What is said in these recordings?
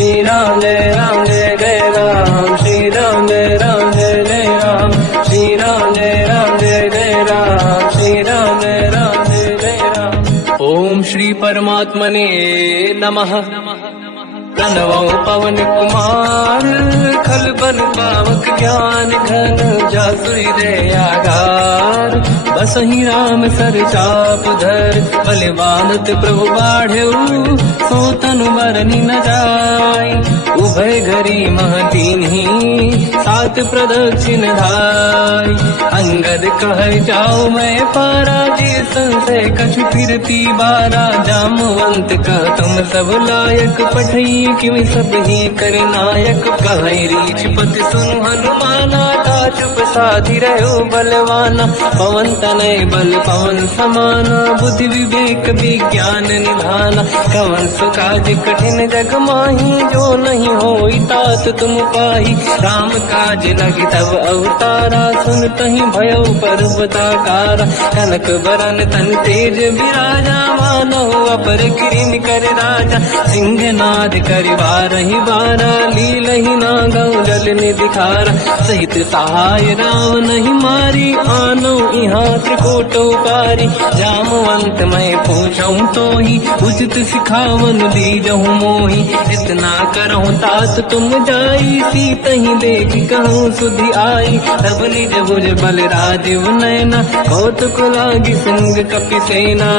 श्री राम जय जय राम, श्री राम जय जय राम, श्री राम जय जय राम, श्री राम जय जय राम। ओम श्री परमात्मने नमः। प्रणवो पवन कुमार, खल बन पावक ज्ञान घन, जासुरी दयागार, बसहि राम सर चाप धर, बलवानत प्रभु बाढ़ऊ, सो तनु मरनि न जाय, उभय घरी महतीन्ही, सात प्रदक्षिण धाय, अंगद कह जाओ मैं पारा, जी संशय कछु फिरती बारा, जामवंत कह तुम सब लायक, पठई किमि सब ही कर नायक, कहि रीछ पति सुनु हनुमाना, चुप साधि रहो बलवाना, पवन तनय बल पवन समाना, बुद्धि विवेक विज्ञान निधाना, कवन सुकाज कठिन जग माही, जो नहीं होई तात तुम पाही, राम काज लगी तब अवतारा, सुनतहि भयउ पर्वताकारा, कनक बरन तन तेज विराजा, मानव अपर किरिन कर राजा, सिंहनाद करिवारहि बारा, लीलहि नागौ जल निधिखारा, सहित सहाय राम नहीं मारी, आनो यहाँ त्रिकोटो पारी, जामवंत मैं पूछऊं तो ही, उचित सिखावन दीजहु मोही, इतना करहूं तात तुम जाई, सीतहि देख कहूँ सुधि आई, तब निज भुज बल राजीव नैना, कौतुक लागी संग कपिसेना,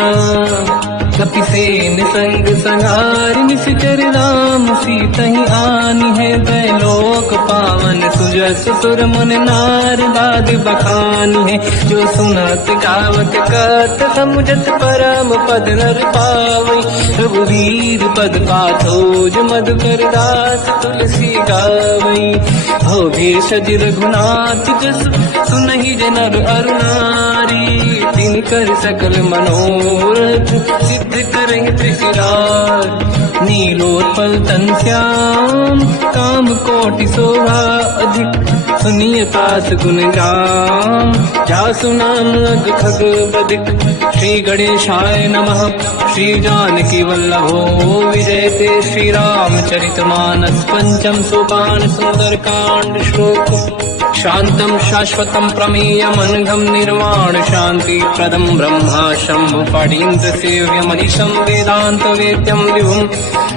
कपिसेन संग संहार, निश्चर राम सीतहि आनी है, दैलोक पावन सुजस सुर मुन नार, बाद बखानी है, जो सुनत गावत कत, समुझत परम पद नर पावई, रघुवीर पद पाथोज मधुकर दास, तुलसी गावई, हो भेषज रघुनाथ जस, सुनहि जनर अरुणारी, तिन कर सकल मनोरथ, सिद्ध करहि त्रिशिरार, नीलोत्पल तन श्याम, काम कोटि शोभा अधिक, सुनिय पास गुण राम, जासु नाम अग खग बदिक, श्री गणेशाय नमः। श्री जानकी वल्लभो विजयते, श्री रामचरित मानस पंचम सोपान, सुंदर कांड श्लोक, शांतम शाश्वतम प्रमेयम अनघम निर्वाण शांति प्रदम ब्रह्मा शंभु फणीन्द्र सेव्य मनीषम वेदांत वेद्यम विभुम,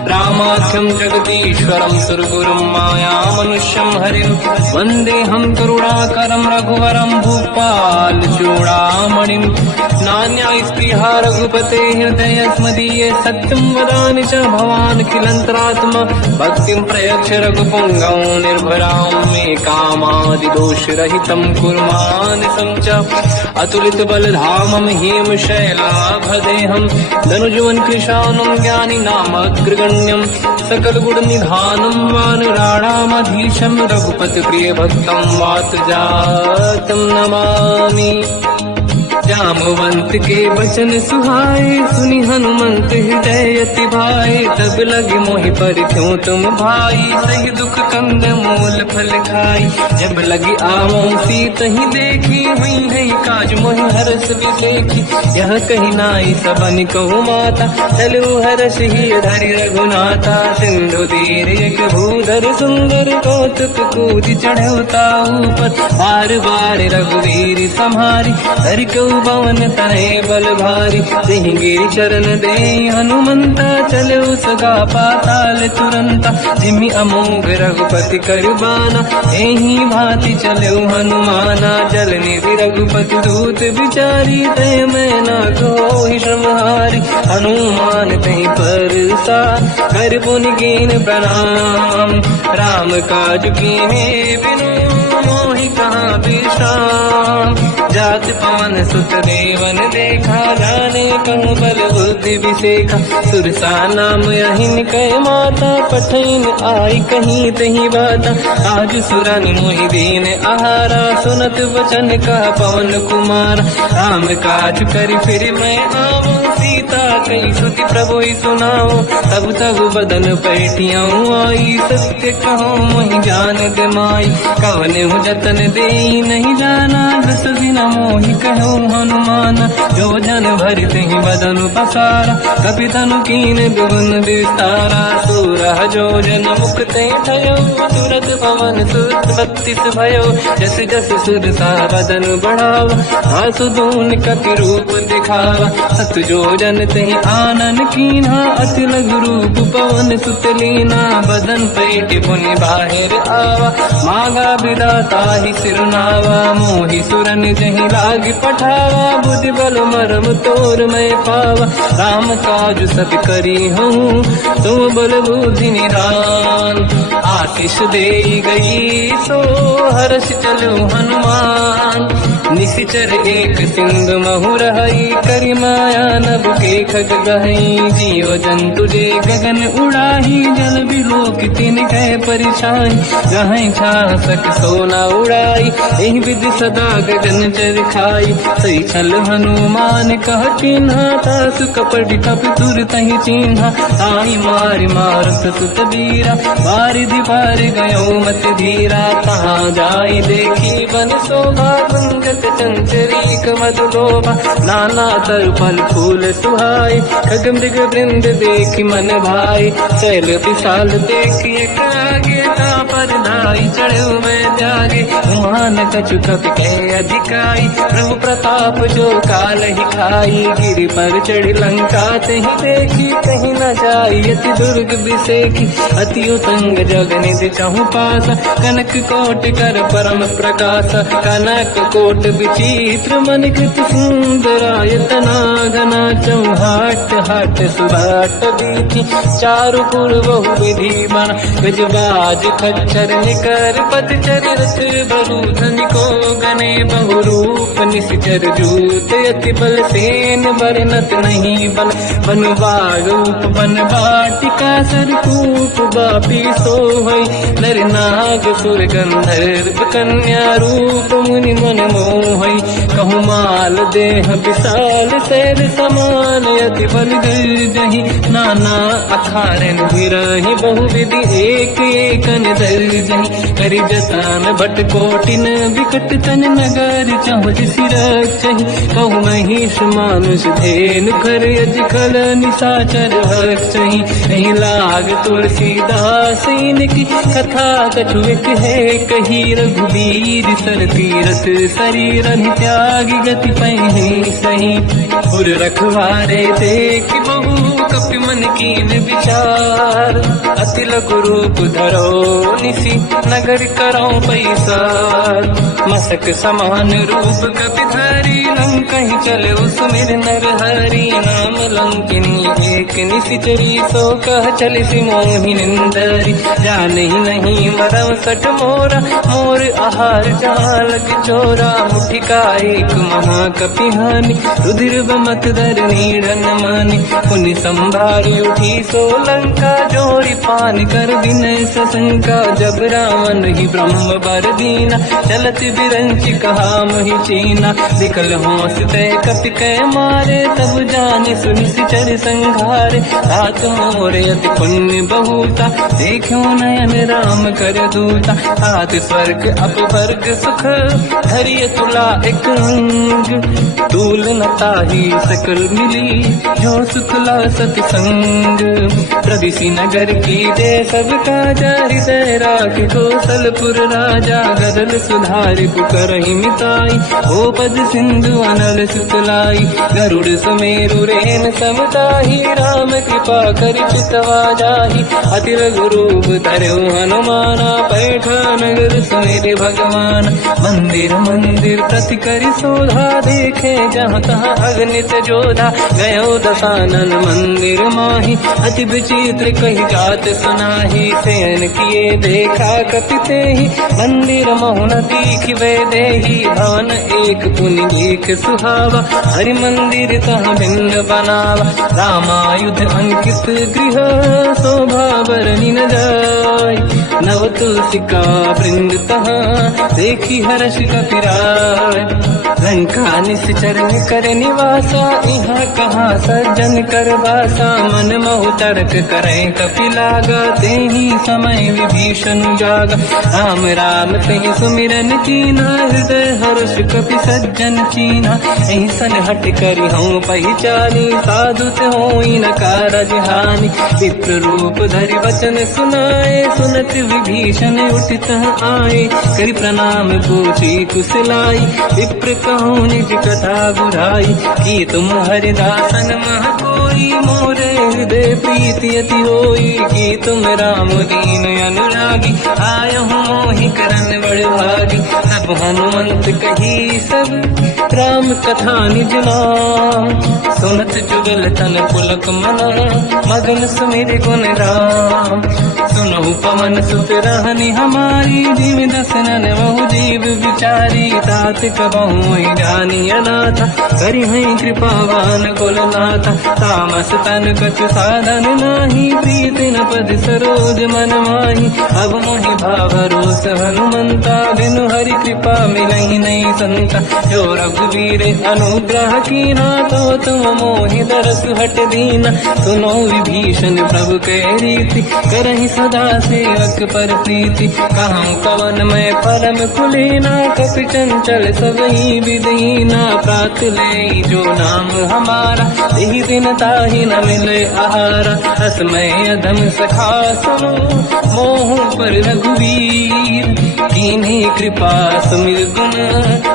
रामाख्यम जगदीश्वरम सुरगुरुम माया मनुष्यम हरिम, वंदे हम करुणाकरम रघुवरम भूपाल चूड़ामणिम, नान्या स्पृहा रघुपते हृदय स्मदीये, सत्यम वदामि च भवान् खिलंतरात्मा, भक्तिं प्रयच्छ रघुपुंगव निर्भरां मे कामादि दोष रहितं कुर्मानिसं च, अतुलित बलधामं हेम शैलाभदेहं, धनुजवन कृशानं ज्ञानी नामग्रगण्यं, सकल गुण निधानं वानराणामधीशं, रघुपति प्रिय भक्तं वात जातं नमामि। जामवंत के वचन सुहाए, सुनि हनुमंत हृदय अति भाए, तब लगे मोहि पर क्यों तुम भाई, सही दुख कंद मूल फल खाई, जब लगी आवों सीतहि देखी, हुई है काज मोहि हरस विसेखी, यह कही नाई सबन कहु माता, चलु हरस ही धरि रघुनाथा, सिंधु तीर एक भूधर सुंदर, कौतुक कूद चढ़ौता ऊपर, बार बार रघुवीर सम्हारी, हरि को पवन तनय बल भारी, सिंह चरण दे हनुमंता, चलो सगा पाताल तुरंता, जिमि अमोघ रघुपति करबाना, एहि भांति चलो हनुमाना, जल निधि रघुपति दूत विचारी, तय मैं ना कोहि श्रमहारी, हनुमान तहि परसा, कर पुनि कीन प्रणाम, राम काज कीन्हे बिनु, मोहि कहाँ विश्राम, जात पवन सुत देवन देखा, जाने कहूँ बल बुद्धि विसेखा, सुरसा नाम अहिन कह माता, पठैन आई कहीं तही बाता, आज सुरनि मोहि दीन आहारा, सुनत वचन का पवन कुमार, राम काज कर फिर मैं आवूं, सीता कई सुति प्रभु सुनाओ, तब तब बदन पैठियाँ आई, सत्य कहो मोहि जान गमाई, कवन जतन दे कई नहीं जाना, दस दिन मोहि कहो हनुमान। जो जन भरते ही बदन पसारा, कपि तनु कीन दुगुन विस्तारा। सूरह जो जन मुक्ते भयो, तुरत पवन सुत 32 भयो। जस जस सुर सा बदन बढ़ावा, आसु दून कपि रूप दिखावा। सत जो जन ते आनन कीन्हा, अति लघु रूप पवन सुत लीना। बदन पेट पुनि बाहिर आवा, मांगा विदाता ही सिरनावा। मोहि सुरन जहि लाग पठावा, बुद्धि बल मरम तोर मैं पावा। राम काज सब करी हूँ, तुम बल बुद्धि निदान। आशीष दे गई सो हर्ष चलो हनुमान। निशिचर एक सिंधु महु रही, करि माया नभ के खग गहई। जीव जंतु जे गगन उड़ाही, जल बिलोक तिन कह परिछाई। जहाँ छा सक सोना उड़ाई, एहि विधि सदा गगन चर खाई। सही छल हनुमान कह किन्हा, तासु कपट कप तुर तहि चिन्हा। ताई मारि मारुत सुत बीरा, बारिधि पार गयो मत धीरा। कहाँ जाई देखी बन शोभा, गुंजत चंचरीक मधुलोभा। नाना तर फल फूल सुहाई, खग मृग वृंद देखी मन भाई। शैल विशाल देखी एक आगे, पर धाई चढ़ो मैं त्यागे। मान कछु कपि कह अधिकाई, प्रभु प्रताप जो काल ही खाई। गिरि पर चढ़ी लंका ते ही देखी, कहीं न जाई अति दुर्ग बिसेखी। अति उत्तंग जग निधि चहु पासा, कनक कोट कर परम प्रकाश। कनक कोट विचित्र मन कृत सुंदरायतना घना। चौहाट हाट सुराट बीती, चारु पुर बहु विधि बना। गजबाज खच्चर निकर पतचर, रथ बरु धनिको गने बहु रूप। निशिचर जूत अति बल सेन, बरनत नहीं बल। बन बारूप बन बाटिका, सरकूप बापी सोहई। नर नाग सुर गंधर्व कन्या, रूप मुनि मन मोहई। कहु माल देह विशाल, शैल समान अति बल गर्जहि। नाना अखारन बिरहि, बहु विधि एक एकन दर्जहि। करि जसान भट कोटिन, विकट तन नगर चहु सिरक्षहि। कहु महिष मानुष धेनु, खर यज खल निशाचर भक्षहि। एहि लाग तुलसीदास इनकी, कथा कछु एक है कही। रघुबीर सर तीरथ शरीर, त्यागी गति पहि सही। उर रखवारे देख बहु, कपि मन कीन विचार। अति लघु रूप धरो निसी, नगर करौ पैसार। मसक समान रूप कपि धरी, लंकहि चले सुमिर नर हरि। नाम लंकिनी एक निशिचरी, सो कह चलिसि मोहि निंदरी। जानहि नहीं मरम सठ मोरा, मोर आहार जालक चोरा। मुठिका एक महाकपि हानि, रुधिर बमत धर नीड़न मानि। पुनि संभारी उठी सो लंका, जोरी पान कर विनय सशंका। जब रावण ही ब्रह्म बर दीना, चलत बिरंचि कहा मोहि चीना। विकल होश तय कपि कह मारे, तब जाने सुनि सिचर संघारे। तात मोर अति पुण्य बहुता, देखो नयन राम कर दूता। हाथ स्वर्ग अपवर्ग सुख, धरिय तुला एक अंग। तूल न ताहि सकल मिली, जो सुखला सतसंग। प्रदिशि नगर की दे सब काजा, हृदय राख कौशलपुर राजा। गदल सुधारि पुकरहि मिताई, हो पद सिंधु अनल सुतलाई। गरुड़ सुमेरु रेन समताहि, राम कृपा करि चितवा जाहि। अति लघु रूप धरौ हनुमाना, पैठा नगर सुमिरि भगवान। मंदिर मंदिर प्रति करि शोधा, देखे जहाँ तहाँ अगणित जोधा। गयो दशानन मंदिर माहि, अति विचित्र कही जात सुनाहि। शयन किए देखा कपि तेहि, मंदिर महु न दीखिबे देहि। भवन एक पुनि देख सुहावा, हरि मंदिर तहाँ भिन्न बनावा। रामायुध अंकित गृह, शोभा बरनि न जाय। नव तुलसिका वृंद तहाँ, देखी हर्ष कपि राय। लंका निश्चर कर निवासा, यहाँ कहाँ सज्जन कर वासा। मन महु तर्क करें कपिलागा, ते ही समय विभीषण जागा। राम राम कहीं सुमिरन कीना, हृदय हर्ष कपि सज्जन चीना। ऐसन हट करी हूँ पहचानी, साधु ते होई न कारज हानि। विप्र रूप धरि वचन सुनाए, सुनत विभीषण उठित आए। करि प्रणाम पूछी कुशलाई, विप्र कहूँ निज कथा बुझाई। कि तुम हरिदासन मह कोई, मोरे हृदय प्रीति अति होई। कि तुम राम दीन अनुरागी, आय हूँ मोहि करन बड़ भागी। तब हनुमंत कही सब राम कथा निज नाम, सुनत जुगल तन पुलक मना, मगन सुमिर गुण राम। सुनहु पवन सुत रहनी हमारी, जीव दसनन बहु जीव विचारी। तात कबहु जानी अनाथा, करि हैं कृपावान कुलनाथा। तामस तन कछु साधन नाही, प्रीत न पद सरोज मन माही। अब मोहि भावरोस हनुमंता, बिनु हरि कृपा मिलहि नहीं संता। जो रघुवीर अनुग्रह कीना, तो तुम मोहि दरस हट दीना। सुनो विभीषण प्रभु के रीति, करहि सदा सेवक पर प्रीति। कहूँ कवन मैं परम कुलीना, कपि चंचल सबहि विदहीना। प्रात ले जो नाम हमारा, यही दिन ताहि न मिले आहारा। असमय अधम सखा सुनो, मोह पर रघुवीर। कीन्ही कृपा सुमिर गुण,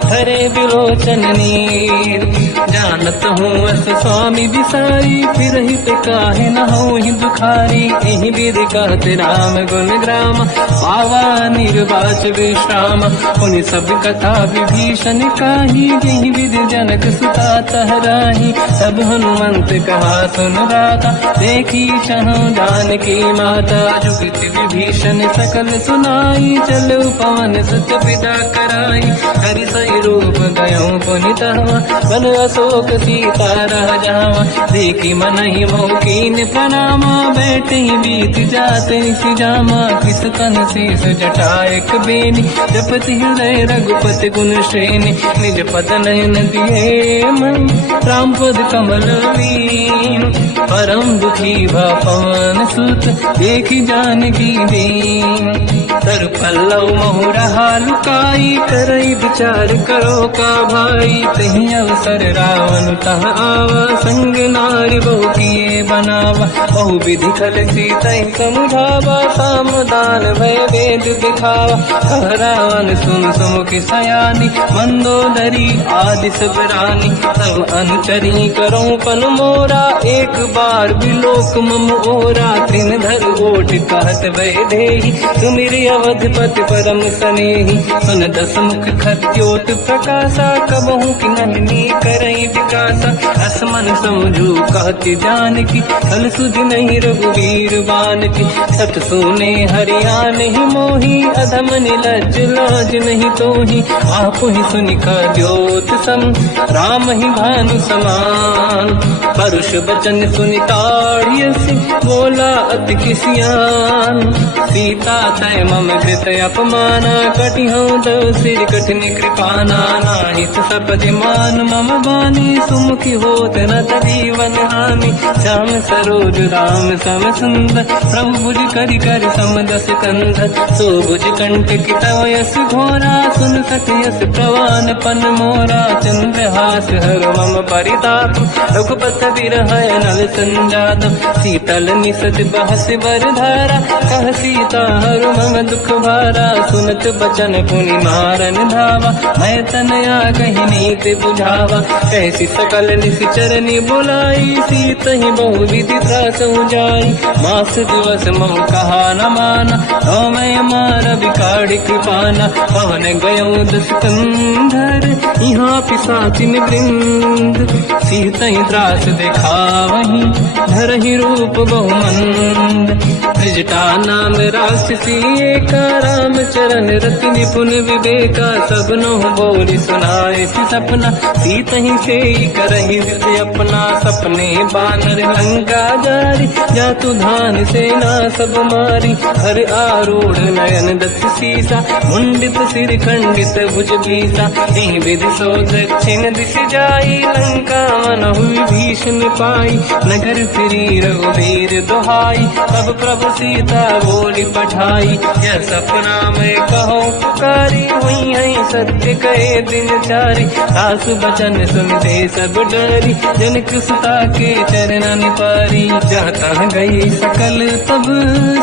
हरे बिलोचन नीर। जानत हूँ अस स्वामी बिसारी, फिर हित काहे न होहि दुखारी। एहि विधि कहते राम गुण ग्राम, पावा निर्वाच विश्राम। पुनि सब कथा विभीषण काही, जेहि विधि जनक सुता तहराही। तब हनुमंत कहा सुन राता, देखी चहु जानकी माता। जुगति विभीषण सकल सुनाई, चलो पवन सुत पिता कराई। हरि सही रूप गयो पुनितवा, बन अशोक सीता रह जावा। देखी मनहि मोह कीन प्रणामा, बैठे ही बीत जाते निसि जामा। किस तन शेष जटायक बेनी, जपति हृदय रघुपति गुण श्रेणी। निज पद नयन दिए मन, राम पद कमल लीन। परम दुखी भा पवन सुत, देखी जानकी दीन। तर पल्लव महु रहा लुकाई, करई विचार करो का भाई। तही अवसर रावण तह आवा, संग नारी बहु किए बनावा। बहु विधि खल सीता समुझावा, साम दान भय वेद दिखावा। कह रावण सुन सुमुखि सयानी, मंदोदरी आदि सब रानी। सब अनुचरी करो पन मोरा, एक बार बिलोक मम ओरा। त्रिन धर ओठ कहत भय ढेही, सुमिर अवधपति परम सनेही। सुन दस मुख खद्योत प्रकाशा, कबहु कि नहिनी करई विकासा। असमन समझू कहति जानकी, कल सुध नहीं रघुवीर बानकी। सत सुने हरियाण ही मोही, अधम निलज लाज नहीं तोही। आप ही सुनि खद्योत सम, राम ही भानु समान। परुष बचन सुनि ताड़ियसि, बोला अति किसियान। सीता तय मम कृत अपमाना, कटिहउँ दो सिर कठिन कृपाना। नाहित सपदि मान मम बानी, सुमुखी होत न जीवन हानि। श्याम सरोज राम सम सुंदर, प्रभु भुज करि कर समदस कंधर। सो भुज कंठ की तव यस घोरा, सुन सत यस प्रवान पन मोरा। चंद्रहास हर मम परिताप, रघुपत बिरह नल संजात। शीतल निसत बहस बर धारा, कह सीता हर मम दुख भारा। सुनत बचन पुनि मारन धावा, मैं तनया कहीं नीति बुझावा। कैसी सकल निश्चरनी बुलाई, सीत ही बहु विधि त्रासहु जाई। मास दिवस मोह कहा न माना, तो मैं मार बिकाड़ी कृपाना। पवन गयो दस कंधर, यहाँ पिशाचिन वृंद। सीत ही त्रास दिखावहीं, धरहि रूप बहुमंद। त्रिजटा नाम राक्षसी एका, राम चरण रति निपुण विवेका, सबनो बोली सुनाए सी सपना, सीत ही से करहि हृदय अपना, सपने बानर लंका जारी, जातु धान सेना सब मारी, हर आरूढ़ नयन दत्त सीसा, मुंडित सिर खंडित भुज बीसा, यही विधि सो दक्षिण दिश जाई, लंका मन हुई भीषण पाई, नगर फिरी रघुबीर दुहाई, तब प्रभु सीता बोली पठाई, यह सपना मैं कहो पुकारी, हुई है सत्य कहे दिन चारी, सास बचन सुन दे सब डरी, जनक सुता के चरणन पारी, जाता गई सकल तब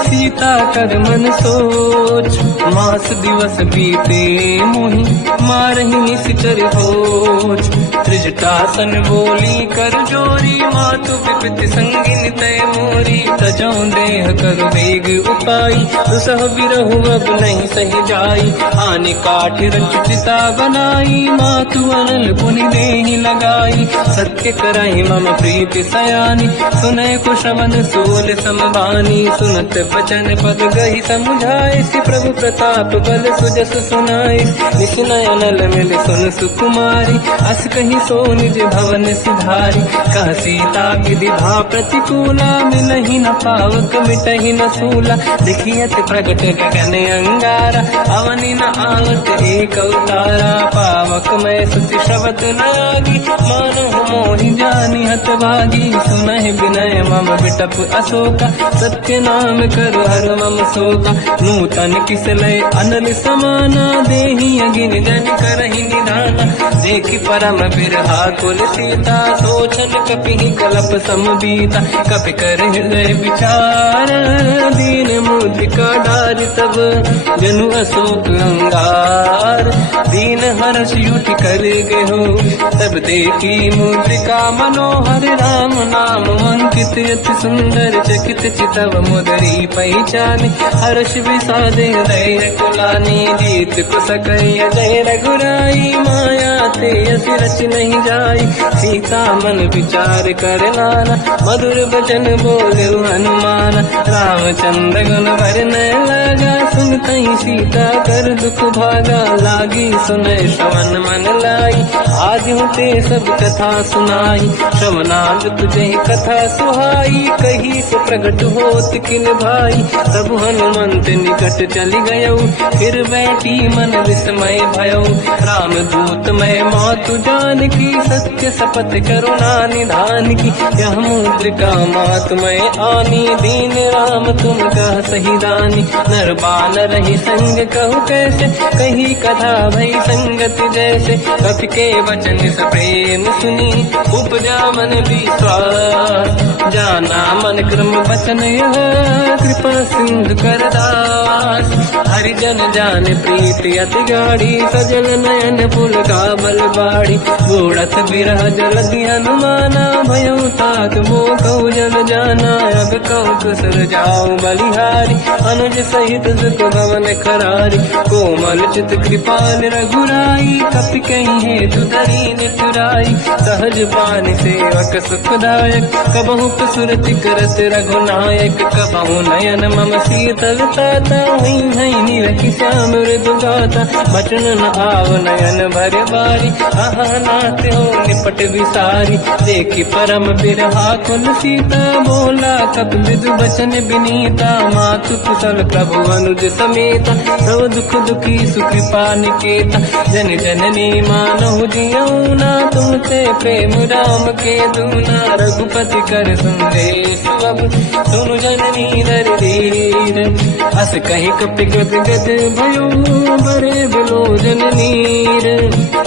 सीता कर मन सोच, मास दिवस बीते मोहि मारहि निश्चर होच, त्रिजटासन बोली कर जोरी, मातु विपति संगिन तय मोरी, तजौ देह कर वेग उपाई, दुसह बिरहु अब नहीं सही जाई, आने काठ रचिता बनाई, मातु अनल पुनि देहि लगाई, सत्य कराई मम प्रीति सयानी, सुनय कुशवन सोल समबानी, सुनत बचन पद गही समुझाए, सि प्रभु प्रताप बल सुजस सुनाई, निश्नय अनल मिल सुन सुकुमारी, अस कही सो निज भवन सिधारी, कह सीता विधि भा प्रतिकूला, मिलहि न पावक मिटहि न सूला, दिखियत प्रगट गगन अंगारा, अवनि न आवत एक अवतारा, पावक मैं सुति श्रवत न आगी, मानहु मोहि जानि हत भागी, सुनहि विनय मम बिटप अशोका, सत्य नाम कर हर मम शोका, नूतन किसलय अनल समाना, देहि अगिन जन करहि निधाना, देखि परम बिरहा कुल सीता, सोचन कपिहि कलप समबीता, कपि कर हृदय विचार, दीन मुद्रिका डार तब जनु अशोक अंगार, दीन हर्ष युति कर गेहो, तब देखी मुद्रिका मनोहर, राम नाम अंकित अति सुंदर, चकित चितव मुदरी पहचान, हर्ष विषादे हृदय कुलानी, जीत कुसकय जय रघुराई, माया ते अति रच नहीं जाई, सीता मन विचार कर नाना, मधुर बचन बोले हनुमान, रामचंद्र गुण वर्णय लगा, सुनतहि सीता कर दुख भागा, लागी सुनय श्रवण मन लाई, आज होते सब कथा सुनाई, श्रवणाद तुझे कथा सुहाई, कही से प्रगट होत किन भाई, तब हनुमंत निकट चली गयो, फिर बैठी मन विस्मय भयो, राम दूत मैं मातु जान की, सत्य शपथ करुणा निधान की, यह मुद्रिका मात मैं आनी, दीन राम तुम कह सही दानी, नर बानर ही संग कहु कैसे, कही कथा भई संगत जैसे, कपि के वचन सप्रेम सुनी, उपजा मन विश्वास, जाना मन क्रम वचन यह, कृपा सिंधु कर दास, हरिजन जान प्रीति अति गाढ़ी, सजल नयन पुल का बल बाड़ी, गोड़थ बिरह जलधि हनुमाना, भयो तात मोह जल जाना, अब कहु कुशल जाओ बलिहारी, अनुज सहित सुख भवन करारी, कोमल चित कृपाल रघुराई, कपि कहीं हेतु दरीन तुराई, सहज पान सेवक सुखदायक, कबहु सुरति करत रघुनायक, कबहु नयन मम शीतल ताता, हुई है निरखि श्याम मृदु गाता, बचन न आव नयन भर बारी, आहा नाथ हो निपट विसारी, देखि परम बिरहा कुल सीता, बोला कपि मृदु बचन विनीता, मातु कुशल प्रभु अनुज समेता, सब दुख दुखी सुकृपा निकेता, जन जननी मानहु जियौना, तुमसे प्रेम राम के दूना, रघुपति कर संदेश अब सुनु जननी नर धीर, अस कहि कपि गद गद भयो, बरे बिलोचन नीर,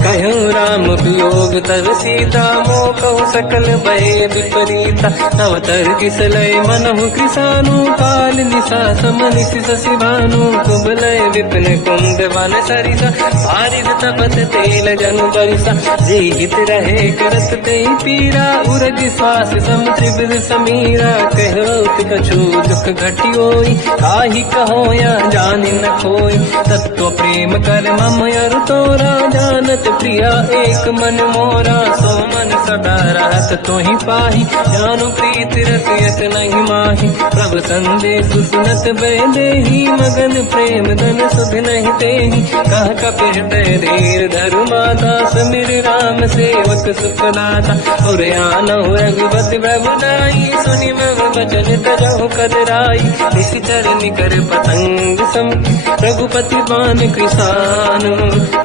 कहूँ राम वियोग तर सीता, मोह कहु सकल भय विपरीता, तव तर किसलय मनहु कृसानु, काल निशा समनिशि शशि भानु, कुबलय विपिन कुंद वन सरिसा बारिद तपत तेल जनु बरिसा जीवित रहे करत ते पीरा उरग श्वास सम त्रिविध समीरा कहत कछु दुख घटियोई काहि कहो या जानि न खोई तत्व प्रेम कर मम अरु तोरा जानत प्रिया एक मन मोरा सो मन सदा रहत तोहि पाहि जानु प्रीत रसियत नहीं माहि प्रभु संदेश सुनत बेदेहि मगन प्रेम धन सुध नहीं तेहि कह कपि हृदय धीर धरु माता समिर राम सेवक सुखदाता और आनहु रघुपति प्रभुदाई सुनि मम वचन तरहु कदराई निश्चर निकर पतंग सम रघुपति पान कृषानु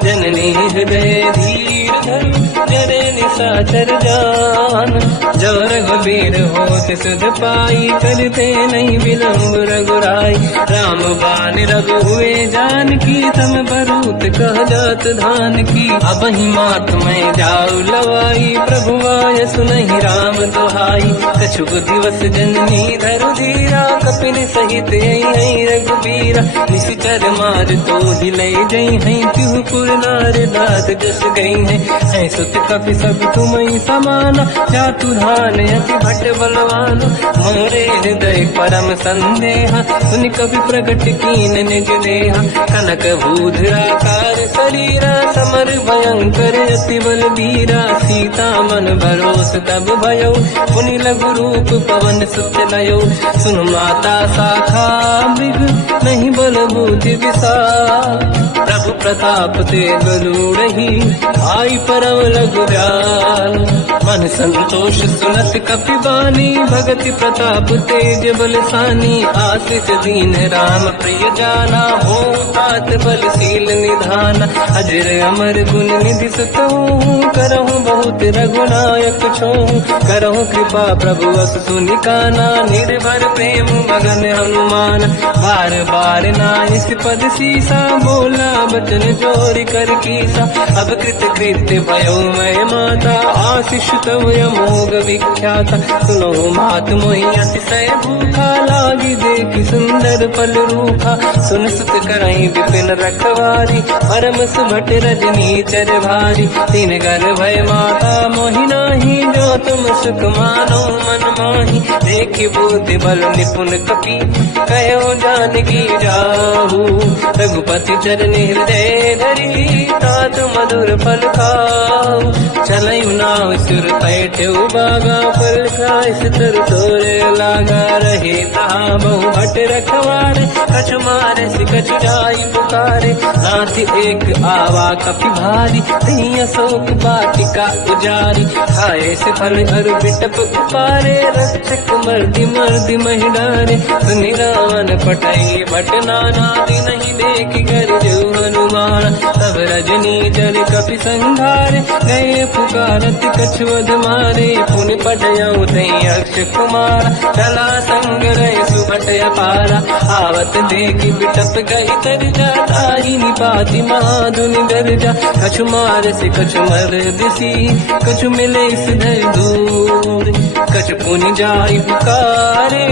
जननी हृदय धीर धरु जरे निशाचर जान जो रघुबीर होत सुध पाई करते नहीं विलम्ब रघुराई राम बान रघु हुए जान की तम बरूत कह जात धान की अब ही मात में जाऊ लवाई प्रभु आय सुनहि राम दुहाई कछुक दिवस जननी धरु धीरा कपिन सहित आई रघुबीरा निश्चर मार तो ही ले जई है तिहु पुर नार दात जस गई है सुत कपि सब तुमहि समाना जातु धान अति भट बलवान मोरे हृदय परम संदेहा सुनि कपि प्रगट कीन निज देहा कनक भूधराकार शरीरा समर भयंकर अति बल बीरा सीता मन भरोस तब भयो पुनि लघु रूप पवन सुत लयो सुन माता शाखा मृग नहीं बल बुद्धि विशाल प्रभु प्रताप ते गरुड़हि आई परम लघु दयाल मन संतोष सुनत कपि बानी भगति प्रताप तेज बलसानी आशिष दीन राम प्रिय जाना हो तात बलशील निधान अजर अमर गुण निधि सुतहु करहु बहुत रघुनायक छोहु करहु कृपा प्रभु अस सुनि काना निर्भर प्रेम मगन हनुमान बार बार नाइस पद सीसा बोला बचन जोरि कर कीसा अब कृत कृत्य भयो मैं माता आशीष तव अमोघ विख्याता सुनो मात मोहि अतिशय भूखा लागी देखि सुंदर फल रूखा सुन सुत करई विपिन रखवारी परम सुभट रजनी चर भारी तीन घर भय माता मोहि नाही जो तुम सुख मानो मन माही देखि बुद्धि बल निपुण कपि कहो जानकी जाहू रघुपति चरनि हृदय धरी तात मधुर फल खाऊ चलयु नाव सुर पैठे बागा फल खाय सितर तोरे लागा रहे तहाँ बहु भट रखवारे कछु मारे सि कछु जाई पुकारे नाथ एक आवा कपि भारी तीय अशोक वाटिका उजारी खाए से फल अरु बिटप उपारे रक्षक मर्दि मर्दि महि डारे सुनि रावण पटई भट नाना नहीं देख कर जो हनुमान तब रजनी जल कपि संघारे गए पुकारत कछुअध मारे पुनि पटयऊ तई अक्ष कुमार चला संग रहे सुभट अपारा आवत देखि बिटप गई तर जाताई निपाति महाधुनि गर्जा कछु मार से कछु मर दिसी कछु मिले सिधर दूर कछु पुनि जाई पुकारे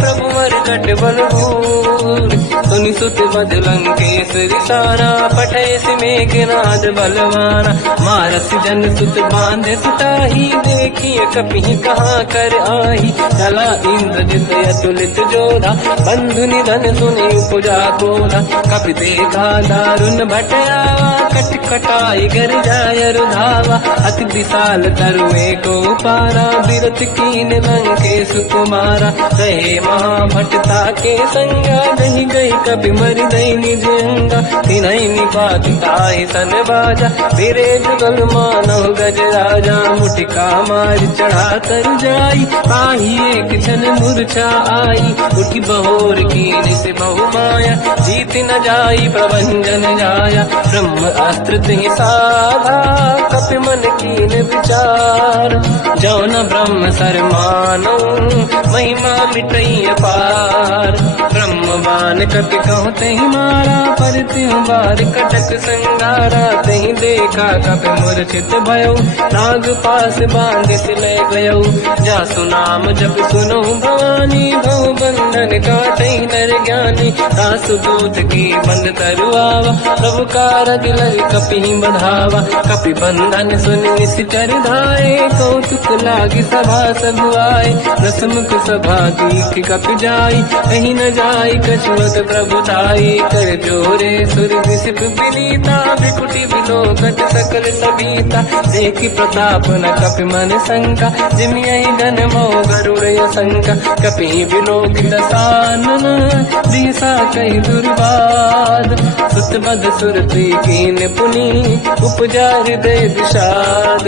प्रभु मर कट बल भूर सुनि सुत बद लंकेश रिसारा पठय सि मेघनाद बलवाना मारस जन सुत बांधे सुताही देखिए कपि कहाँ कर आही चला इंद्रजित अतुलित जोधा बंधु निधन सुनि उपजा क्रोधा कपि देखा दारुण भटयावा कट कटाई गर जाय रुधावा अति विशाल तरुए को पारा बिरत कीन लंकेश कुमारा रहे महाभटता के संगा दही गई कपि मरि दई निज अंगा तिनहि निपात ताहि सन बाजा फिरे जुगल मानव गज राजा मुटिका मार चढ़ा तर जाई पाही एक क्षण मूर्छा आई उठी बहोर कीन से बहु माया जीत न जाई प्रभंजन जाया ब्रह्म अस्त्र तिहि साधा कपि मन कीन विचार जौन ब्रह्म सर मानो महिमा मिटई अपार ब्रह्म बान कपि कहु तहि मारा पर तिहु बार कटक संगारा तहि देखा कपि मूर्छित भयो नाग पास बांध सिले गयो जासु नाम जप सुनो भवानी भव बंधन काटई नर ज्ञानी। दास दूत की बंद तरुआवा, प्रभु कारज लय कपि बढ़ावा। कपि बंधन सुनि निश्चर धाये, कौतुक लागी सभा सब आए। दसमुख सभा दीख कपि जाई, कहीं न जाई कछुअत प्रभु ताई। कर जोरे सुर विसिप विनीता, विकुटी विलोकट सकल सबीता। देखि प्रताप न कपि मन शंका, जिमियहि जन्मो गरुड़ शंका। कपि विलोकित सानन, दिशा कहि दुर्वाद। सुत बद सुरति कीन पुनि, उपजा हृदय विषाद।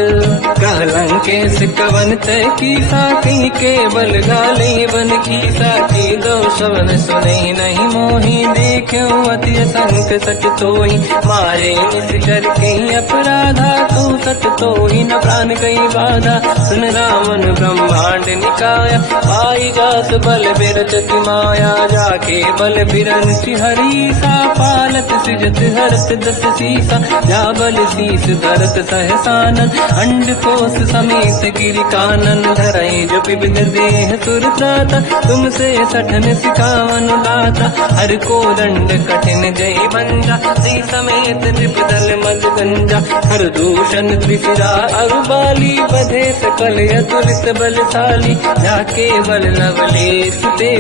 कहलंकेश कवन तय कीसा, कहीं केवल गाले बन कीसा। की दो शवन सुने नहीं मोहि, देख्यो अति संक सट तोहि। मारे निश्चर कहीं अपराधा, तू सट तोहि न प्राण कहीं बाधा। सुन रावण ब्रह्मांड निकाया, पाई जास बल बिरचति माया। जाके बल बिरंच हरीसा, पालत सृजत हरत दस सीसा। जा बल शीस धरत सहसानन, अंड कोश समेत गिरि कानन। धरई जो विविध देह सुर त्राता, तुमसे सठन सिखावन दाता। हर को दंड कठिन जय बंजा, श्री समेत नृपदल मद गंजा। हर दूषण त्रिशिरा अरुबाली, बधे सकल अतुलित बलशाली। जाके बल लवलेश ते,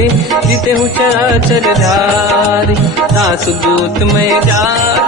जिते चराचर धारी। दास दूत में जा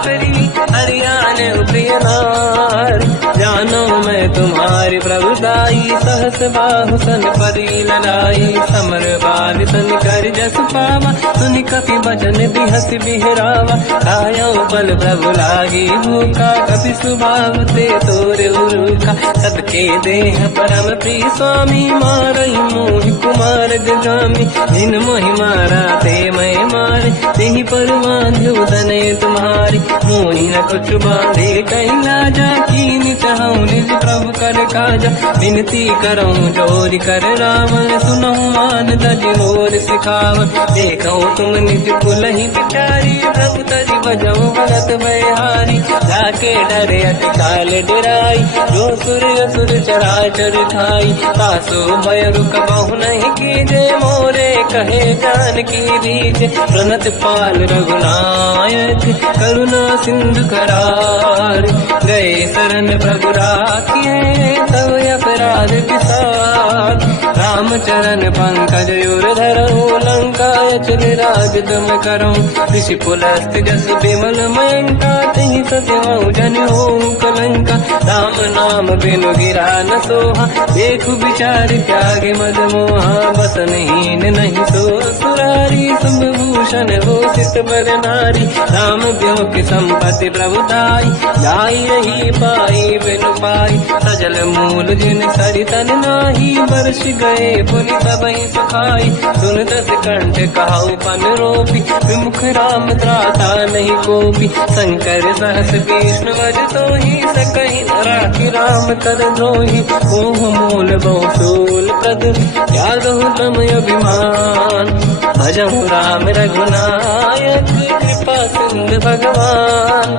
करी, हरियाण प्रिय नारी। जानो मैं तुम्हारी प्रभुदाई, सहस बाहु सन परी लड़ाई। समर बाल सन कर जस पावा, सुनि कपि बचन बिहस बिहरावा। खायो बल प्रभु लागी भूखा, कपि स्वभाव ते तोर उरुखा। सबके देह परम प्रिय स्वामी, मारई मोहि कुमार गगामी। जिन मोहि मारा ते मैं मारे, तेहि पर बांधो दने तुम्हारी। मोहि न कुछ बांधे कहीं लाजा, कीन चाहूं निज प्रभु कर काजा। विनती करऊं जोरि कर रावण, सुनहु मान तज मोर सिखावन। देखो तुम निज कुलहि बिचारी, प्रभु तज बजऊ भगत बहारी। जाके डरे अति काल डराई, जो सुर असुर चराचर खाई। तासो भय रुक बहु नहीं कीजे, मोरे कहे जान की दीजे। प्रणत पाल रघुनायक, करुणा सिंधु करार। गए शरण प्रभु राखिए, तब अपराध विसार। रामचरण पंकज उर धरऊं, लंका चल राज तुम करूं। ऋषि पुलस्त जस विमल मयंका, तहि सत्यवं जन हों कलंका। राम नाम बिनु गिरा न सोहा, देखु विचार त्यागे मद मोहा। बसनहीन नहीं सो सुरारी, शुभ भूषण हो सित बर नारी। राम ब्यों की संपत्ति प्रभुताई, जाई रही पाई बिनु पाई। सजल मूल जिन सरितन नाही, बरस गए पुनि सबहि सुखाई। सुन दस कंठ कहाऊ पन रोपी, विमुख राम त्राता नहीं कोपी। शंकर सहस विष्णु वज तोहि, सकहि न राखि राम कर द्रोही। मोह मूल बहु शूल प्रद, त्यागहु तम अभिमान। भजहु राम रघुनायक, कृपा सिंधु भगवान।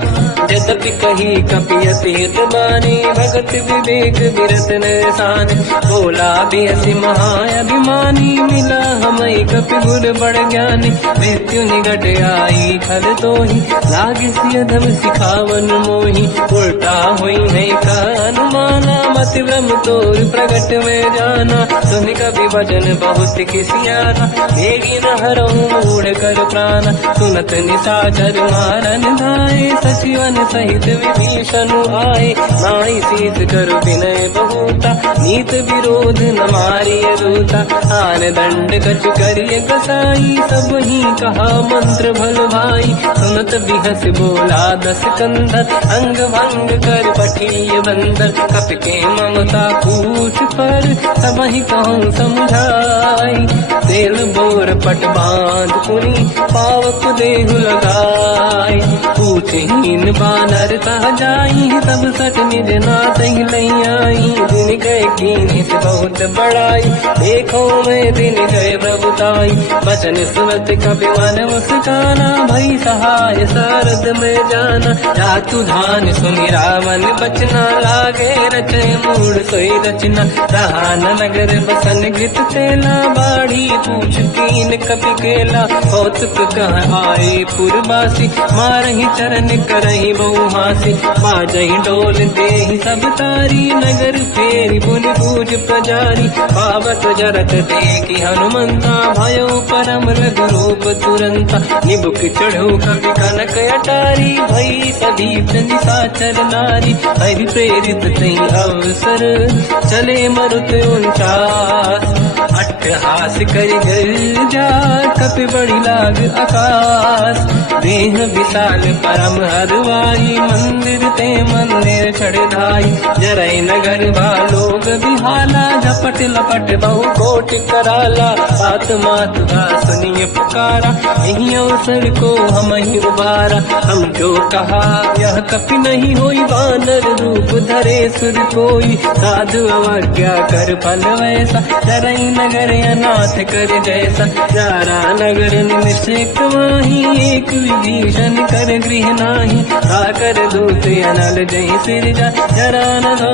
यद्यपि कही कपि अतीत बानी, भगत विवेक विरत निशान। बोला बियसि महाअभिमानी, मिला हमई कपि गुर बड़ ज्ञानी। मृत्यु निकट आई खल तोहि, लागे सियधम सिखावन मोहि। उल्टा हुई नहीं का अनुमाना, मति भ्रम तोर प्रगट में जाना। सुन कपि वचन बहुत किसियाना, मेरी न हरऊं मूढ़ कर प्राण। सुनत निशाचर मारन धाये, सचिवन सहित विभीषण आए। नाई शीत करु विनय बहुता, नीत विरोध न मारिय दूता। आन दंड कछु करिय कसाई, सब ही कहा मंत्र भल भाई। सुनत बिहस बोला दस कंधर, अंग भंग कर पठिय बंदर। कपि के ममता पूछ पर, सब ही कहूँ समझाई। तेल बोर पट बांध पुनि, पावक देहु लगाई। पूछहीन बात नर तह जाई सब सट निज नाथ ही लई आई। दिन गए कीनी से बहुत बड़ाई देखो मैं दिन गए प्रभुताई। बचन सुनत कपि मन मुस्काना भई सहाय सारद में जाना। जातु धान सुनि रावण बचना लागे रचे मूड सोई रचना। रहा नगर बसन गीत तेला बाढ़ी पूछ कीन कपि केला। कौतुक कह आए पुरवासी मारही चरण करही बहु हासी। बाजही डोल देहि सब तारी नगर फेरी पुनि पूज प्रजारी। पावत जरत देखी हनुमंता भयो परम लघु रूप तुरंता। निबुक चढ़ो कवि कनक अटारी भई सभी निशाचर नारी। हरि प्रेरित तई अवसर चले मरुत 49। अट्टहास करि गर्जा कपि बड़ी लाग आकाश। देह विशाल परम हरवाई मंदिर ते मंदिर चढ़ धाई। जरई नगर भालोग बिहाला झपट लपट बहु कोट कराला। बात मात का सुनिए पुकारा यही अवसर को हम ही उबारा। हम जो कहा यह कपि नहीं होई वानर रूप धरे सुर कोई। साधु अवज्ञा कर फल वैसा जरई नगर अनाथ कर जैसा। जारा नगर निमिषेक माही एक विभीषण कर गृह नाही। आकर दूत अनल जय सिर जा जरा न दो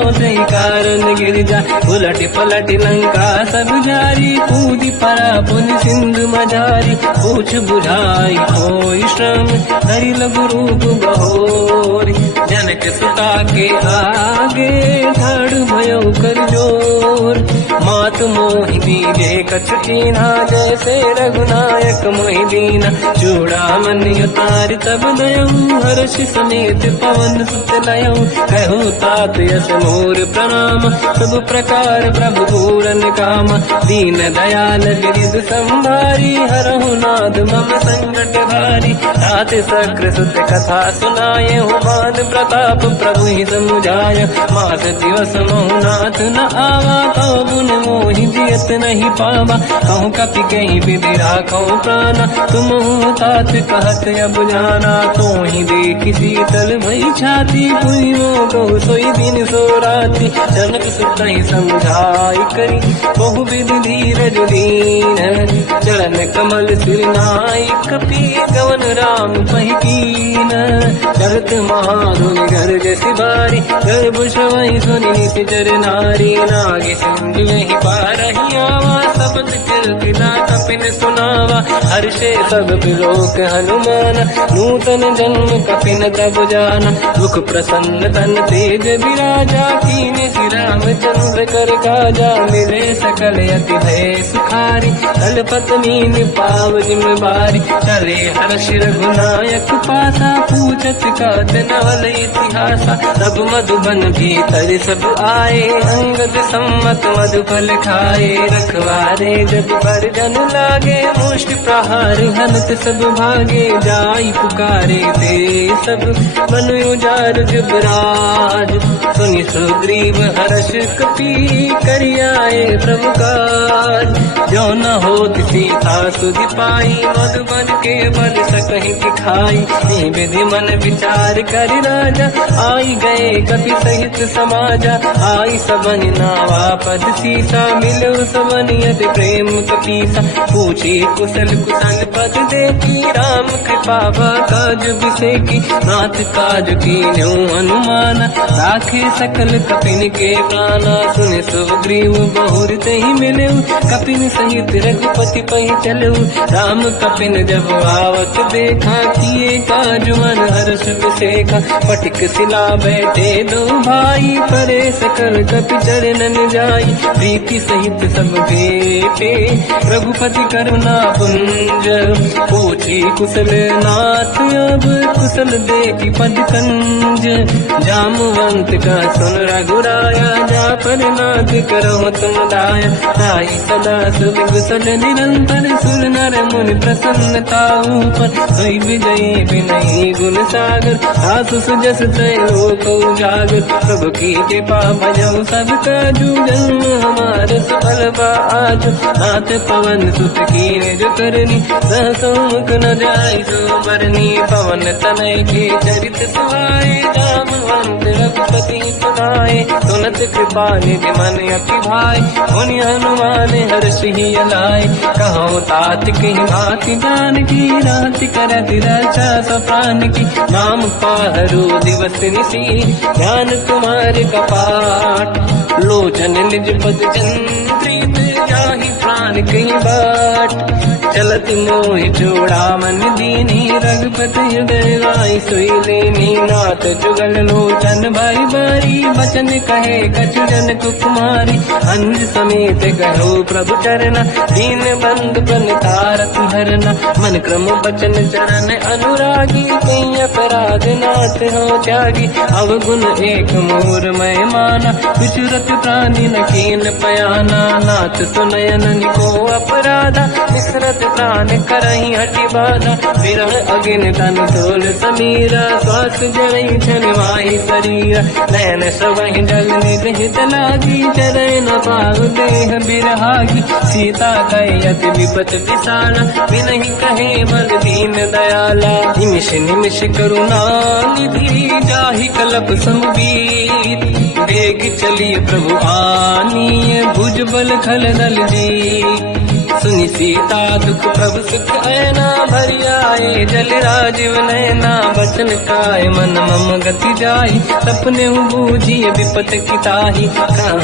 कारण गिर जा। उलट पलट लंका सब जारी कूदी परा पुन सिंधु मजारी। पूछ बुझाई कोई श्रम हरि लघु रूप बहोरी। जनक सुता के आगे ठाड़ भयो कर जोर। मात मोहि दीजे कछु कीन्हा जैसे रघुनायक मोहि दीना। चूड़ामणि उतारि तब दयऊ हर्ष समेत पवन सुत लयऊ। कहो तात यस मोर प्रणाम सब प्रकार प्रभु पूरन काम। दीन दयाल गिरिध संभारी हरहु नाद मम संकट भारी। तात सक्र सुत कथा सुनाये हो मान प्रताप प्रभु ही समुझाय। मास दिवस महु नाथ न आवा कहो गुण मोहि जियत नहीं पावा। कहूँ कपि कहीं विधि राखो प्राणा तुम तात कहत अब जाना। तो ही देखी शीतल भई छाती पुइयो कहो सोई दिन सो राति। जनक सुत ही समझाई करी बहु विधि धीरज दीन। चरण कमल सिर नाई कपि गवन राम पहि कीन। चलत महाधुनि गर्ज सिबारी गर्भ श्रवहि सुनि निशिचर नारी। नागे सिंधु ही पारही आवा सबद कीर्तिना कपिन सुनावा। हर्षे सब बिलोक हनुमान नूतन जन्म कपिन तब जाना। मुख प्रसन्न तन तेज विराजा कीने श्री रामचंद्र कर काजा। मिले सकल अति भय सुखारी कलपत मीन पाव जिम्मेवारी। चले हर्ष रघुनायक पासा पूछत कात नवल इतिहासा। सब मधुबन भीतर सब आए अंगद सम्मत मधुफल खाए। रखवारे जब पर जन लागे मुष्टि प्रहार हनत सब भागे। जाई पुकारे ते सब मन उजार जुबराज। सुनि सुग्रीव हर्ष कपि करियाए प्रभु काज। जो न होत सीता सुधि पाई मधुबन के बल सकहि दिखाई। विधि मन विचार कर राजा आई गए कपि सहित समाजा। आई सबन नावा पद सीसा मिलो सबन यदि प्रेम कपीसा। पूछी कुशल कुशल पद देखी राम कृपा काज बिसेकी। नाथ काज कीन्यो हनुमाना राखे सकल कपिन के प्राणा। सुन सुग्रीव बहुर तहि मिलऊ कपिन सहित रघुपति पहि चलऊ। राम कपिन जब आवत देखा किए काज मन हर्ष बिसेखा। पटिक सिला बैठे दो भाई परे सकल कपि चरणन जाई। प्रीति सहित सब भेटे रघुपति करुणा पुंज। पूछी कुशल नाथ अब कुशल देखी पद कंज। जामवंत का सुन रघुराया जा पर नाथ करो तुम दाया। ताई सदा सुख कुशल निरंतर सुर नर मुनि प्रसन्नता ऊपर। सोई विजयी विनयी गुण सागर आसु सुजस तय लोक उजागर। प्रभु की कृपा भजऊ सब काजू जन्म हमारे सफल बा आज। नाथ पवन सुत कीन्ह जो करनी सहसो मुख न जाय सो बरनी पवन तनय के चरित सुहाए जामवंत रघुपति सुनाए सुनत कृपा निधि मन अति भाई मुनि हनुमान हर्षि अलाय कहो तात कहीं भांति जान की रात करत रक्षा सप्रान की नाम पाहरो दिवस निसी ध्यान तुम्हारे कपाट लोचन निज पद चंद्रित जाहि प्राण कहीं बाट चलत मोहि जोड़ा मन दीनी रघुपति हृदय राय सोई लेनी नाथ जुगल लोचन भाई बारी बचन कहे कछु जन कुमारी अंज समेत कहो प्रभु चरना दीन बंधु प्रणतारत हरना मन क्रम बचन चरण अनुरागी कहीं अपराध नाथ हो त्यागी अवगुण एक मोर मैं माना विचुरत प्राणी न कीन पयाना नाथ सुनयन को अपराधा विसरत प्राण करही हटि बाधा विरह अगिन तन तोल समीरा श्वास जड़ई छनवाही शरीर नयन सवहि जल निज हित लागी चरण न पाहु देह बिरहागी सीता कहि अति विपत विसाला बिनहि कहे बल दीन दयाला निमिष निमिष करुणा निधि जाहि कलप समबीत वेग चलिए प्रभु आनीय भुज बल खल दल जी सुनि सीता दुख प्रभु सुख ऐना भरि आए जल राजीव नैना बचन काय मन मम गति जाई सपने बूझिए विपत किताही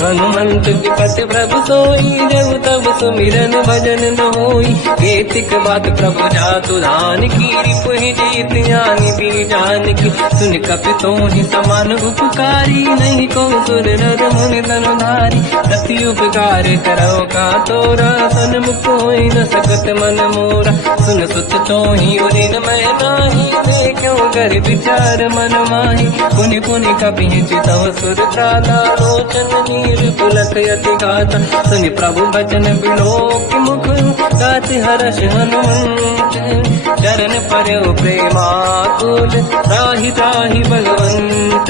हनुमंत विपत प्रभु सोई जब तब सुमिरन भजन न होई केतिक बात प्रभु जातु धान की रिपुहि जीत ज्ञानी भी जान की सुन कपि तोहि समान उपकारी नहीं को सुर नर मुनि तनुधारी दति उपकार करो का तोरा सन्मुख कोई न सकत मन मोरा सुन सुत तोहि उदिन मैं नाही देखो कर विचार मन माही पुनि पुनि कपि चितव सुर त्राता लोचन नीर पुलक यति गाता सुनि प्रभु बचन बिलोक मुख गाति हर्ष हनुमंत चरण पर्यो प्रेमाकुल त्राहि त्राहि भगवंत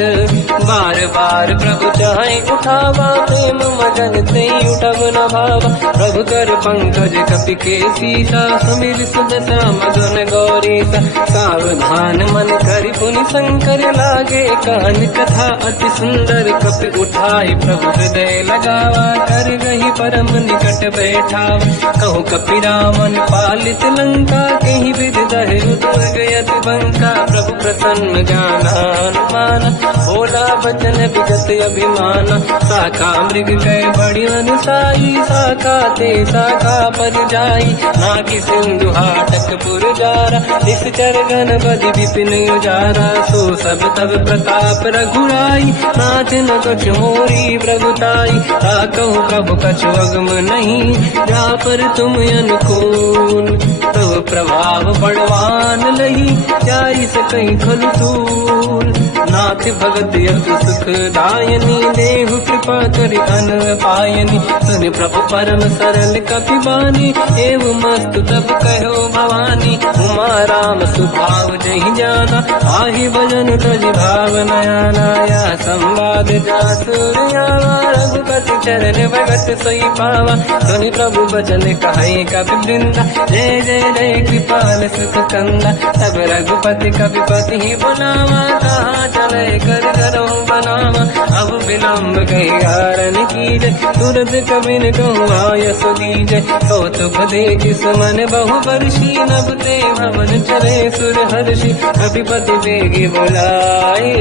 बार बार प्रभु चाहे उठावा प्रेम मगन ते उठब न भावा प्रभु कर पंकज कपि के सीसा समीर सुदशा मगन गौरीसा सावधान मन करि पुनि शंकर लागे कान कथा अति सुंदर कपि उठाई प्रभु हृदय लगावा कर गही परम निकट बैठावा कहु कपि रामन पालित लंका कहीं विधि दहे दुर्ग यति बंका प्रभु प्रसन्न ज्ञानानुमान भोला बचन विगत अभिमान शाखा मृग गए बड़ी अनुसाई शाखा ते शाखा पर जाई नाकि सिंधु हाटक पुरजारा निश्चर गण बदि विपिन उजारा सो सब तब प्रताप रघुराई नाथ न कछु मोरी प्रभुताई ताकहु प्रभु कछु अगम नहीं जा पर तुम अनुकूल तब प्रभाव बड़वान लही जाई सकई खल तूल नाथ भगत यतु सुख दायनी देहु कृपा करि अन पायनी सुनि प्रभु परम सरल कपि बानी एव मस्तु तब कहो भवानी उमा राम सुभाव जहि जाना आहि भजन तज भाव नयाना या संवाद जासुर आवा रघुपति चरण भगत सोई पावा सुनि प्रभु बचन कहे कपि वृंदा जय जय जय कृपाल सुख कंदा तब रघुपति कपिपति ही बुलावा कहाँ चले कर करो बनावा अब विलम्ब कही कारण कीजय तुरंत कबिन कहूँ आयस दीजय कौतुक देख सुमन बहु वर्षी नभ ते भवन चले सुर हर्षि कपिपति बेगी बुलाए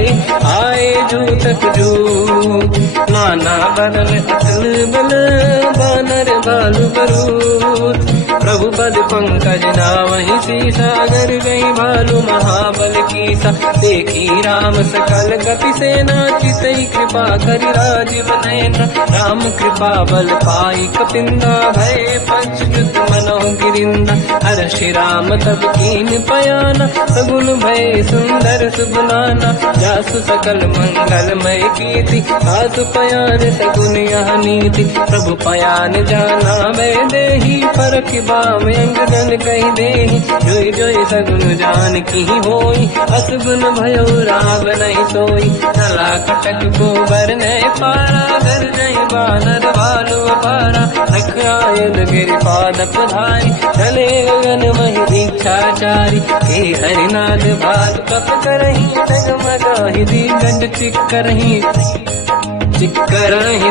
आए जूतक जू नाना बदल अतल बल बानर बालु बरूद प्रभु पद पंकज नामहि सीसागर गई भालू महाबल कीसा देखी राम सकल कपि सेना चितई कृपा करि राजीव नयना राम कृपा बल पाई कपिंदा भय पंचयुत मनो गिरिंदा हर श्री राम तब कीन पयाना सगुन भय सुंदर सुगुनाना जासु सकल मंगलमय कीर्ति आसु पयान सगुन यह नीति प्रभु पयान जाना मैं देही परख बाम अंगजन कही देही जोई जोई सगुन जान की होई असगुन भयो राव नहीं सोई नला कटक को बर ने पारा घर जई बानर भालू अपारा रख आयल गिर पाद पधारी चले गगन मही इच्छाचारी हे हरिनाथ भाल कप करही डगमगाहि दी गंड चिक्करहि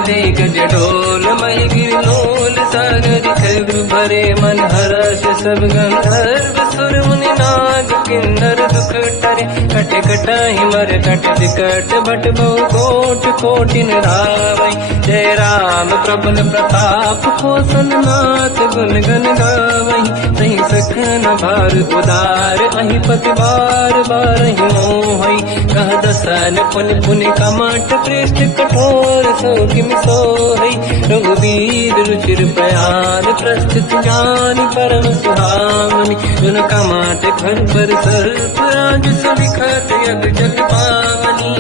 दे गज ढोल महि गिरलोल सागर खैर भरे मन हर्ष सब गंधर्व सुर मुनि नाग किन्नर दुख टरे कट कटाहि मर कट विकट भट बहु कोट कोटिन रावै जय राम प्रबल प्रताप कौशल नाथ गुण गन गावै तहि सखन भार उदार अहि पति बार बारहि मोहै कह दसन पुनि पुनि कमठ पृष्ठ कठोर सो किम सोहै रघुवीर रुचिर प्रयाण प्रस्थित ज्ञान परम सुहामनि जुन कमठ घर पर सर्प राज सविखत यग जग पावनी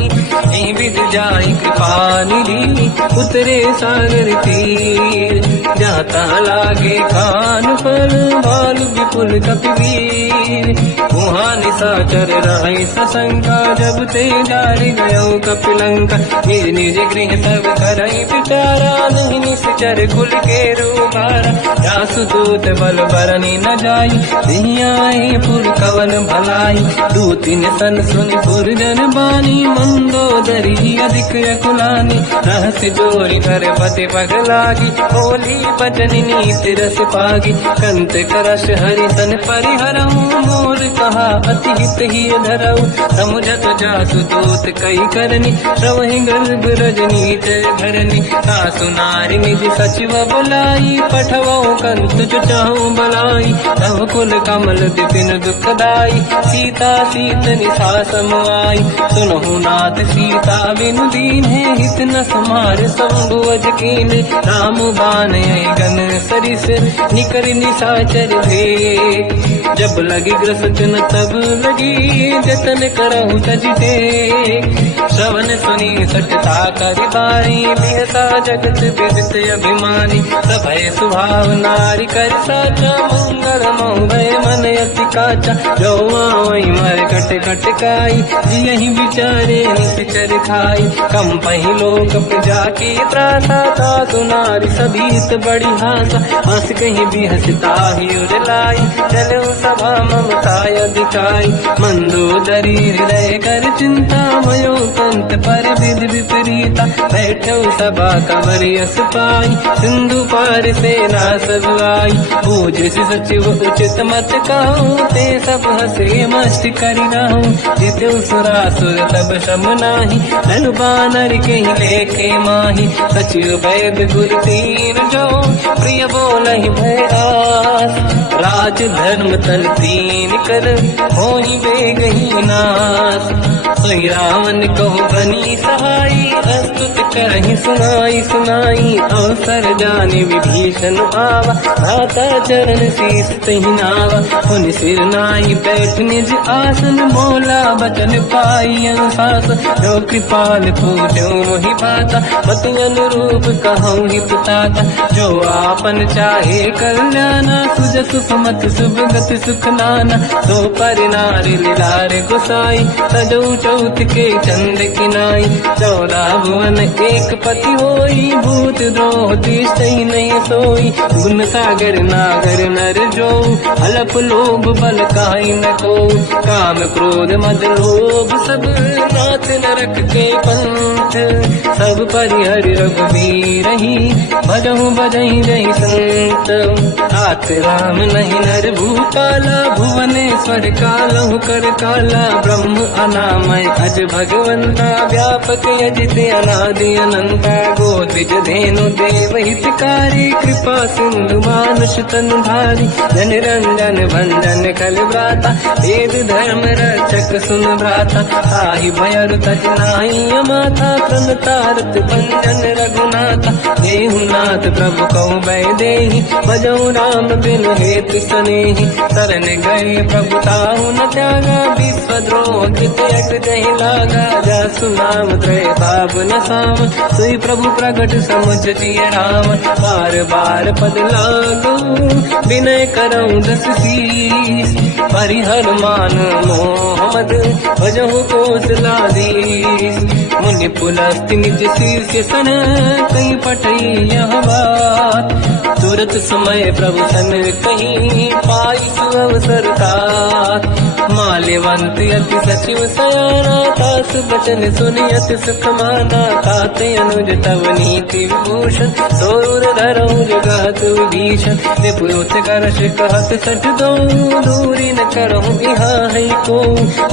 एहि विध जाहि कृपा निधि उतरे सागर तीर जाता लागे कान फल भालु विपुल कपिवीर वहाँ निशाचर रहि सशंका जब ते जारि गयो कपिलंका निज निज गृह सब करहि विचारा नहीं निश्चर कुल के रूबारा जासु दूत बल बरनी न जाई दिहियाहि पुर कवन भलाई दूतिन सन सुनि पुर जन बानी मंदोदरी अधिक अकुलानी रहस्य जोरी कर पति पगलागी होली बचन नीति रस पागी कंत करश हरि सन परिहरऊ मोर कहा अति हित ही धरऊ समुझत जासु दूत कई करनी श्रवहि गर्भ रजनी जय धरनी सासु नारी निज सचिव बुलाई पठवऊ कंत जो चाहू बलाई तव कुल कमल विपिन दुखदाई सीता सीत निशा समाई सुनहु नाथ सीता बिनु दीन है हित न समार संभुवज कीन राम बान गन सरिस निकर निशाचर भेद जब लगी ग्रसन तब लगी जतन करहु तजते श्रवण सुनी सटता करि बारी बिहसा जगत विदित अभिमानी सभय सुभाव नारी कर साचा मंगल मोहय मन अति काचा जो आवई मर कट कट काई जियहि विचारे निश्चर खाई कम पहि लोक प्रजा की त्रासा था सुनारी सभीत बड़ी हासा हंस कहीं भी हंसता ही उर लाई चलो सभा ममता अधिकाई मंदोदरी हृदय कर चिंता मयो कंत पर विध विपरीता बैठो सभा कंवर यस पाई सिंधु पार सेना सब आई पूज सचिव उचित मत कहूँ ते सब हसे मस्त करि रहूं जितु सुरासुर तब शम नाही धनु बानर के लेखे माही सचिव वैद गुर तीन जो प्रिय बोलहि भय आस राज धर्म तल तीन कर होई बेगही नास सोई रावण कहो बनी सहाई अस्तुत करहि सुनाई सुनाई अवसर जाने विभीषण आवा भ्राता चरण शीस तहि नावा पुनि सिर नाई बैठ निज आसन बोला बचन पाई अनुशास जो कृपाल पूजो मोहि पाता मति अनुरूप कहूँ हित ताता जो आपन चाहे कल्याणा सुजस सुमति सुभगति सुख नाना तो पर नारी लीलार गोसाई सजौ चौथ के चंद किनाई 14 भुवन एक पति होई भूत द्रोह तिष्ठई नहीं सोई गुण सागर नागर नर जो हलप लोभ बल काई न को काम क्रोध मद लोभ सब नाथ नरक के पंथ सब परिहरि रघुवीर ही भजहु बजहि जहि संत हाथ राम नहीं नर भूपाला भुवनेश्वर कालहु कर काला ब्रह्म अनामय अज भगवंता व्यापक यजित अनादि अनंता गोद्विज धेनु देव हितकारी कृपा सिंधु मानुष तनु धारी जन रंजन भंजन कल व्राता वेद धर्म रक्षक सुन भ्राता ताहि भयर तज नाहि माथा प्रणतारत भंजन रघुनाथा देहुनाथ प्रभु कहु बै देहि भजऊ राम बिनु हेतु सनेहि शरण गए प्रभु ताहु न त्यागा विश्वद्रोह कृत यक जहि लागा जासु नाम त्रय पाप न साम सोई प्रभु प्रगट समुझ जिय राम बार बार पद लागू विनय करऊं दस शीस परिहर मान मोहम्मद भजहु कौशलाधीश मुनि पुलस्त्य निज शीर्ष सन कहीं पटई यह बात। तुरत समय प्रभु सन कहीं पाई सुअवसर तात। माल्यवंत अति सचिव सयाना तास बचन सुनियत सुख माना। ताते अनुज तव नीति विभूषण सोर धरऊ जगत विभीषण। निपुत करश कहत सठ दो दूरी न करहु इहा है को।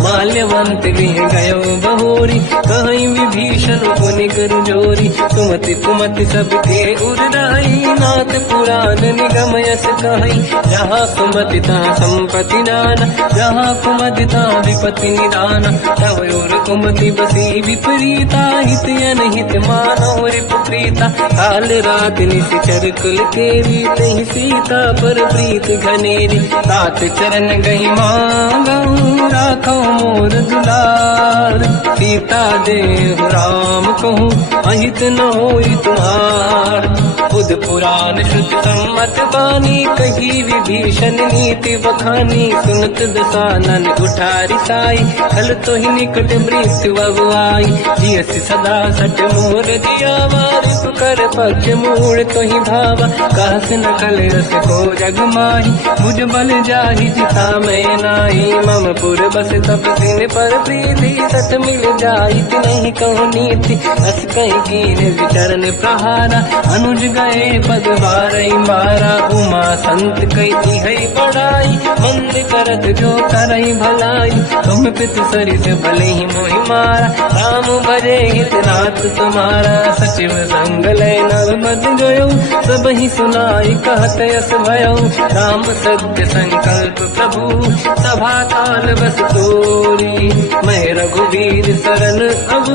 माल्यवंत गृह गयो बहोरी कहीं विभीषण पुनि कर जोरी। सुमति कुमति सबके उरराई नाथ पुराण निगम यस कहीं। जहाँ कुमति तहाँ संपत्ति नाना जहाँ कुमति तहाँ विपत्ति निदाना। तव और कुमति बसी विपरीता हित अनहित मानव रिपुप्रीता। काल रात निशिचर कुल केरी तहि सीता पर प्रीत घनेरी। तात चरण गई मांगऊ राखो मोर दुलार। सीता देव राम कहूँ अहित न होई तुम्हार। बुध पुराण श्रुति सम्मत बानी कही विभीषण नीति बखानी। सुनत दसानन उठारी साई खल तो ही निकट मृत्यु अब आई। जियस सदा सट मोर दिया वारिप कर पक्ष मूड़ तो ही भावा। कहस न कल रस को जग माही भुज बल जाहि जिता मैं नाई। मम पुर बस तब सिन पर प्रीति सत मिल जाई नहीं कहूँ नीति। अस कहीं कीन विचरण प्रहारा अनुज गए पद बारई मारा। उमा संत कही है बड़ाई मंद करत जो करई भलाई। तुम पित सरिस भले ही मोहि मारा राम भजे हित नाथ तुम्हारा। सचिव संग लय नव मद गयो सब ही सुनाई कहत यस भयो। राम सत्य संकल्प प्रभु सभा काल बस तोरी। मैं रघुवीर शरण अब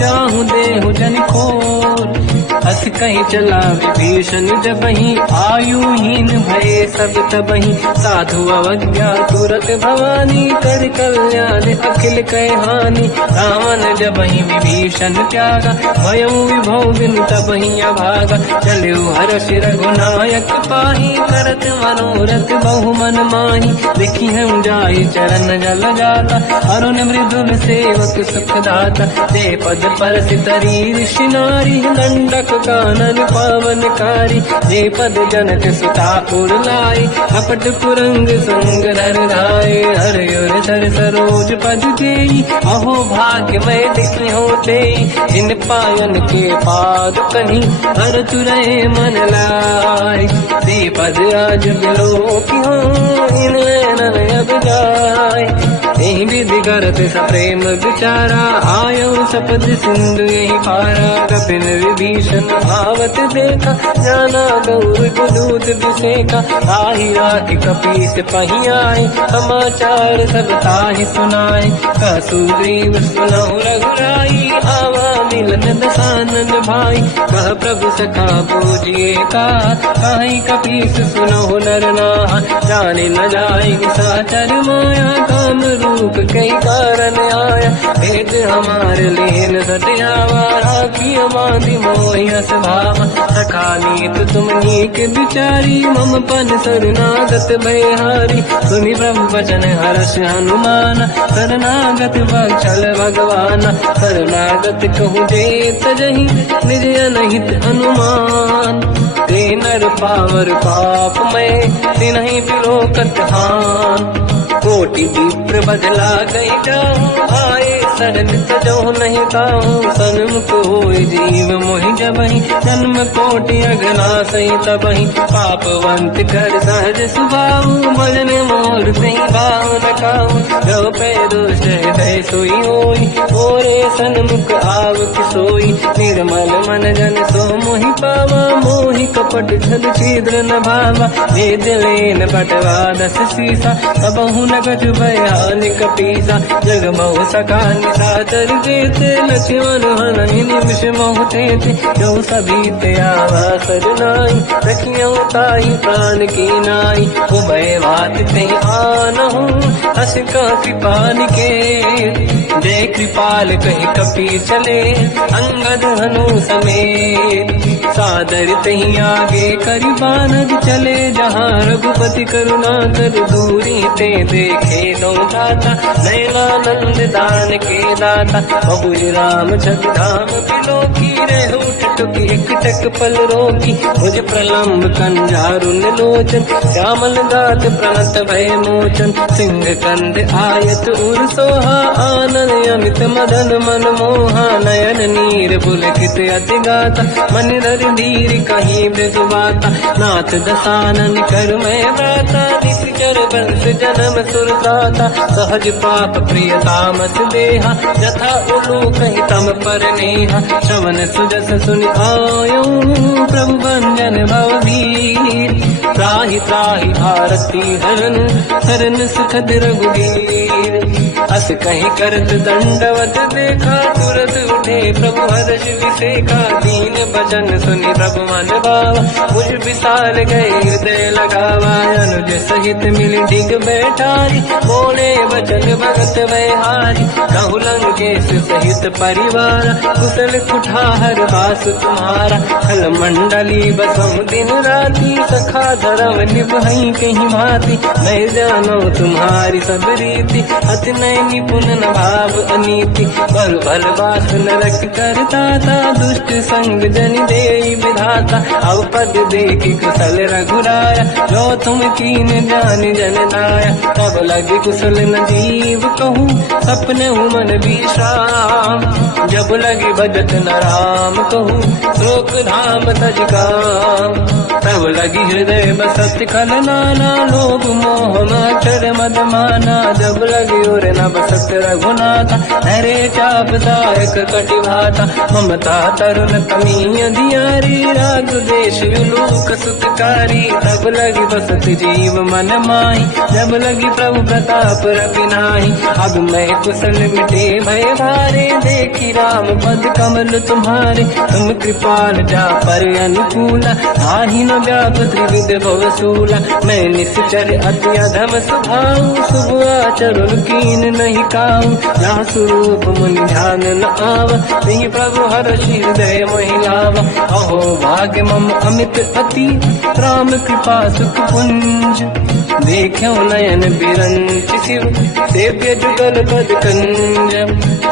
जाहूँ देहु जन खोर। अस कहीं चला विभीषण जबहि आयुहीन भये सब तबहि। साधु अवज्ञा तुरत भवानी कर कल्याण अखिल कह हानि। रावण जबहि विभीषण त्यागा भयउ विभव बिनु तबहि अभागा। चलु हर्ष रघुनायक पाहि करत मनोरथ बहु मन माहि। देखी हम जाय चरण जल जाता अरुण मृदुल सेवक सुख दाता। ते पद पर सितरी ऋषि नारी दंडक कानन पावनकारी। जे पद जनक सुता पुर लाई कपट पुरंग संग धर धाय। हर सर सरोज पद देई अहो भाग्य मैं देखी होते। इन पायन के पाद कहीं हर तुरहे मन लाई। दे पद आज बिलो की हो इन नैनन अब जाय। यही विधि करत सप्रेम विचारा आयो सपद सिंधु यही पारा। कपिन विभीषण आवत देखा जाना गौर गुदूत विसेका। आही राख कपीस पही आए समाचार सब ताहि सुनाए। कह सुग्रीव सुनहु रघुराई आवा मिलन दसानन भाई। कह प्रभु सखा पूजिए का कहीं कपीस सुनहु नर नाहा। जाने न जाए साचर माया काम रूप कई कारण आया। भेद हमार लेन सत्यावा राखी बांधि मोहि हस भावा। सखा नीत तुम नीक विचारी मम पन शरणागत भयहारी। सुनि प्रभु वचन हर्ष हनुमान शरणागत वत्सल भगवाना। शरणागत कहूँ जे तजहि निज अनहित अनुमान। ते नर पावर पाप में तिन्हि बिलोकत हान। कोटि विप्र बदला गई जाऊँ आए शरण तजो नहीं ताऊँ। सन्मुख होय जीव मोहि जबहि जन्म कोटि अगना सही तबहि। पापवंत कर सहज सुभाऊ भजन मोर सही भाव न खाऊँ। जो पे दुष्ट हृदय सोई होई ओरे सन्मुख आव सोई। निर्मल मन जन सो मोहि पावा मोहि कपट छल छिद्र न भावा। भेद लेन बटवा दस सीसा सबहु न गज भयान कपीसा। जग बहु सका निशाचर जेते लक्ष्मण हनहि निमिष मोह तेते। जो सभी ते आवा सरनाई रखियो ताई प्राण की नाई। उभय बात ते आनहु हस का कृपान के। जय कृपाल कहि कपी चले अंगद हनु समेत। सादर तहीं आगे करी बानग चले जहाँ रघुपति करुणा कर दूरी ते देखे दो दाता नयनानंद दान के दाता बहुज राम जगधाम बिलो की रह उठ टुक एक टक पल रोकी मुझ प्रलम्ब कंजारुन लोचन श्यामल दात प्रणत भय मोचन सिंह कंद आयत उर सोहा आनंद अमित मदन मन मोहा नयन नीर पुलकित अति गाता मन धर धीर कहीं मृदुबाता नाथ दसानन कर मैं व्राता निश्चर वंश जन्म सुरदाता सहज पाप प्रिय तामस देहा जथा उलू कहीं तम पर नेहा श्रवण सुजस सुनि आयो प्रभु भंजन भववीर त्राहि त्राहि आरती हरन हरन सुखद रघुवीर अस कहीं करत दंडवत देखा तुरत उठे प्रभु हर्ष विसेखा दीन भजन सुनि प्रभु मन भावा मुझ विसार गए हृदय लगावा अनुज सहित मिल डिग बैठारी बोले वचन भगत वैहारी कहु लंकेश सहित परिवार कुशल कुठार वास तुम्हारा खल मंडली बसम दिन राती सखा धर्म निभई कहीं भांति मैं जानो तुम्हारी सब रीति अति नय निपुण न भाव अनीति पर भल बात नरक करता था दुष्ट संग जन दे विधाता अब पद देखी कुशल रघुराया जो तुम कीन जान जन नाया तब लगे कुशल न जीव कहूँ सपने मन विश्राम जब लगे भजत न राम कहूँ शोक धाम तज काम तब लगी हृदय बसत खल नाना लोभ मोह मचर मद माना जब लगी और न बसत रघुनाथा हरे चाप दायक कटिभाता ममता तरुण कमीय दियारी राग देश विलूक सुतकारी तब लगी बसत जीव मन माही जब लगी प्रभु प्रताप रविनाही अब मैं कुशल मिटे भय भारे देखी राम पद कमल तुम्हारे तुम कृपाल जा पर अनुकूला आही न व्याप त्रिविध भवसूला मैं निश्चर अति अधम स्वभाव शुभ आचरण कीन नहीं काऊ जहाँ स्वरूप मुनि ध्यान न आव नहीं प्रभु हर्ष हृदय महिलाव अहो भाग्य मम अमित अति राम कृपा सुख पुंज देखो नयन बिरंच शिव सेव्य जुगल पद कंज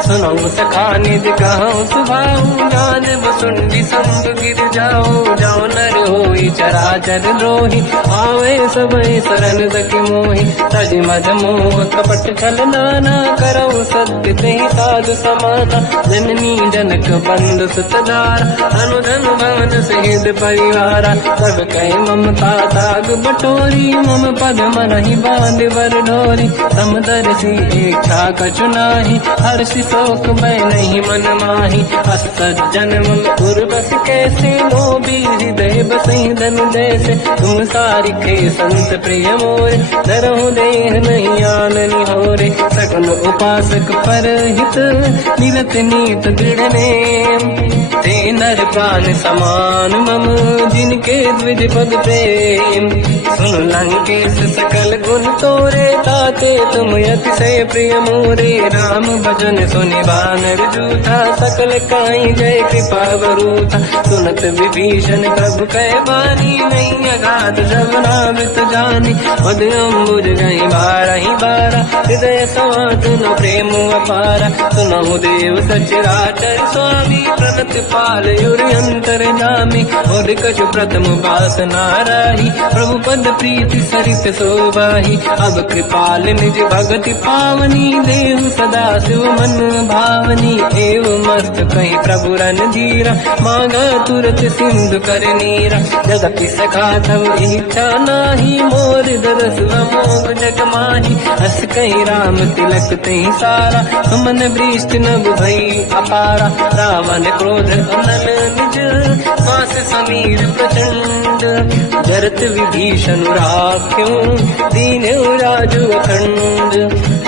सुनो सखा निध कहो सुभाऊ जान बसुंडी संग गिर जाओ जाओ नर होई चराचर द्रोही आवे सबई शरण सखी मोहि तज मद मोह कपट छल नाना करौ सत्य तेहि साधु समाना जननी जनक बंधु सुतदार अनुधन भवन सहित परिवारा सब कहे ममता ताग बटोरी मम पद मनहि बांध बर डोरी समदर्शी इच्छा कछु नाही हर्षि शोक मैं नहीं मन माही असज्जन मम उर्वश कैसे लोभी हृदय बसई धन जैसे तुम सारिखे संत प्रिय मोरे धरहु देह नहीं आननि होरे सकल उपासक पर हित निरत नीत दृढ़ नेम ते नर प्राण समान मम जिनके द्विज पद प्रेम सुन लंकेश सकल गुण तोरे ताते तुम अतिशय प्रिय मोरे राम भजन सुनि बानर जूथा सकल काई जय कृपा वरूथा सुनत विभीषण प्रभु कह बानी नहीं अगाध जब नामित जानी पद अम्बुज गई बारहि बारा हृदय समात न प्रेम अपारा सुनहु देव सचराचर स्वामी प्रणत पाल युरि अंतर जामी और कछु प्रथम बास नाराही प्रभु पद प्रीति सरित शोभाही अब कृपाल निज भगति पावनी देव सदा शिव मन भावनी एवं मस्त कहीं प्रभु रन धीरा मांगा तुरत सिंधु कर नीरा जगति सखा तब इच्छा नाही मोर दरस मोग जग माही हस कहीं राम तिलक तही सारा सुमन वृष्टि नभ भई अपारा रावण क्रोध अनल निज मास समीर प्रचंड जरत विभीषण राख्यों दीन राजु अखंड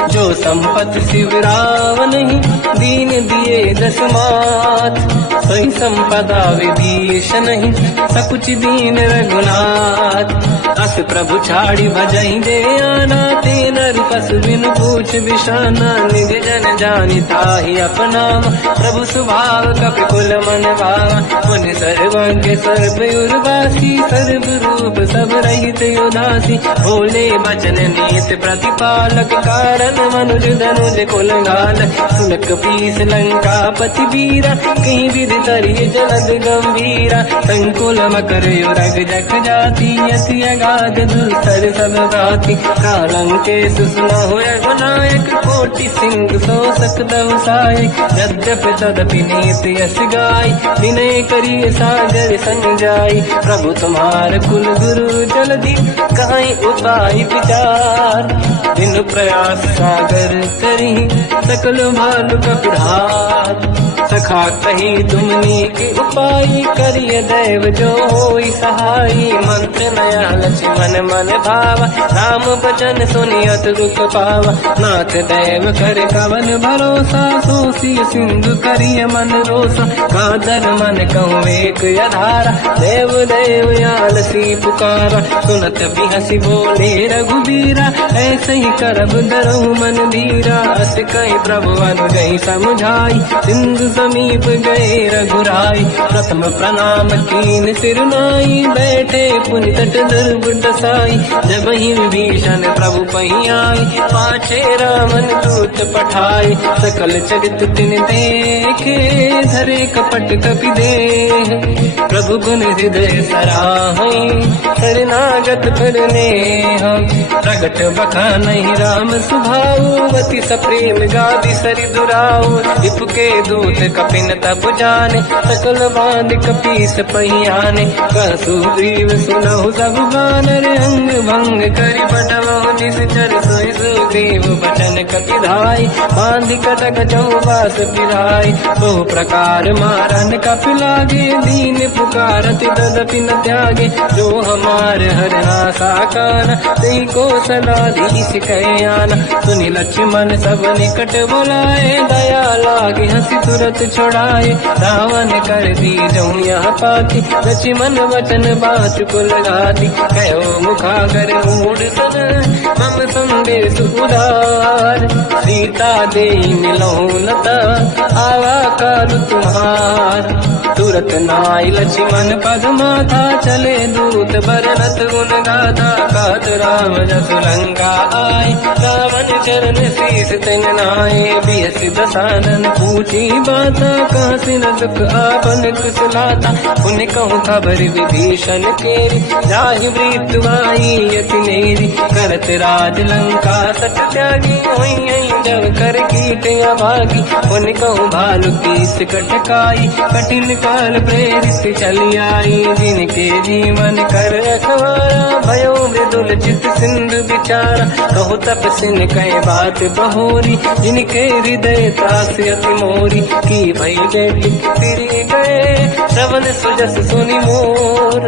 जो संपत शिवराव नहीं, दीन दिए दस मात। सोई संपदा विभीष नहीं, सकुच दीन रघुनाथ। अस प्रभु छाड़ी भजई दे आना, ते नर पशु बिनु पूछ बिशाना। निज जन जानिता ही अपनाम, प्रभु स्वभाव कपि कुल मन भावा। मुनि सर्वज्ञ सर्व उर्वासी, सर्व रूप सब रहित उदासी। भोले बचन नीत प्रतिपालक, कारण मनुज धनुज कुल घाल। सुनक पीस लंका पति वीरा, कहीं विधि तरिय जलद गंभीरा। संकुल मकर युरग जख जाति, अति अगाध दुस्तर सब भाति। कालंकेश सुनहुँ रघुनायक, कोटि सिंह सो सकदहु साय। यद्यपि तदपि नीत यश गाय, विनय करिय सागर संग जाय। प्रभु तुम्हार कुल गुरु जल्दी, कहीं उपाय विचार। दिन प्रयास सागर करी, सकल भालु कपिधार। सखा कही तुमनी के उपाय, करिय दैव जो होई सहाय। मंत्र नया लक्ष्मण मन भावा, राम बचन सुनियत दुख पावा। नाथ दैव कर कवन भरोसा, सोसी सिंधु करिय मन रोसा। कादर मन कहूँ एक अधारा, देव देव आलसी पुकारा। सुनत बिहसी बोले रघुबीरा, ऐसे ही करब डरहु मन धीरा। अस कहीं प्रभु अनुजहि समझाई, सिंधु समीप गए रघुराई। प्रथम प्रणाम कीन सिर नाई, बैठे पुनि तट दुर्ग दसाई। जब ही विभीषण प्रभु पही आई, पाछे रामन दूत पठाई। सकल चरित तिन देखे, धरे कपट कपि देह। प्रभु गुण हृदय सराहई, शरणागत फिरने हम। प्रगट बखानहि राम सुभाऊ, अति सप्रेम गादि सरि दुराऊ। विपुके दूत कपिन तब जाने, सकल बांध कपीस पहियाने। कह सुग्रीव सुनहु सब बानर, अंग भंग करि बटवहु निश्चर। सोई सुग्रीव बचन कपि धाई, बांध कटक चौबास पिराई। बहु प्रकार मारन कपि लागे, दीन पुकारत तदपि न त्यागे। जो हमार हरना साकाना, तेई को सलाधीश कहे आना। सुनि लक्ष्मण सब निकट बुलाए, दया लागे हंसी तुरत छुड़ाए। रावण कर दी जऊँ यहाँ पाती, लक्ष्मण वचन बात कुल गाती। कहो मुखागर मूढ़ सन, मम संदेश उदार। सीता दे मिलऊँ लता, आवा काल तुम्हार। तुरत नाई लक्ष्मण पद माथा, चले दूत बरनत गुण गाथा। कहत राम जसु लंका आए, रावण चरण शीस तिन नाए। बियस दसानन पूछी बाता, कहाँ सिन दुख आपन कुशलाता। पुन कहूँ खबर विभीषण केरी, जाहि मृत्यु आई यति नेरी। करत राज लंका सट त्यागी, हुई जब कर कीट अभागी। पुन कहूँ भालु कीस कटकाई, कठिन काल प्रेरित चली आई। जिनके जीवन कर रखवारा, भयो मृदुल चित सिंधु विचारा। कहो तपसिन कह बात बहोरी, जिनके हृदय त्रास अति मोरी। की भई बेटी तिरि गए, श्रवण सुजस सुनि मोर।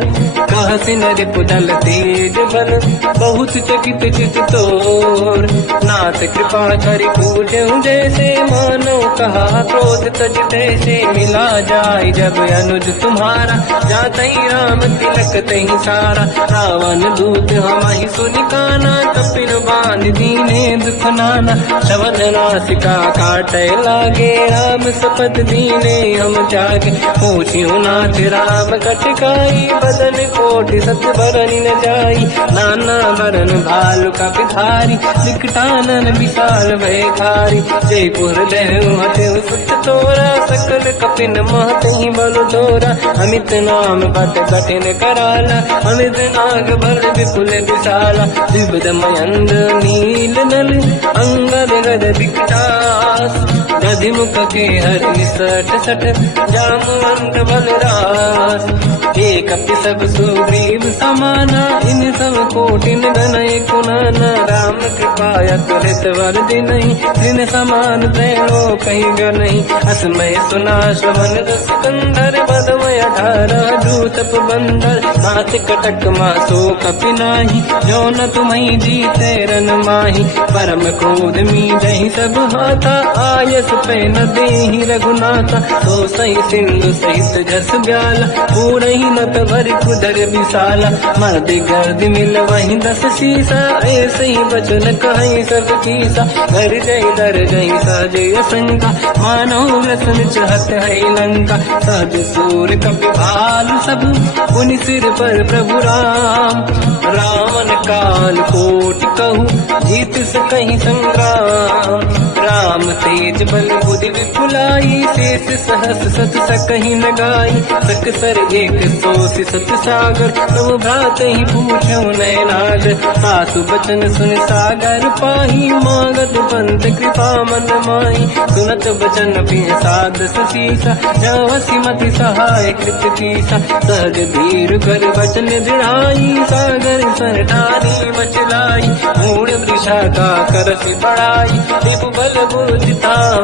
कहसिन रिपुदल तेज बल, बहुत चकित चित तोर। नाथ कृपा करि पूजऊँ जैसे, मानो कहा क्रोध तज तैसे। मिला जाय जब अनुज तुम्हारा, जातहि राम तिलक तहि सारा। रावण दूत हमहि सुनि काना, कपिन बांध दीने दुख नाना। श्रवण नासिका काटय लागे, राम सपथ दीने हम जागे। पूछियो नाथ राम कटकाई, बदन कोटि सत बरनि न जाई। नाना बरन भालु कपिधारी, विकटानन विशाल भयखारी। जयपुर लहु हतेउ सुत तोरा, सकल कपिन महतहि बल तोरा। अमित नाम बट कठिन कराला, अमित नाग बल विपुल विशाला। विबुध मयंद्र नील नल, अंगद गद विकटास। दधिमुख के हरि सठ सठ जामवंत बलराज। एक अपि सब सुग्रीव समाना इन सब कोटिन गनय कुनाना। राम कृपाया तुरत वर दिनहि दिन समान त्रैलो कहीं गनहि। असमय सुना श्रवण रस कंधर बदमय 18 दूतप बंदर। मात कटक मासो कपि नाही जो न तुम्हि जीते रन माही। परम क्रोध मीजहि सब हाथा आयस पे न देहि रघुनाथा। तो सही सिंधु सहित जस ब्याला पूरहि नत भरि कुदर विशाला। मर्द गर्द मिल वही 10 सीसा ऐसे ही बचन कहि सब कीसा। घर जय दर जय सहजय शंका मानो रसन चहत है लंका। सहज सूर कपि भालु सब पुनि सिर पर प्रभु राम। रावण काल कोटि कहु जीत सकहि संग्राम। राम तेज बल बुद्धि विपुलाई शेष सहस सत सकहि न गाई। सकसर एक सोसि सत सागर तब भ्रात ही पूछौ नैनागर। सासु बचन सुन सागर पाही मांगत पंत कृपा मन माही। सुनत बचन पिय साध सीसा जवसी मति सहाय कृत कीसा। सहज धीर कर बचन दृढ़ाई सागर सन ठानी मचलाई। मूढ़ वृषा का करसि बढ़ाई रिपु बल बुद्धि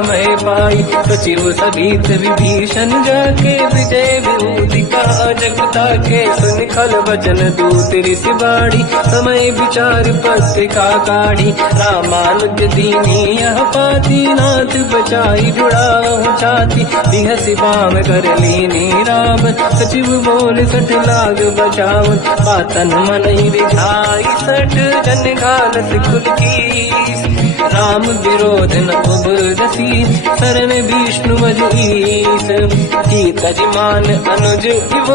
मैं पाई। सचिव सभीत विभीषण जाके विजय विभूति का जगता के। सुन खल बचन दूत ऋषि बाड़ी समय विचार पत्रिका काढ़ी। रामानुज दीनी यह पाती नाथ बचाई जुड़ाहु छाती। बिहसि बाम कर लीनी राम सचिव बोल सठ लाग बचावन। पातन मन ही रिझाई सठ जन घालत कुल कीस। राम विरोध न उबरसी शरण विष्णु मजीस। कीतज मान अनुज इव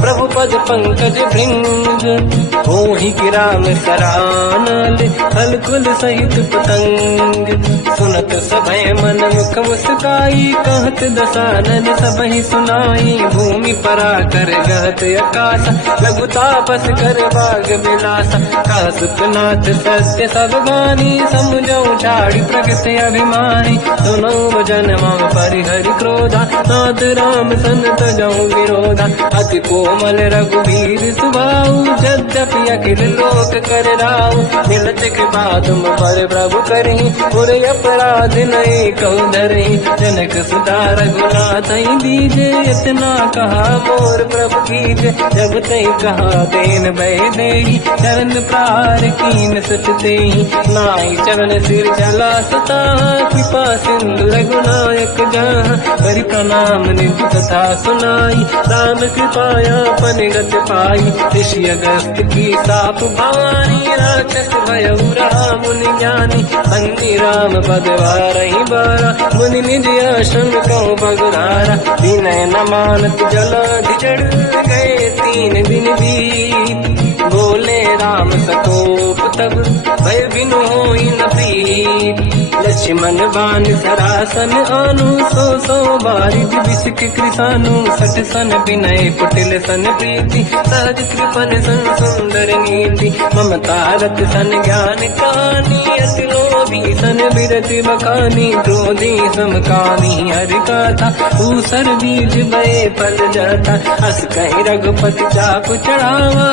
प्रभु पद पंकज भृंग। होहि कि राम सरानल हलकुल सहित पतंग। सुनत सभय मन मुख मुस्काई कहत दसानन सबहि सुनाई। भूमि परा कर गहत आकाश लघु तापस कर बाग विलासा। कह सुखनाथ सत्य सब गानी समझौ ठाड़ी प्रगट अभिमानी। सुनो भजन मम परिहरि क्रोधा नाथ राम सन तजौ विरोधा। अति कोमल रघुवीर सुभाऊ यद्यपि अखिल लोक कर राऊ। मिलत कृपा तुम पर प्रभु करहि पुर अपराध नहीं कहु धरहि। जनक सुता रघुनाथ दीजे इतना कहा मोर प्रभु कीजे। जब तई कहा देन भय देहि चरण प्रार कीन सत तेहि। नाई चरण सिर चला सता कृपा सिंधु रघुनायक जहाँ। हरि प्रणाम निधि कथा सुनाई राम कृपाया पनिगत पाई। ऋषि अगस्त की साप भवानी राक्षस भयउ राम मुनि ज्ञानी। बंदी राम पद वारहि बारा मुनि निज आश्रम कहु बगुधारा। विनय न मानत जलाधि जड़ गए 3 दिन बीत। बोले राम सकोप तब भय बिनु होई न प्रीत। लक्ष्मण बाण सरासन आनु 100 बारिज बिसिक कृसानु। सठ सन विनय कुटिल सन प्रीति सहज कृपन सन सुंदर नीति। ममता रत सन ज्ञान कहानी अति लोभी सन बिरति बखानी। क्रोधी समकामी हरि गाथा ऊसर बीज बये फल जाता। अस कहि रघुपति चाप चढ़ावा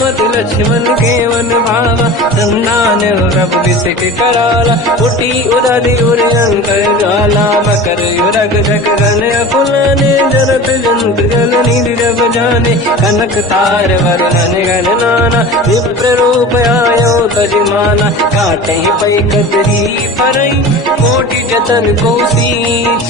मत लक्ष्मण के वन भावा। संदान प्रभु बिसिक कराला उठी उदधि उर अंकर ज्वाला। मकर युरग जग गण अकुलाने जरत जंत जल निधि जब जाने। कनक तार वरन गण नाना विप्र रूप आयो तजमाना। काटे पै कतरी परई कोटि जतन को सींच।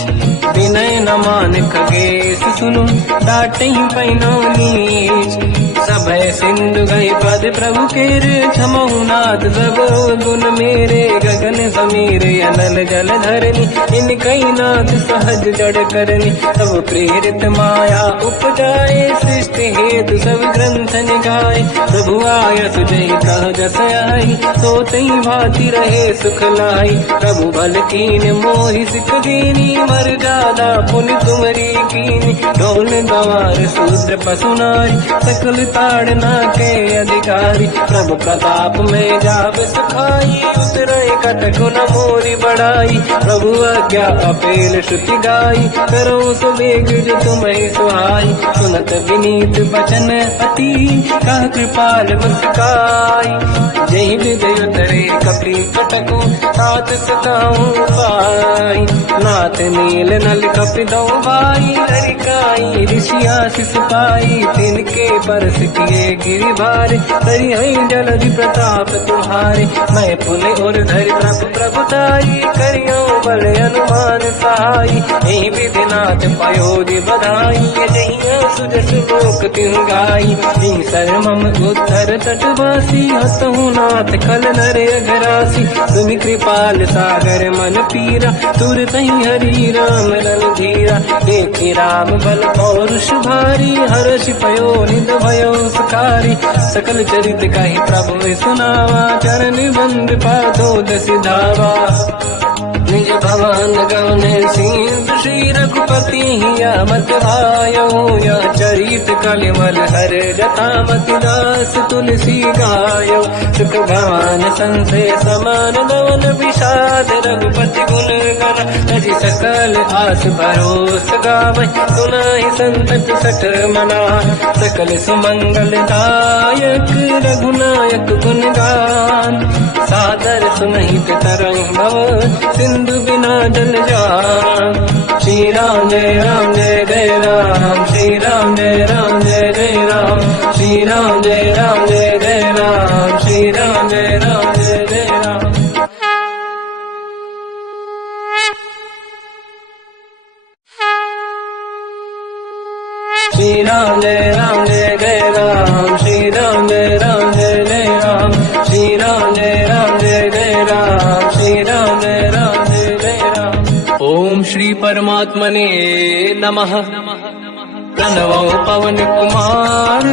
विनय न मान खगेश सुनु डाटे पैनो नीच। सभय सिंधु गई पद प्रभु केरे क्षमहु नाथ सब गुण मेरे। गगन समीर अनल जल धरनी इन कई नाथ सहज जड़ करनी। सब प्रेरित माया उपजाए सृष्टि हेतु सब ग्रंथ निगाए। प्रभु आय सुजय कह जस आई सो तई भांति रहे सुख लाई। प्रभु बल कीन मोहि सिख दीनी मर्यादा पुनि तुमरी कीनी। ढोल गवार शूद्र पशु नारी सकल ताड़ना के अधिकारी। प्रभु प्रताप में जाब सुखाई उतरे कटक न मोरी पढ़ाई। प्रभु आज्ञा अपेल श्रुति गाई, करो सो वेग जो तुम्हें सुहाई। सुनत विनीत बचन अति, कह कृपाल मुस्काई। जय हृदय तरे कपि कटकु, तात सताऊं पाई। नाथ नील नल कपि दो भाई, हरिकाई ऋषि आशीष पाई। तिनके परस किए गिरि भारे, तरी हई जलधि प्रताप तुम्हारे। मैं पुनि और धरि प्रभु प्रभुताई, करियो बल अनुमान सहाय। यही विधिनाथ पयोधि बधाई, जहिया सुजस लोक तिहु गाई। सर मम उत्तर तटवासी, हसहु नाथ खल नर अघरासी। तुम कृपाल सागर मन पीरा, तुरत ही हरि राम रणधीरा। देखि राम बल पौरुष भारी, हर्ष पयो निध भयो सुखारी। सकल चरित कहि प्रभु सुनावा, चरण बंद पादो सिधावा। निज भवन गवने सिंधु, श्री रघुपति हिया मत आयो। या चरित कलिमल हर जटामति दास, तुलसी गायो। सुख भवन संसे समान, गवन विषाद रघुपति गुण गण। तजि सकल आस भरोस गावै, सुनाहि संतत सठ मना। सकल सुमंगल दायक, रघुनायक गुण गान। सादर सुनहित तरंग भव, सिंधु बिना जल जान। श्री राम जय राम जय जय राम, श्री राम जय राम जय जय राम। श्री राम जय राम जय जय राम, श्री राम जय राम जय जय राम। श्री राम जय राम जय जय राम, श्री राम जय राम जय जय राम। श्री राम जय राम जय जय राम, श्री राम जय राम जय जय राम। ओम श्री परमात्मने नमः। प्रणवो पवन कुमार,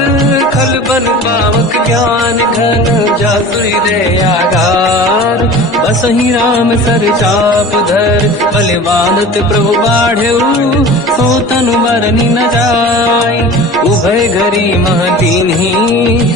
खल बन पावक ज्ञान घन। जासुरी दयागार, बसहि राम सर चाप धर। बलवानत प्रभु बाढ़ऊ, सो तनु बरनि न जाय। उभय घरी मह दीन्ही,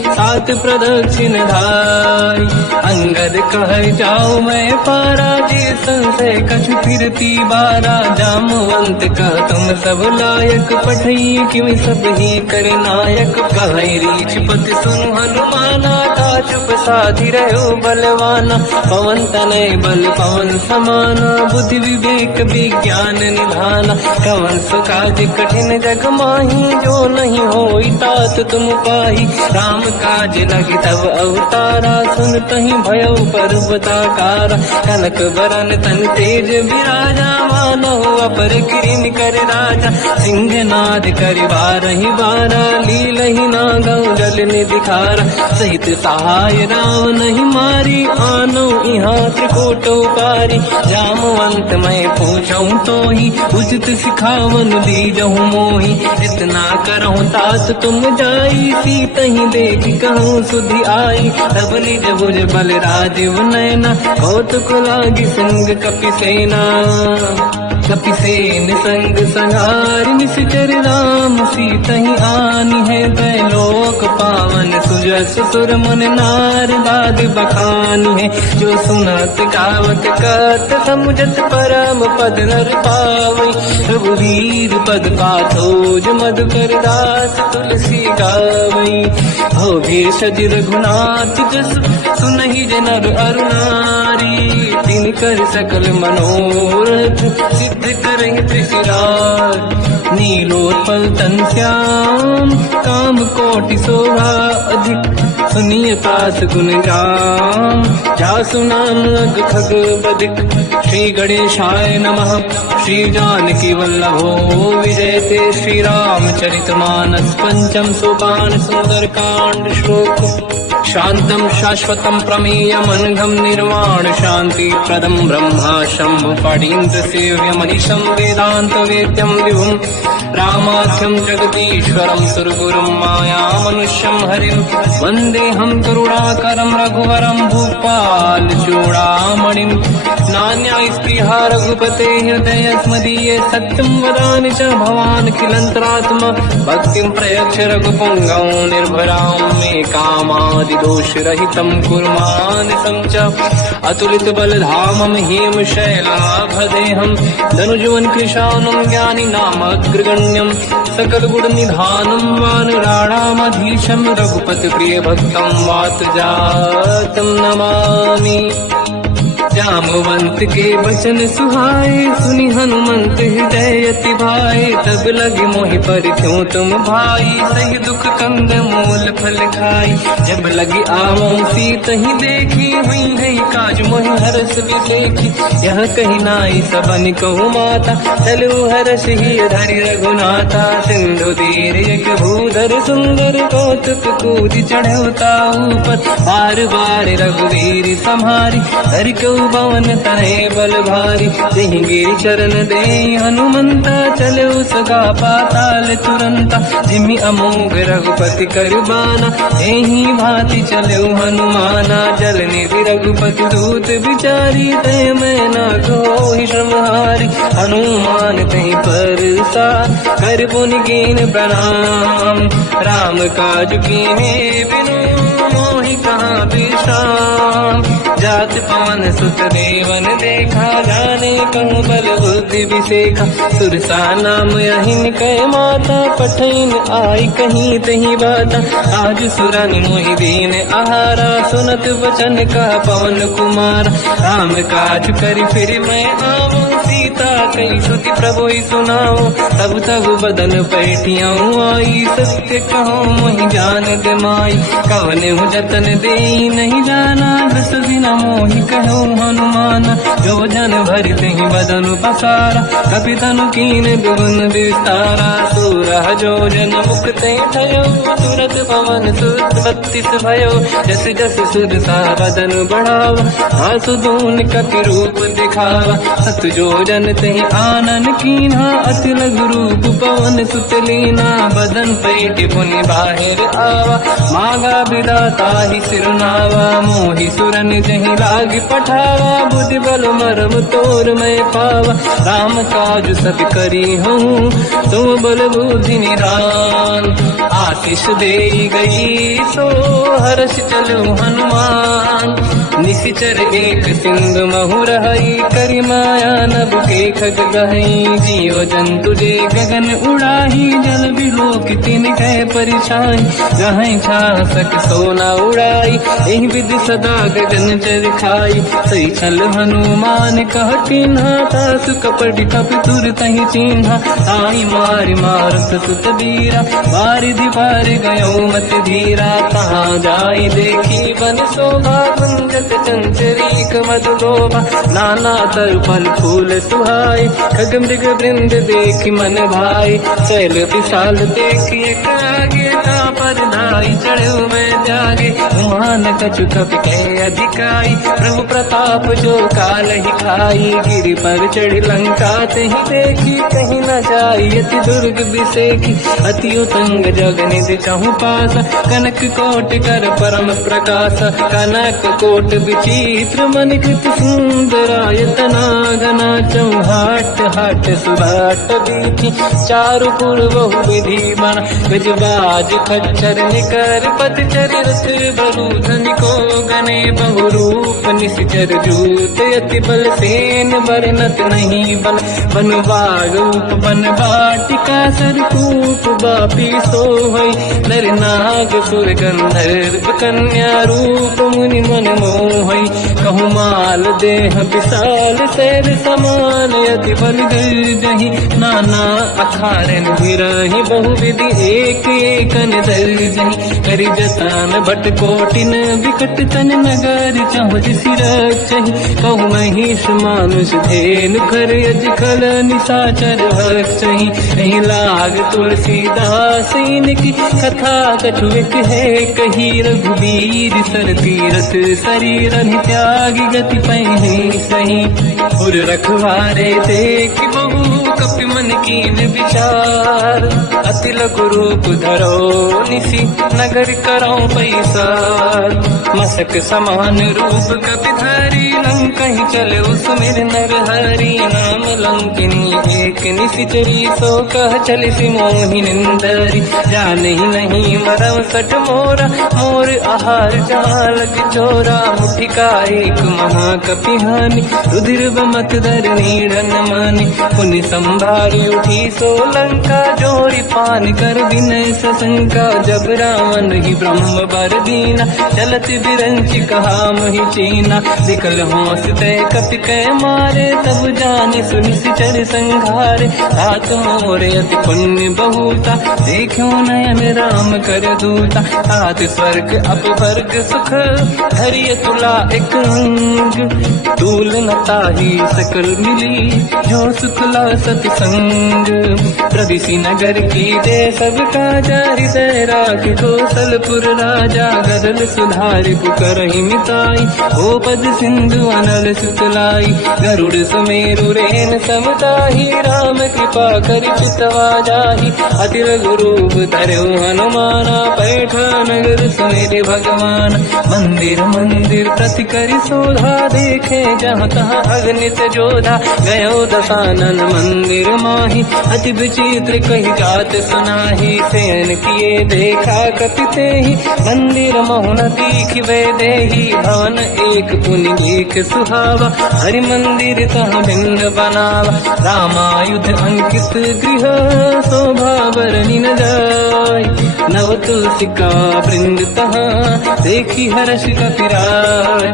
सात प्रदक्षिण धाय। अंगद कह जाओ मैं पारा, जी संशय कछु फिरती बारा। जामवंत कह तुम सब लायक, पठई किमि सब ही कर नायक। कहै रीछ पति सुनु हनुमाना, चुप साधि रहो बलवाना। पवन तनय बल पवन समाना, बुद्धि विवेक विज्ञान निधाना। कवन सुकाज कठिन जग माही, जो नहीं होई तात तुम पाही। राम काज लगी तब अवतारा, सुनतहि भयो पर्वताकारा। कनक बरन तन तेज विराजा, मानो अपर किरिन कर राजा। सिंहनाद करि बारहि बारा, लीलहि नागौ जल निधिखारा। सहित सहाय राम नहीं मारी, आनो इहाँ त्रिकोटो पारी। जामवंत मैं पूछऊं तो ही, उचित सिखावन दीजहु मोही। इतना करहु तात तुम जाई, सीतहि देख कहूँ सुधि आई। तब निज भुज बल राजीव नयना, कौतुक लागी संग कपि सेना। कपिसेन संग संहार, निश्चर राम सीतहि आनी है। दैलोक पावन सुजस सुर मुन नार, बाद बखानी है। जो सुनत गावत कत, समुझत परम पद नर पावै। रघुवीर पद पाथोज, मधुकर दास तुलसी गावै। हो भेषज रघुनाथ जस, सुनहि जनर अरु नारी। तिनकर सकल मनोरथ, सिद्ध करहि त्रिशिरार। नीलोत्पल तन श्याम, काम कोटि शोभा अधिक। सुनिय पास गुण राम, जासु नाम अग खग बदिक। श्री गणेशाय नमः। श्री जानकी वल्लभो विजयते। श्री रामचरित मानस पंचम सोपान, सुंदर कांड श्लोक। शांतं शाश्वतं प्रमेयम्, अनघं निर्वाण शांति प्रदं। ब्रह्मा शंभु फणीन्द्र सेव्यमनिशं, वेदांत वेद्यं विभुं। रामाख्यं जगदीश्वरं, सुरगुरुं मायामनुष्यं हरिं। वन्देऽहं करुणाकरं रघुवरं, भूपाल चूडामणिं। नान्यास्पृहा रघुपते हृदयस्मदीये, सत्यं वदामि च भवान् खिलन्तरात्मा। भक्तिं प्रयच्छ रघुपुङ्गं, निर्भरां मे कामादि दोष रहितं कुर्मानिसं च। अतुलित बलधाम धामम हेम शैलाभदेहम धनुजवन कृशानम ज्ञानी नामग्रगण्यम सकल गुण निधानम वानराणामधीशम रघुपति प्रिय भक्तम वात जातम नमामि। जामवंत के वचन सुहाए सुनि हनुमंत हृदय अति भाए तब लगे मोहि पर क्यों तुम भाई सही दुख कंद मूल फल खाई जब लगी आवो सीत ही देखी हुई है काज मोहि हरस विसेखी यह कही नाई सबन कहु माता चलो हरस ही धरि रघुनाथा सिंधु तीर एक भूधर सुंदर कौतुक कूद चढ़ौता ऊपर बार बार रघुवीर सम्हारी हर को पवन तनय बल भारी सिंह गिरि चरण दे हनुमंता चलो सगा पाताल तुरंता जिमि अमोघ रघुपति कर बाना एही भांति चलो हनुमाना जल निधि रघुपति दूत बिचारी तय मैं न कोहि श्रमहारी हनुमान तहि परसा कर पुनि कीन प्रणाम राम काज कीन्हे बिनु मोहि कहाँ विश्राम जात पवन सुत देवन देखा जाने कहूँ बल बुद्धि विसेखा सुरसा नाम अहिन कह माता पठैन आई कहीं तही बाता आज सुरनि मोहि दीन आहारा सुनत वचन का पवन कुमार राम काज करि फिर मैं आवो सीता कई सुति प्रभु सुनाओ तब तब बदन पैठियाँ आई सत्य कहो मोहि जान गमाई कवन हूँ जतन दे नहीं जाना दस दिन मोहि कहो हनुमान जो जन भरि तहि बदन पसारा कपि तनु कीन दुगुन विस्तारा सूरह जो जन मुख ते भयो तुरत पवन सुत 32 भयो जस जस सुरसा बदन बढ़ावा आंसू दून कपि रूप दिखावा सत जो जन तहि आनन कीन्हा अति लघु रूप पवन सुत लीना बदन पैठ पुनि बाहिर आवा मागा विदाता ही सिरनावा मोहि सुरन जहि लाग पठावा बुद्धि बल मरम तोर मैं पावा राम काज सब करी हूँ तुम बल बुद्धि निदान आशीष दे गई सो हर्ष चलो हनुमान निशिचर एक सिंधु महु रही करि माया नभ के खग गहई जीव जंतु जे गगन उड़ाही जल बिलोक तिन कह परिछाई जहाँ छा सक सोना उड़ाई एहि विधि सदा गगन चर खाई सही छल हनुमान कह चिन्हा तासु कपट कप तुर तहि चिन्हा आई मार मारत सुत बीरा बारिधि पार गयो मत धीरा कहाँ जाई देखी बन शोभा गुंजत चंचरीक मधुलोभा नाना तर फल फूल सुहाई खग मृग वृंद देख मन भाई शैल विशाल देखिए आगे का पर धाई चढ़ो मैं जागे मान कछु कपि के अधिकाई प्रभु प्रताप जो काल ही खाई गिरि पर चढ़ लंका तहि देखी कहीं न जाई अति दुर्ग विसेखी अति उतंग जग निधि चहु पास कनक कोट कर परम प्रकाश कनक कोट विचित्र मन कृत सुंदरायतना घना चौहाट हाट सुभाट बीती चारु पुर बहु विधि बन गजबाज खच्चर निकर पतचर रथ बरु धनिको गने बहु रूप निश्चर जूत अति बल सेन बरनत नहीं बल बन बाग रूप बन बाटिका सरकूप बापी सोहई नर नाग सुर गंधर्व कन्या रूप मुनि मन मोहई कहु माल देह विशाल शैल समान अति बल गर्जहि नाना अखारन बिरहि बहु विधि एक एकन दर्जहि करि जतान भट कोटिन विकट तन नगर चहुज सिरचहि कहु महिष मानुष धेनु खर यज खल निशाचर भक्षहि एहि लाग तुलसीदास इनकी कथा कछु एक है कही रघुवीर सर तीरथ शरीर त्यागी गति पहि सही उर रखवारे देख बहु कपि मन कीन विचार अति लघु रूप धरो निसी नगर करो पैसार मसक समान रूप कपि धरी नंग कहीं चले उसमें नर हरि नाम लंकिनी एक निशिचरी सो कह चल सी मोहि निंदरी जान ही नहीं मरम सट मोरा मोर आहार जाल चोरा मुठिका एक महाकपिहानी रुधिर बमत धर नीड़न मानी पुनि संभारी उठी सोलंका जोड़ी पान कर विनय सशंका जब रावण ही ब्रह्म बर दीना चलत बिरंच कहा मोहि चीना विकल होश तय कपि कै मारे तब जाने सुनि सिचर संघारे तात मोरे अति पुण्य बहुता देखो नयन राम कर दूता तात स्वर्ग अपवर्ग सुख हरिय तुला एक अंग तूल न ताही सकल मिली जो सुखला सतसंग प्रदिशि नगर की दे सब काजा हृदय राख कौशलपुर राजा गदल सुधारि पुकरहि मिताई ओ पद सिंधु अनल सुतलाई गरुड़ सुमेरु रेन समताही राम कृपा कर चितवा जाहि अति लघु रूप धरऊ हनुमाना पैठा नगर सुमेरे भगवान मंदिर मंदिर प्रति करि शोधा देखे जहाँ तहाँ अगणित जोधा गयो दशानन मंदिर माही अति विचित्र कही जात सुनाही शयन किए देखा कपिते ही मंदिर मोहन दीख वे देही भवन एक पुनि देख सुहावा हरि मंदिर तहाँ भिन्न बनावा रामायुध अंकित गृह शोभा बरनि न जाय नव तुलसी का वृंद तहाँ देखी हर्ष कपिराय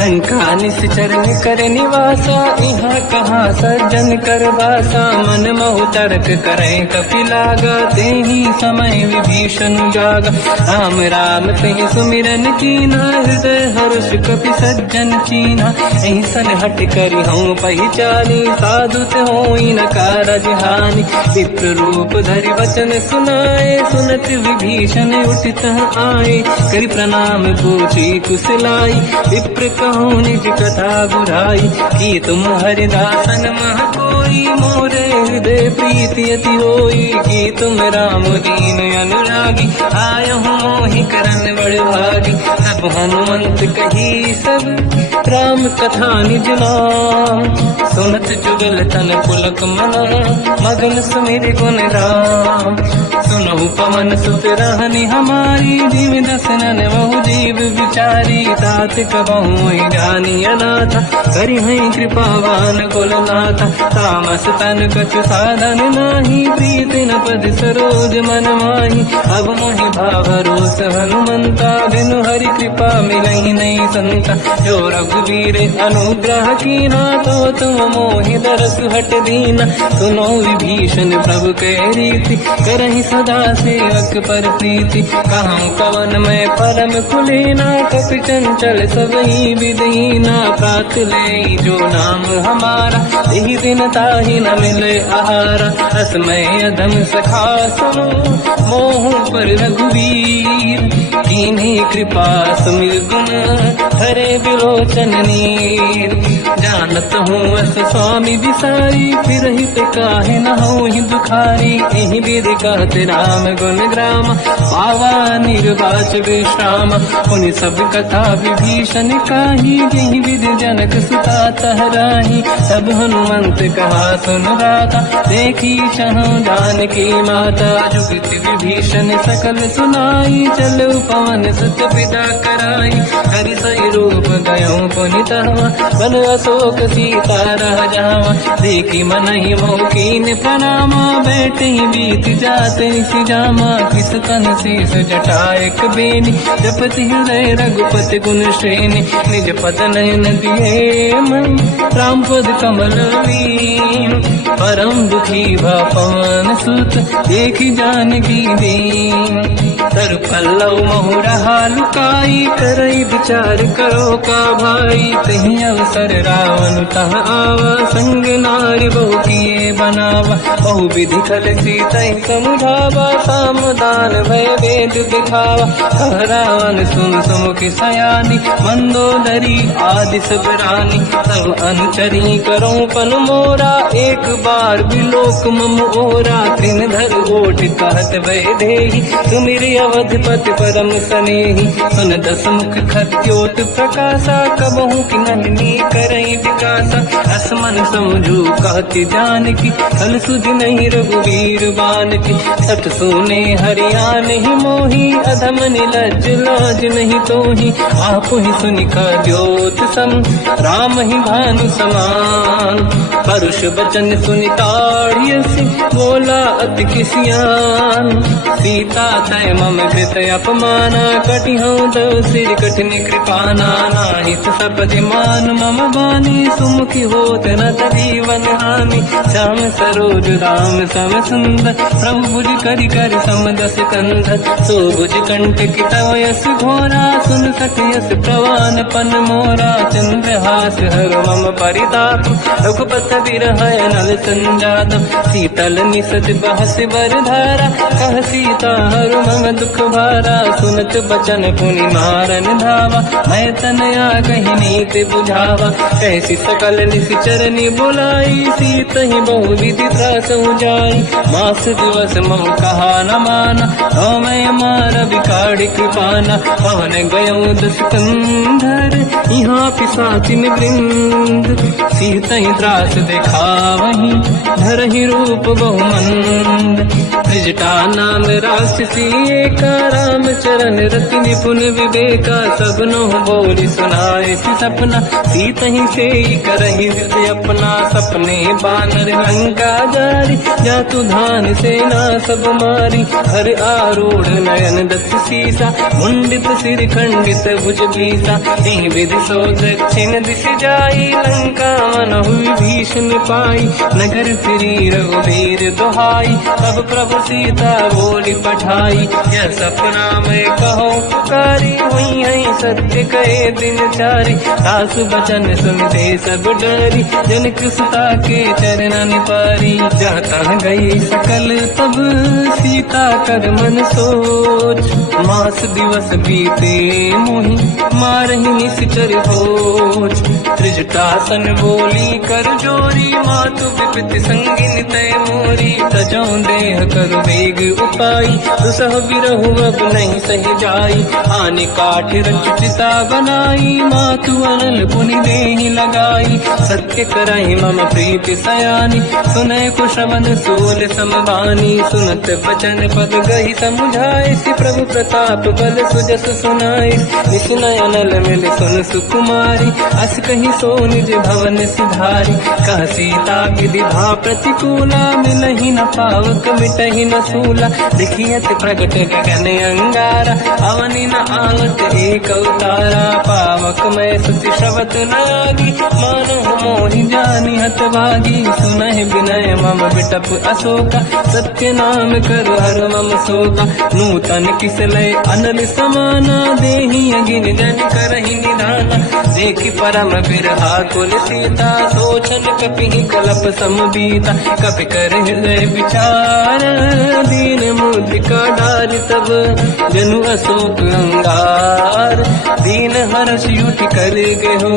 लंका निश्चर कर निवासा यहाँ कहाँ सज्जन कर वासा मन महु तर्क करे कपि लागा तेहि समय विभीषण जागा राम राम तेहि सुमिरन कीना हृदय हर्ष कपि सज्जन चीना ऐसन हट करि हूँ पहचानी साधुत होई न कारज हानि विप्र रूप धरि वचन सुनाए सुनत विभीषण उठित आए करि प्रणाम पूछी कुशलाई विप्र कहूँ निज कथा बुराई कि तुम हरिदासन मह कोई मोरे हृदय प्रीति अति होई कि तुम राम दीन अनुरागी आय हूँ मोहि करन बड़ भागी सब हनुमंत कही सब राम कथा निज नाम सुनत जुगल तन पुलक मना मगन सुमिर गुण राम सुनहु पवन सुत रहनि हमारी जीव दसनन बहु जीव विचारी तात कबहु जानी अनाथ करि हैं कृपावान कुलनाथ तामस तन कछु साधन नाही प्रीति न पद सरोज मन माही अब मोहि भावरोस हनुमंता बिनु हरि कृपा मिलहि नहीं संता जो रघुवीर अनुग्रह कीना तो तुम मोहि दरस हट दीना सुनो विभीषण प्रभु के रीति करहि सदा सेवक पर प्रीति कहूँ कवन में परम कुलीना कपि चंचल सबही विदहीना प्रात ले जो नाम हमारा यही दिन ताहि न मिले आहारा असमय अधम सखा सुनो मोह पर रघुवीर कीन्ही कृपा सुमिर गुण हरे विलोचन नीर जानत हूँ अस स्वामी विसारी फिर हित काहे न हो ही दुखारी यही विधि कहते राम गुण ग्राम पावा निर्वाच विश्राम उन सब कथा विभीषण काही यही विधि जनक सुता तहराही सब हनुमंत कहा सुन राता देखी चहु जानकी माता जुगत विभीषण सकल सुनाई चल पवन सुत विदा कराई हरि सही रूप गयो पुनितवा बन अशोक सीता रह जावा देखी मन ही मोकीन प्रणामा बैठ ही बीत जाते सी जामा किस तन शीस जटायक बेनी जपति हृदय रघुपति गुण श्रेणी निज पद नयन दिए मन राम पद कमल लीन परम दुखी भा पवन सुत देखी जानकी दीन तर पल्लव महु रहा लुकाई करई विचार करो का भाई तही अवसर रावण तह आवा संग नारी बहु किए बनावा बहु विधि खल सीता समुझावा सामदान भय वेद दिखावा कह रावण सुन सुमुख सयानी मंदोदरी आदि सब रानी सब अनुचरी करो पन मोरा एक बार विलोक मम ओरा तृणधर ओट कहत वैदेही सुमिरि अवधपति परम सनेही सुन दस मुख खद्योत प्रकाशा कबहू की नलिनी करई विकासा असमन समझू कहती जान की कल सुध नहीं रघुवीर बान की सठ सोने हरियाण ही मोही अधम निलज लाज नहीं तोही आप ही सुनिका द्योत सम राम ही भानु समान परुष बचन सुनिताड़ियसि बोला अति किसियान सीता तय मम कृत अपमाना कटिहौ दो सिर कठिन कृपाना नाहित सपदि मान मम बानी सुमुखी होत न जीवन हानि श्याम सरोज राम सम सुंदर प्रभु भुज करि कर समदस कंध सो भुज कंठ की तव यस घोरा सुन सकयस प्रवान पन मोरा चंद्रहास हर मम परिताप रघुपत विरह नल संजात शीतल निसत बहस बरधारा कह सीता हर मम दुख भारा सुनत बचन पुनि मारन धावा मैं तनया कही नीति बुझावा कैसी सकल निश्चरनी बुलाई सीत ही बहु विधि त्रास जाई मास दिवस मम कहा न माना तो मैं मार बिकाड़ी कृपाना पवन गयो दस कंधर यहाँ पिशाचिन वृंद सीत ही त्रास देखा वही धर ही रूप बहुमंद त्रिजटा नाम राक्षसी एका राम चरण रति निपुण विवेका सबनो बोली सुनाए सपना सीत ही से करही हृदय अपना सपने बानर लंका जारी जातु धान सेना सब मारी हर आरूढ़ नयन दस सीसा मुंडित सिर खंडित भुज भीसा यही विधि सो दक्षिण दिश जाई लंका मन हुई भीषण पाई नगर फिरी रघुवीर दुहाई तब प्रभु सीता बोली पठाई यह सपना मैं कहो पुकारी हुई है सत्य कहे दिन चारी सास बचन सुनते सब डरी जनक सुता के चरण पारी जाता गई सकल तब सीता कर मन सोच मास दिवस बीते मोही मारही निश्चर होच त्रिजटासन बोली कर जोरी मातु विपित संगिन तय मोरी तजौ देह कर वेग उपाई दुसह बिरहु अब नहीं सही जाई आने काठ रचिता बनाई मातु अनल पुनि देहि लगाई सत्य कराई मम प्रीति सयानी सुनय कुशवन सूल समबानी सुनत बचन पद गही समुझाए सि प्रभु प्रताप बल सुजस सुनाई निसुनय अनल मिल सुन सुकुमारी अस कही सो निज भवन सिधारी कह सीता की विधा प्रतिकूला मिलहि न पावक मिटहि न सूला दिखियत प्रगट गगन अंगारा अवनि न आवत एक अवतारा पावक मैं सुति श्रवत नागी मानो मोहि जानि हत भागी सुनहि विनय मम विटप अशोका सत्य नाम कर हर मम शोका नूतन किसलय अनल समाना देहि अगिन जन करहि निधाना देखि परम बिरहा कुल सीता सोचन कपिहि कलप समबीता कपि कर हृदय विचार दीन मुद्रिका डार तब जनु अशोक अंगार दीन हर्ष युति कर गयो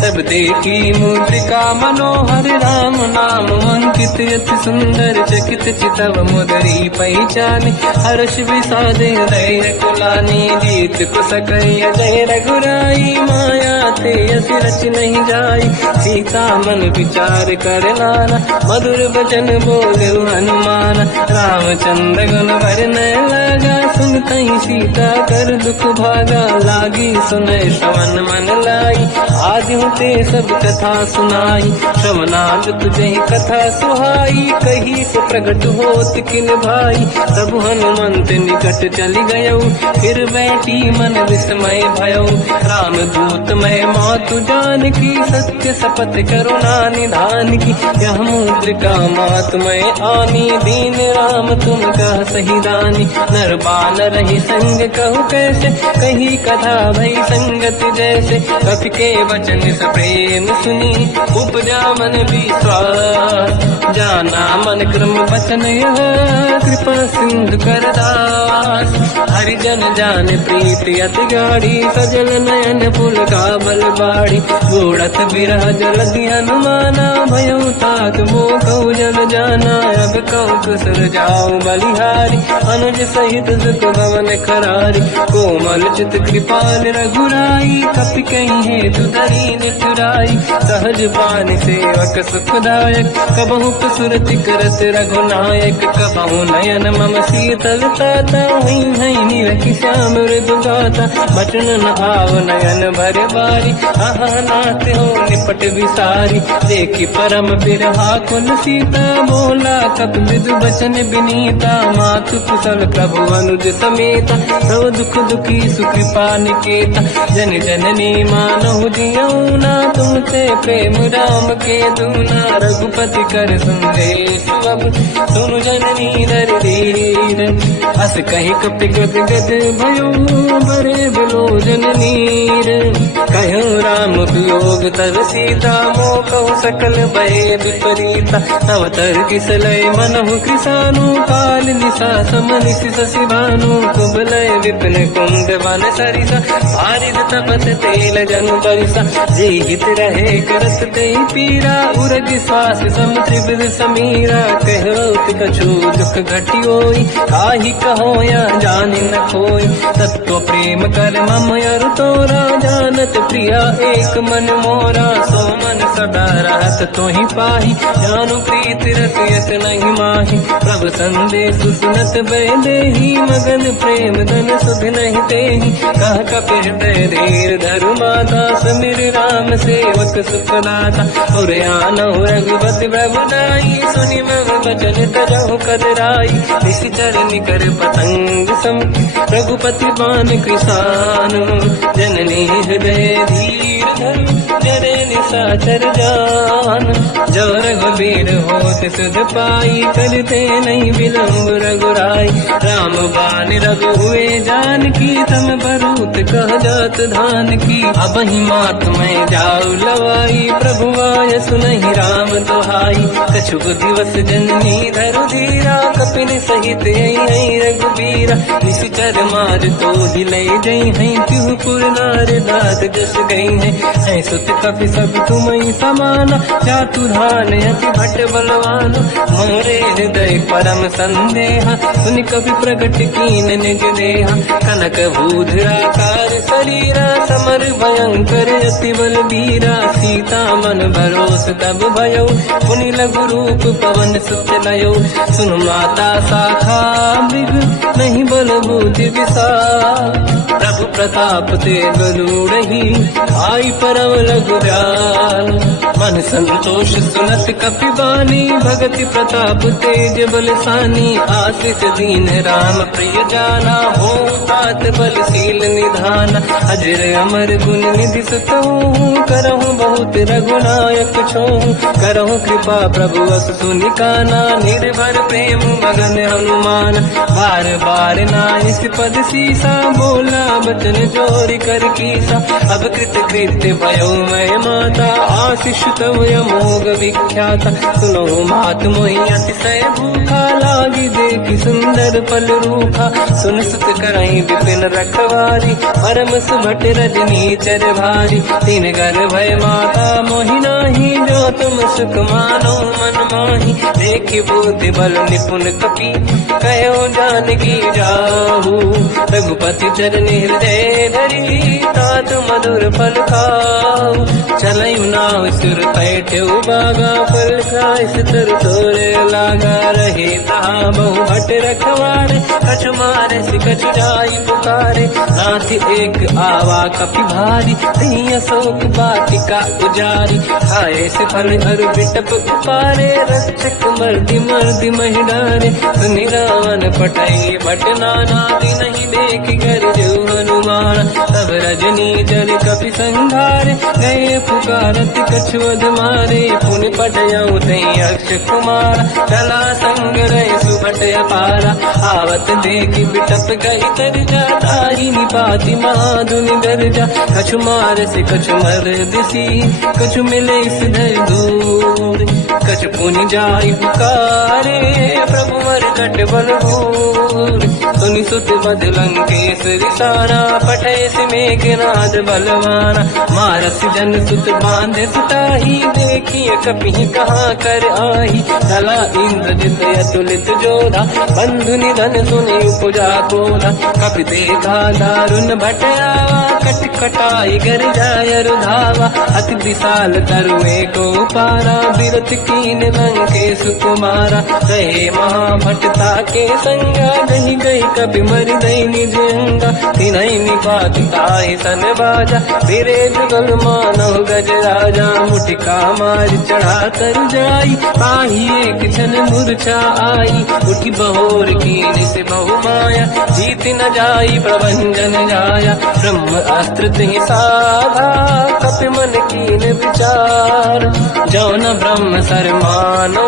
तब देखी मुद्रिका मनोहर राम नाम अंकित अति सुंदर चकित चितव मुदरी पहचान हर्ष विषाद हृदय कुलानी जीत को सकय जय रघुराई माया ते अति रच नहीं जाई सीता मन विचार कर नाना मधुर बचन बोले हनुमान रामचंद्र गुण वरन लगा सुनते ही सीता कर दुख भागा लागी सुनय श्रवण मन लाई आज होते सब कथा सुनाई श्रवणाद तुझे कथा सुहाई कही से प्रकट होत किन भाई सब हनुमंत निकट चली गयो फिर बैठी मन विस्मय भयो राम दूत मैं मातु जान की सत्य शपथ करुणा निधान की यह मुद्रिका मात मैं आनी दीन राम तुम कह सही दानी नर बानर ही संग कहु कैसे कही कथा भई संगत जैसे कपि के वचन सप्रेम सुनी उपजा मन विश्वास जाना मन क्रम वचन यह कृपा सिंधु कर दास हरिजन जान प्रीति अति गाढ़ी सजल नयन फूल का बल बाड़ी बूढ़त बिरह जल हनुमाना भयो ताग नाथ मोह कहु जल जाना, अब कहु कुशल जाओ बलिहारी, अनुज सहित सुख भवन खरारी, कोमल चित कृपाल रघुराई, कपि कहीं हेतु धरी निठुराई, सहज पान सेवक सुखदायक, कबहु सुरति करत रघुनायक, कबहु नयन मम शीतलता, हई हई निरखि श्याम मृदु गाता, बचन न आव नयन भर बारी, आहा नाथ हो निपट विसारी, देखी परम बिरहा कुल सीता, बोला कप मृदु बचन बिनीता, मातु कुशल प्रभु अनुज समेता, सब दुख दुखी सुकृपा निकेता, जन जननी मानहु जियऊ ना, तुमसे प्रेम राम के दूना, रघुपति कर संदेश अब सुनु जननी दर धीर, हस कहीं कपि गद गद भयो बरे बिलो जननीर, कहो राम वियोग तब सीता, मोह कहु सकल भय विपरीता, तव तर किसलय मनहु कृसानु, काल निशा समनिश शशि भानु, कुबलय विपिन कुंड वन सरिसा, बारिद तपत तेल जनु बरिसा, जे हित रहे करत ते पीरा, उरग श्वास सम त्रिविध समीरा, कहो कछु दुख घटियोई, काहि कहो या जानि न खोई, तत्व प्रेम कर मम अरु तोरा, जानत प्रिया एक मन मोरा, सो मन सदा रहत तोहि पाहि, जानु प्रीत रसियत नहीं माहि, प्रभु संदेश सुनत भय देहि, मगन प्रेम धन सुध नहीं तेहि, कह कपि हृदय धीर धरु माता, समिर राम सेवक सुखदाता, और आनहु रघुपति प्रभु नाई, सुनि मम बचन तजहु कदराई, निश्चर निकर पतंग सम, रघुपति बान कृसानु, जननी हृदय धीर धरु, जरे निशाचर जान, जो रघुबीर होत सुध पाई, करते नहीं विलम्ब रघुराई, राम बान रघु हुए जानकी, तम बरूत कह जात धान की, अब ही मात में जाऊ लवाई, प्रभु आय सुनहि राम दोहाई, कछुक दिवस जननी धरु धीरा, कपिन सहित आई रघुबीरा, निश्चर मार तो दिले जई हैं, तिहुपुर नार दात जस गई है, सुत कपि सब तुमहि समाना, चातुधान अति भट बलवान, मोरे हृदय परम संदेहा, सुनि कपि प्रगट कीन निज देहा, कनक भूधराकार शरीरा, समर भयंकर अति बलबीरा, सीता मन भरोस तब भयो, पुनि लघु रूप पवन सुत लयो, सुन माता शाखा मृग नहीं बल बुद्धि विशाल, प्रभु प्रताप ते गरुड़हि, आई परम लघु दयाल, मन संतोष सुनत कपि बानी, भगति प्रताप तेज बलसानी, आशीष दीन राम प्रिय जाना, हो तात बलशील निधान, अजर अमर गुण निधि सुतहु, करहु बहुत रघुनायक छोहु, करहु कृपा प्रभु अस सुनि काना, निर्भर प्रेम मगन हनुमान, बार बार नाइस पद सीसा, बोला बचन जोरि कर कीसा, अब कृत कृत्य भयो मैं माता, आशीष तव अमोघ विख्याता, सुनो मात मोहि अतिशय भूखा, लागी देखि सुंदर फल रूखा, सुन सुत करहि विपिन रखवारी, परम सुभट रजनी चर भारी, तीन घर भय माता मोहि नाही, जो तुम सुख मानो मन माही, देखि बुद्धि बल निपुण कपि, कहो जानकी जाहू, रघुपति चरनि हृदय धरी, तात मधुर फल खाऊ, चलयु नाव सुर पैठ्यु बागा, फल खाय सितर तोरे लागा, रहे तहाँ बहु भट रखवारे, कछु मारे सि कछु जाई पुकारे, नाथ एक आवा कपि भारी, तहीं अशोक वाटिका उजारी, खाए से फल हर बिटप उपारे, रक्षक मर्दि मर्दि महि डारे, सुनि रावण पटई भट नाना, नहीं देख कर जो हनुमान, तब रजनी जल कपि संघारे, गए पुकारत कछुअध मारे, पुनि पटयऊ तई अक्ष कुमार, चला संग रहे सुभट अपारा, आवत देखि बिटप गई तरजा, ताहि निपाति महाधुनि गरजा, कछु मार से कछु मर दिसी, कछु मिले सिधर दूर, कछ पुनि जाई पुकारे, प्रभु मरकट बल भूर। सुनि सुत बद लंकेश रिसाना, पठे मेघनाद बलवाना। मारस जन सुत बांधे सुताही, देखिए कपि कहाँ कर आई। चला इंद्रजित अतुलित जोधा, बंधु निधन सुनि उपजा क्रोधा। कपि देखा दारुण भट आवा, कट कटाई गर जाय रुधावा। अति विशाल तरुए को पारा, बिरत कीन लंकेश कुमारा। कहे महाभटता के संगा, गही गई कपि मरि दई निज अंगा। तिन्हि निपात ताहि सन बाजा, फिरे जुगल मानव गज राजा। मुटिका मार चढ़ा तर जाई, पाही एक क्षण मूर्छा आई। उठी बहोर कीन से बहु माया, जीत न जाई प्रभंजन जाया। ब्रह्म अस्त्र तिहि साधा, कपि मन कीन विचार। जो न ब्रह्म सर मानो,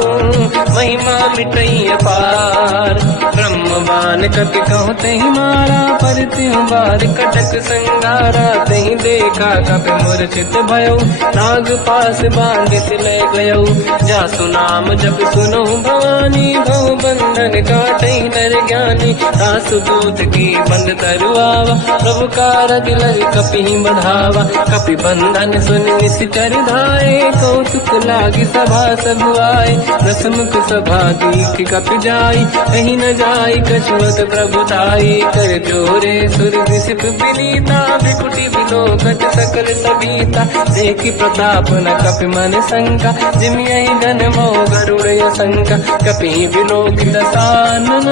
महिमा मिटई अपार। ब्रह्मवान कपि कहु तहि मारा, पर त्यों बार कटक संगारा। तहि देखा कपि मूर्छित भयो, नाग पास बांध ले गयो। जासु नाम जब सुनो भवानी, भव बंधन काटई नर ज्ञानी। दासु दूत की बंद तरुआवा, प्रभु कारज लग कपि बढ़ावा। कपि बंधन सुन निश्चर धाये, कौतुक लागी सभा सब आए। दसमुख सभा दीख कपि जाई, कहीं न जाई कछुअत प्रभुताई। कर जोरे सुर विसिप विनीता, विकुटी विलोकट सकल सबीता। देखि प्रताप न कपि मन शंका, जिमियहि गन मोह गरुड़ शंका। कपि विलोकित सानन,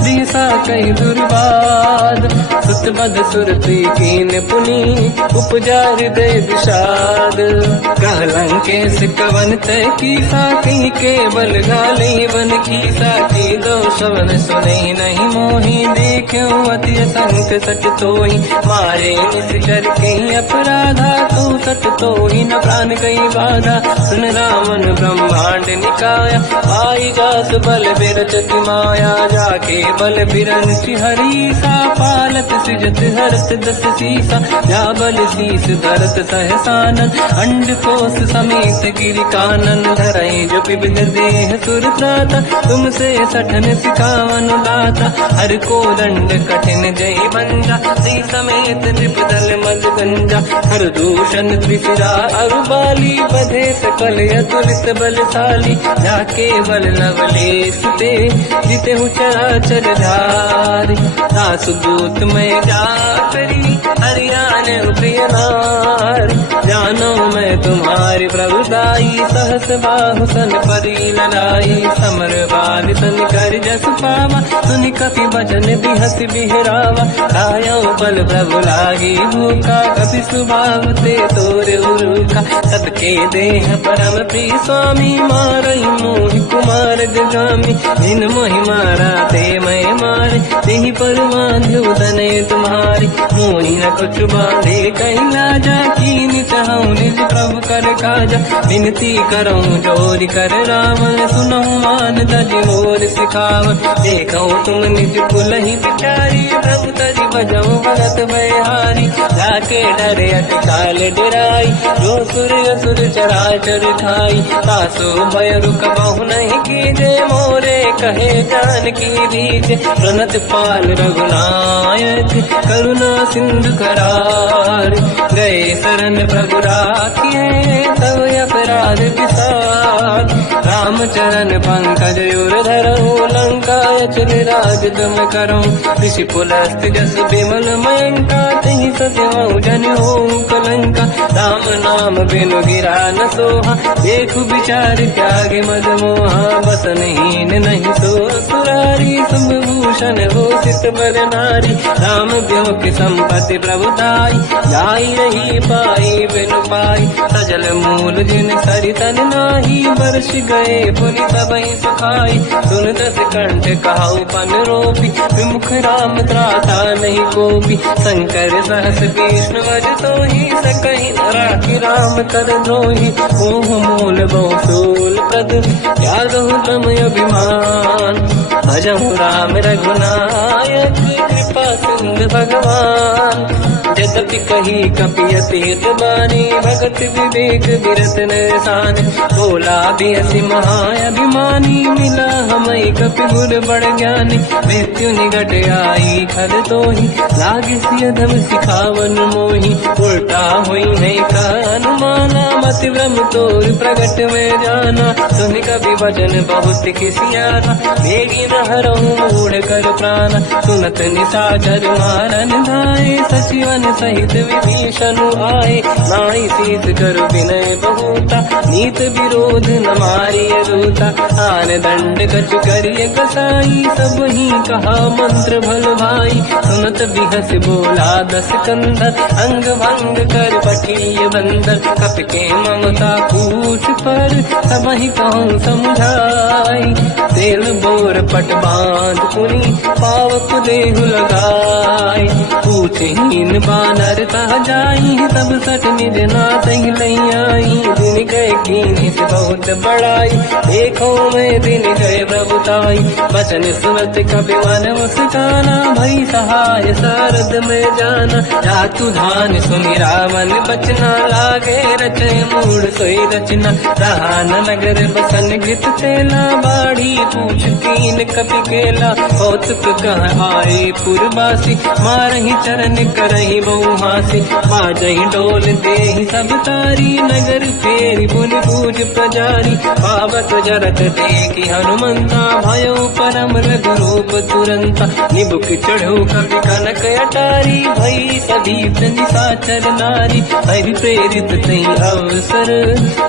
दिशा कहि दुर्वाद। सुत बद सुरति कीन पुनि, उपजा हृदय विषाद। कह लंकेश कवन तय कीसा, कहीं केवल गाली बन कीसा। की दो शवन सुने नहीं मोही, देखो अति संक सट तोहि। मारे निश्चर कहीं अपराधा, तो सट तोहि न प्राण कहीं बाधा। सुन रावण ब्रह्मांड निकाया, आई जास बल बिरचति माया। जाके बल बिरन हरीसा, पालत सृजत हरत दस सीसा। जा बल शीस धरत सहसानन, अंड कोश समेत गिरि कानन। धरई जो विविध देह सुर त्राता, तुमसे सठन सिखावन दाता। हर को दंड कठिन जय बंजा, सी समेत त्रिपदल मद गंजा। हर दूषण त्रिशिरा अरुबाली, बधे सकल अतुलित बलशाली। जाके बल लवलेश ते, जिते हु चराचर धारी। दासु दूत में जाकरी, हरियाण प्रिय नारी। जानो मैं तुम्हारी प्रभुताई, सहस बाहु सन परी ललाई। समर बाल सन कर जस पावा, सुनि कपि बचन बिहस बिहरावा। आयो बल प्रभु लागी भूखा, कपि स्वभाव ते तोरे उरुखा। सबके देह परम प्रिय स्वामी, मारई मोहि कुमार जगामी। जिन मोहि मारा ते मैं मारे, तेहि पर बांधु तने तुम्हारी। मोहि न कुछ बांधे कहीं लाजा, कीन चाहूं निज प्रभु कर काजा। विनती करऊं जोरि कर रावण, सुनऊं मान तज मोर सिखावन। देखऊं तुम निज कुलहि बिचारी, प्रभु तज बजऊं भगत बलिहारी। जाके डरे अति काल डराई, जो सुर असुर चराचर खाई। तासो भय रुक बहु नहीं कीजे, मोरे कहे जान की दीजे। प्रणत पाल रघुनायक, करुणा सिंधु करार। गए शरण प्रभु राखिए, तब अपराध विसार। रामचरण पंकज उर धरऊं, लंका चल राज तुम करऊं। ऋषि पुलस्त जस विमल मयंका, तहि सत्यवं जन होऊं कलंका। राम नाम बिनु गिरा न सोहा, देखु विचार त्यागे मद मोहा। बसनहीन नहीं सो सुरारी, शुभभूषण हो सित बर नारी। राम ब्यों की संपत्ति प्रभुताई, जाई रही पाई बिनु पाई। सजल मूल जिन सरितन नाही, वर्ष गए पुनि सबहि सुखाई। सुन दस कंठ कहाऊ पन रोपी, विमुख राम त्राता नहीं कोपी। शंकर सहस विष्णु वज तोहि, सकहि न राखि राम कर द्रोही। ओह मूल बहु सूल प्रद, त्यागहु तम अभिमान। भजहु राम रघुनायक, कृपा सिंधु भगवान। यद्यपि कही कपियति हित बानी, भगत विवेक बिरत निशान। बोला भी हसी महाअभिमानी, मिला हमें कपि गुर बड़ ज्ञानी। मृत्यु निकट आई खल तोहि, लागे सिय धम सिखावन मोहि। उल्टा हुई है का अनुमाना, मति भ्रम तोर प्रगट में जाना। सुन कवि वचन बहुत खिसियाना, मेरी न हरहु मूढ़ कर प्राण। सुनत निशाचर मारन धाये, सचिवन सहित विभीषण आए। नाई शीत कर विनय बहुता, नीत विरोध न मारिय रूता। आन दंड कछ करिय कसाई, सब ही कहा मंत्र भल भाई। सुनत बिहस बोला दस कंधर, अंग भंग कर पठिय बंदर। कपि के ममता पूछ पर, सब ही कहूँ समझाई। तेल बोर पट बांध पुनि, पावक देहु लगाई। पूछहीन बानर तह जाई, तब सट निज नाथ लई आई। दिन गए कीनी से बहुत बड़ाई, देखो मैं दिन गए प्रभुताई। बचन सुनत कपि मन मुस्काना, भई सहाय सारद में जाना। जातु धान सुनि रावण बचना, लागे रचे मूढ़ सोई रचना। रहा न नगर बसन घृत तेला, बाढ़ी पूछ कीन कपि केला। कौतुक कह आए पुरवासी, मारहि चरण करहि बहु हासी। बाजहि ढोल देहि सब तारी, नगर फेरि पुनि पूज प्रजारी। पावत जरत देखि हनुमंता, भयो परम रघुरूप तुरंता। निबुक चढ़ो कपि कनक अटारी, भई सभीत निशाचर नारी। हरि प्रेरित तई अवसर,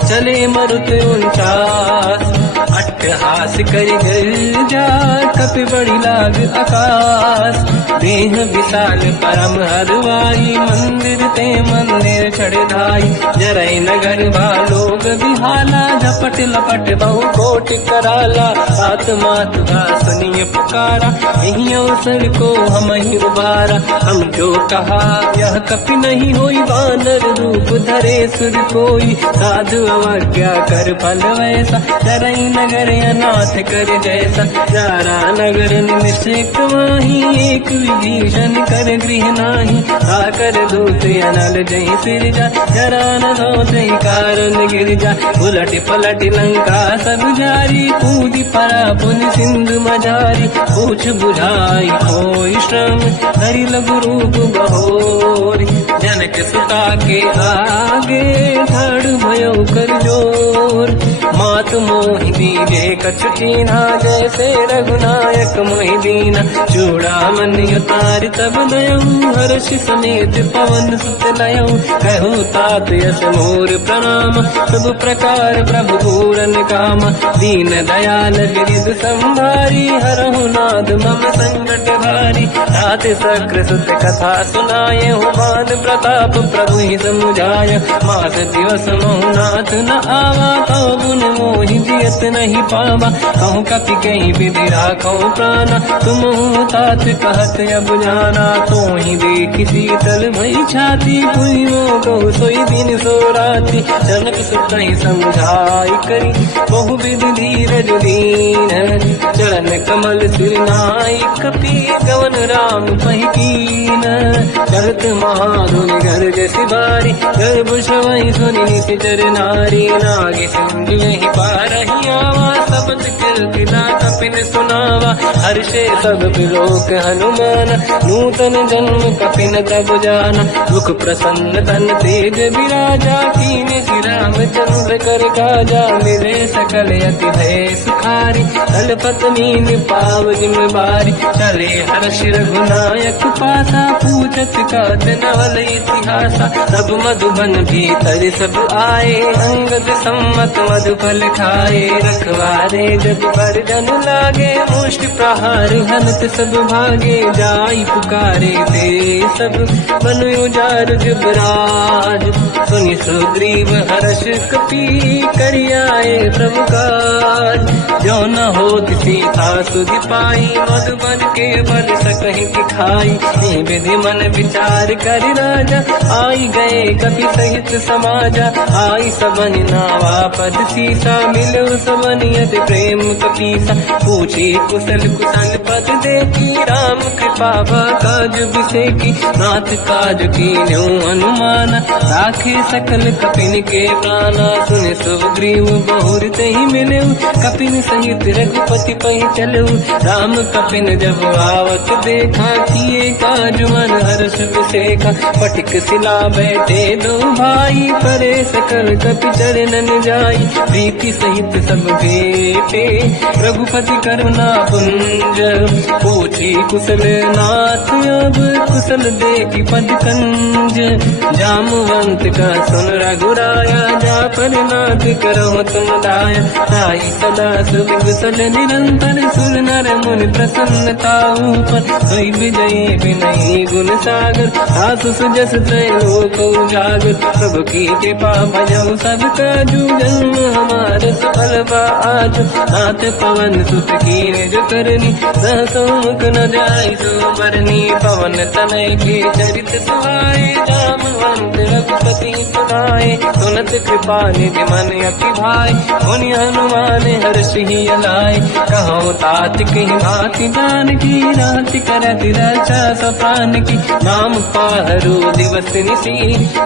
चले मरुत 49। अट्टहास करि गर्जा, कपि बड़ी लाग आकाश। देह विशाल परम हरवाई, मंदिर ते मंदिर चढ़ धाई। जरई नगर भालोग बिहाला, झपट लपट बहु कोट कराला। सात मात का सुनिय पुकारा, यही अवसर को हम ही उबारा। हम जो कहा यह कपि नहीं होई, वानर रूप धरे सुर कोई। साधु अवज्ञा कर फल वैसा, जरई नगर अनाथ कर जैसा। जारा नगर निमिषेक माही, एक विभीषण कर गृह नाही। आकर दूत अनल जय सिर जा, जरा न दो कारण गिर जा। उलट पलट लंका सब जारी, कूदी परा पुन सिंधु मजारी। पूछ बुझाई कोई श्रम, हरि लघु रूप बहोरी। जनक सुता के आगे, ठाड़ भयो कर जोर। मात मोहि दीजे कछु कीन्हा, जैसे रघुनायक मोहि दीना। चूड़ामणि उतारि तब दयऊ, हर्ष समेत पवन सुत लयऊ। कहु तात यस मोर प्रणाम, सब प्रकार प्रभु पूरन काम। दीन दयाल गिरिधु संभारी, हरहु नाद मम संकट भारी। तात सकृ सुत कथा सुनाए, मान प्रताप प्रभु ही समुझाय। मास दिवस महु नाथ न आवा, कौ गुण मोहि जियत नहीं पावा। कहूँ कपि कहीं विधि राखो प्राणा, तुम तात कहत अब जाना। तो ही देखि शीतल भई छाती, पुनि मोह कहु सोई दिन सो राति। जनक सुत ही समझाई करी, बहु विधि धीरज दीन। चरण कमल सिर नाई, कपि गवन राम पहि कीन। चलत महाधुनि गर्ज सिबारी, गर्भ श्रवहि सुनि निशिचर नारी। नागे सिंधु यहि पारहि आवा, सबद कीर्ति दाता पिन सुनावा। हर्षे सब बिलोक हनुमान, नूतन जन्म कपिन तब जाना। मुख प्रसन्न तन तेज विराजा, कीने श्री रामचंद्र कर काजा। मिले सकल अति भय सुखारी, तलपत मीन पाव जिम्मेवारी। चले हर्ष रघुनायक पासा, पूछत कात नवल इतिहासा। सब मधुबन भीतर सब आए, अंगद सम्मत मधुफल खाए। रखवारे जब पर जन लागे, मुष्टि प्रहार हनत सब भागे। जाई पुकारे ते सब, बन उजार जुबराज। सुनि सुग्रीव हर्ष कपि, करियाए प्रभु काज। जो न होत सीता सुधि पाई, मधुबन के बल सकहि दिखाई। विधि मन विचार कर राजा, आई गए कपि सहित समाजा। आई सबन नावा पद सीसा, मिलो सब मनियत प्रेम कपीसा, पूछी कुशल कुशल पद देखी, राम कृपा काज बिसेकी, नाथ काज की न्यू अनुमाना, राखे सकल कपिन के प्राणा, सुन सुग्रीव बहुरत ही मिले, कपिन सहित रघुपति पहि चलऊ, राम कपिन जब आवत देखा, किए काज मन हर्ष विसेखा, पटिक सिला बैठे दो भाई, परे सकल कपि चरणन जाई, प्रीति सहित सब भेटे, रघुपति करुणा पुंज, पूछी कुशल नाथ अब कुशल देखी पद कंज, जामवंत का सुन रघुराया, जा पर नाथ करो तुम दाया, ताई सदा सुविकुशल निरंतर, सुर नर मुनि प्रसन्नता ऊपर, सोई विजयी विनयी गुण सागर, आसु सुजस त्रैलोक उजागर, प्रभु की कृपा भजऊ सब काजू, जन्म हमार सफल आज, नाथ पवन सुत की निज करनी, सहसो मुख न जाय सो बरनी, पवन तनय के चरित सुहाए, जामवंत रघुपति सुनाए, सुनत कृपा निधि मन अति भाई, मुनि हनुमान हर्ष ही अलाय, कहो तात कहीं बात जान की, रात करत रक्षा सपान की, नाम पाहरो दिवस निसी,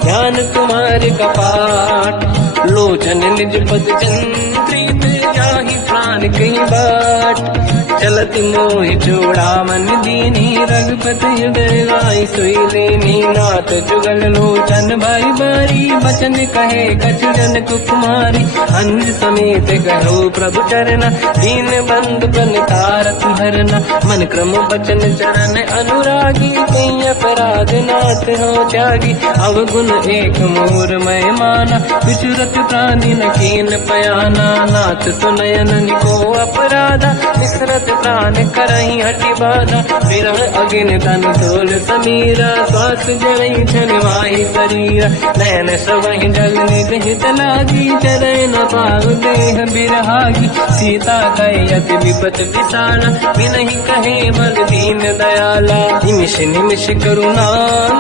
ध्यान तुम्हारे कपाट, लोचन निज पद चंद्रित, जाहि प्राण कहीं बाट, चलत मोहि चूड़ा मन दीनी, रघुपति हृदय राय सोई लेनी, नाथ जुगल लोचन भाई बारी, बचन कहे कछु जन कुमारी, अंज समेत कहो प्रभु चरना, दीन बंधु प्रणतारत हरना, मन क्रम बचन चरण अनुरागी, कहीं अपराध नाथ हो त्यागी, अवगुण एक मोर मैं माना, विचुरत प्राणी न कीन पयाना, नाथ सुनयन को अपराधा, विसरत प्राण करही हटि बाधा, विरह अगिन तन तोल समीरा, श्वास जरई छन वाहि शरीरा, नयन सवहि जल निज हित लागी, चरै न पाउ देह बिरहागी, सीता कहे अति विपत विसाला, बिनहि कहे बल दीन दयाला, निमिष निमिष करुणा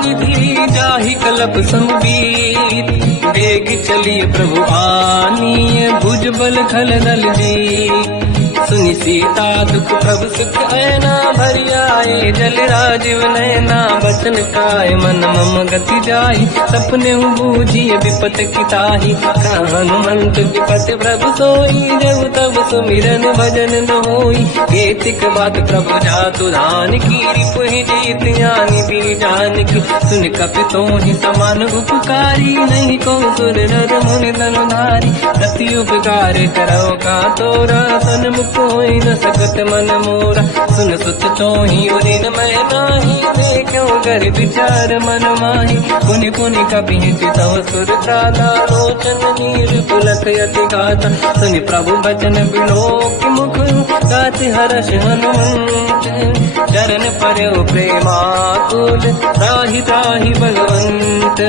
निधि, जाहि कलप समुबीर, बेग चलिए प्रभु आनीय, भुज बल खल दल जी, सुनि सीता दुख प्रभु सुख ऐना, भरि आए जल राजीव नैना, बचन काय मन मम गति जाहि, सपने बूझिए विपत किताहि, हनुमंत विपत प्रभु सोई, जब तब सुमिरन भजन न होई, केतिक बात प्रभु जातु धान की, रिपुहि जीत ज्ञानी भी जान की, सुन कपि तोहि समान उपकारी, नहीं को सुर नर मुनि धनुधारी, प्रति उपकार करो का तोरा, सन्मुख होई न सकत मन मोरा, सुन सुत तोहि उदिन मैं नाही, देखो कर विचार मन माही, पुनि पुनि कपि चितव सुर त्राता, लोचन नीर पुलक अति गाता, सुनि प्रभु बचन बिलोक मुख, गाति हर्ष हनुमंत, चरण पर्यो प्रेमाकुल, त्राहि त्राहि भगवंत,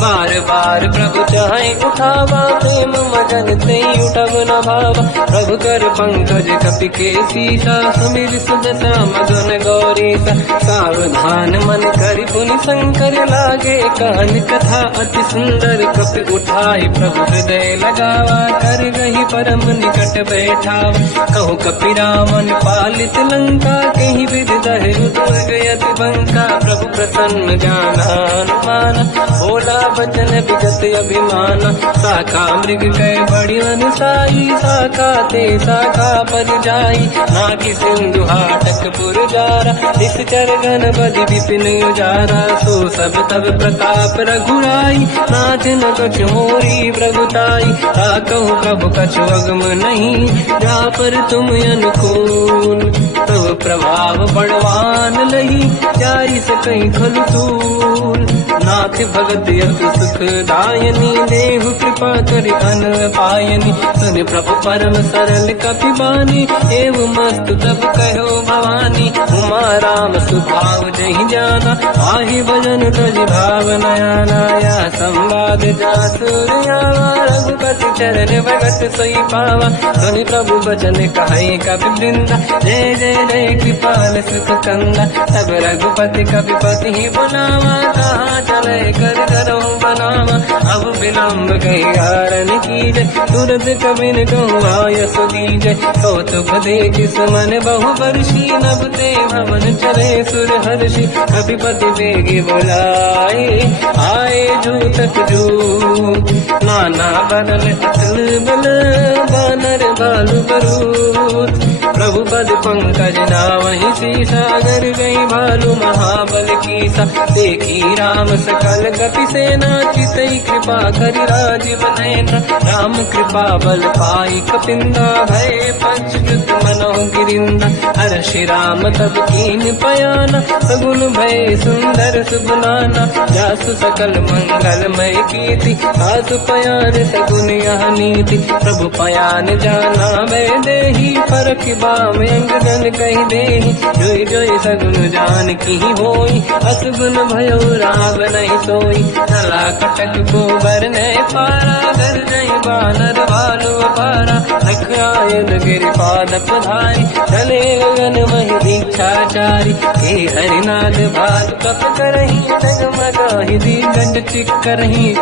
बार बार प्रभु चाहे उठावा, प्रेम मगन ते उठब न भावा, प्रभु कर पंकज कपि के सीसा, सुमिर सुदशा मगन गौरीसा, सावधान मन करि पुनि शंकर लागे, कहन कथा अति सुंदर, कपि उठाई प्रभु हृदय लगावा, कर गही परम निकट बैठावा, कहु कपि रामन पालित लंका, कहीं विधि दहे दुर्ग यति बंका, प्रभु प्रसन्न ज्ञानानुमाना, भोला बचन विगत अभिमाना, शाखा मृग कै बड़ी अनुसाई, शाखा ते शाखा पर जाई, नाकि सिंधु हाटक पुरजारा, निश्चर घन बदि विपिन उजारा, सो सब तब प्रताप रघुराई, नाथ न कछु मोरी प्रभुताई, ताकहु प्रभु कछु अगम नहीं, जा पर तुम अनुकूल, तब प्रभाव बड़वान लही, जाई सकई खलु तूल, नाथ भगत यत सुख दायनी, देहु कृपा करि अन पायनी, सुन प्रभु परम सरल कपि बानी, एव मस्त तब कहो भवानी, उमा राम सुभाव जहि जाना, आहि भजन तज भाव नयाना, या संवाद जासुर आवा, रघुपति चरण भगत सोई पावा, सुनि प्रभु बचन कहे कपि वृंदा, जय जय जय कृपाल सुख कंदा। तब रघुपति कपिपति ही बुलावा, कहा चले कर करो बनावा। अब विलम्ब कही कारण कीजे, तुरंत कबिन कहूँ आयस दीजे। कौतुक देख सुमन बहु वर्षी, नभ ते भवन चले सुर हर्षि। कपिपति बेगी बुलाए, आए जूतक जूत। नाना बदल अतल बल, बानर बालु बरूत। प्रभु पद पंकज नावहि सीसा, गर गई भालु महाबल कीसा। देखी राम सकल कपि सेना, चितई कृपा करि राजीव नयन। राम कृपा बल पाई कपिंदा, भय पंचकृत मनो गिरिंदा। हर्षि राम तब कीन पयाना, सगुन भय सुंदर सुबनाना। जासु सकल मंगलमय कीर्ति, आसु पयान सगुन यह नीति। प्रभु पयान जाना मैं देही, फरक बाम अंगदन कही देही। जोई जोई सगुन जान की होई, असगुन भयो राम नहीं सोई। चला कटक को बरने पारा, घर नहीं बानर बालु अपारा। लख आयन गिरिपाद पधारी, चले गगन महि दीक्षाचारी। हे हरिनाथ भाल कप करही, डगमगाहि दीगंज चिक्करही।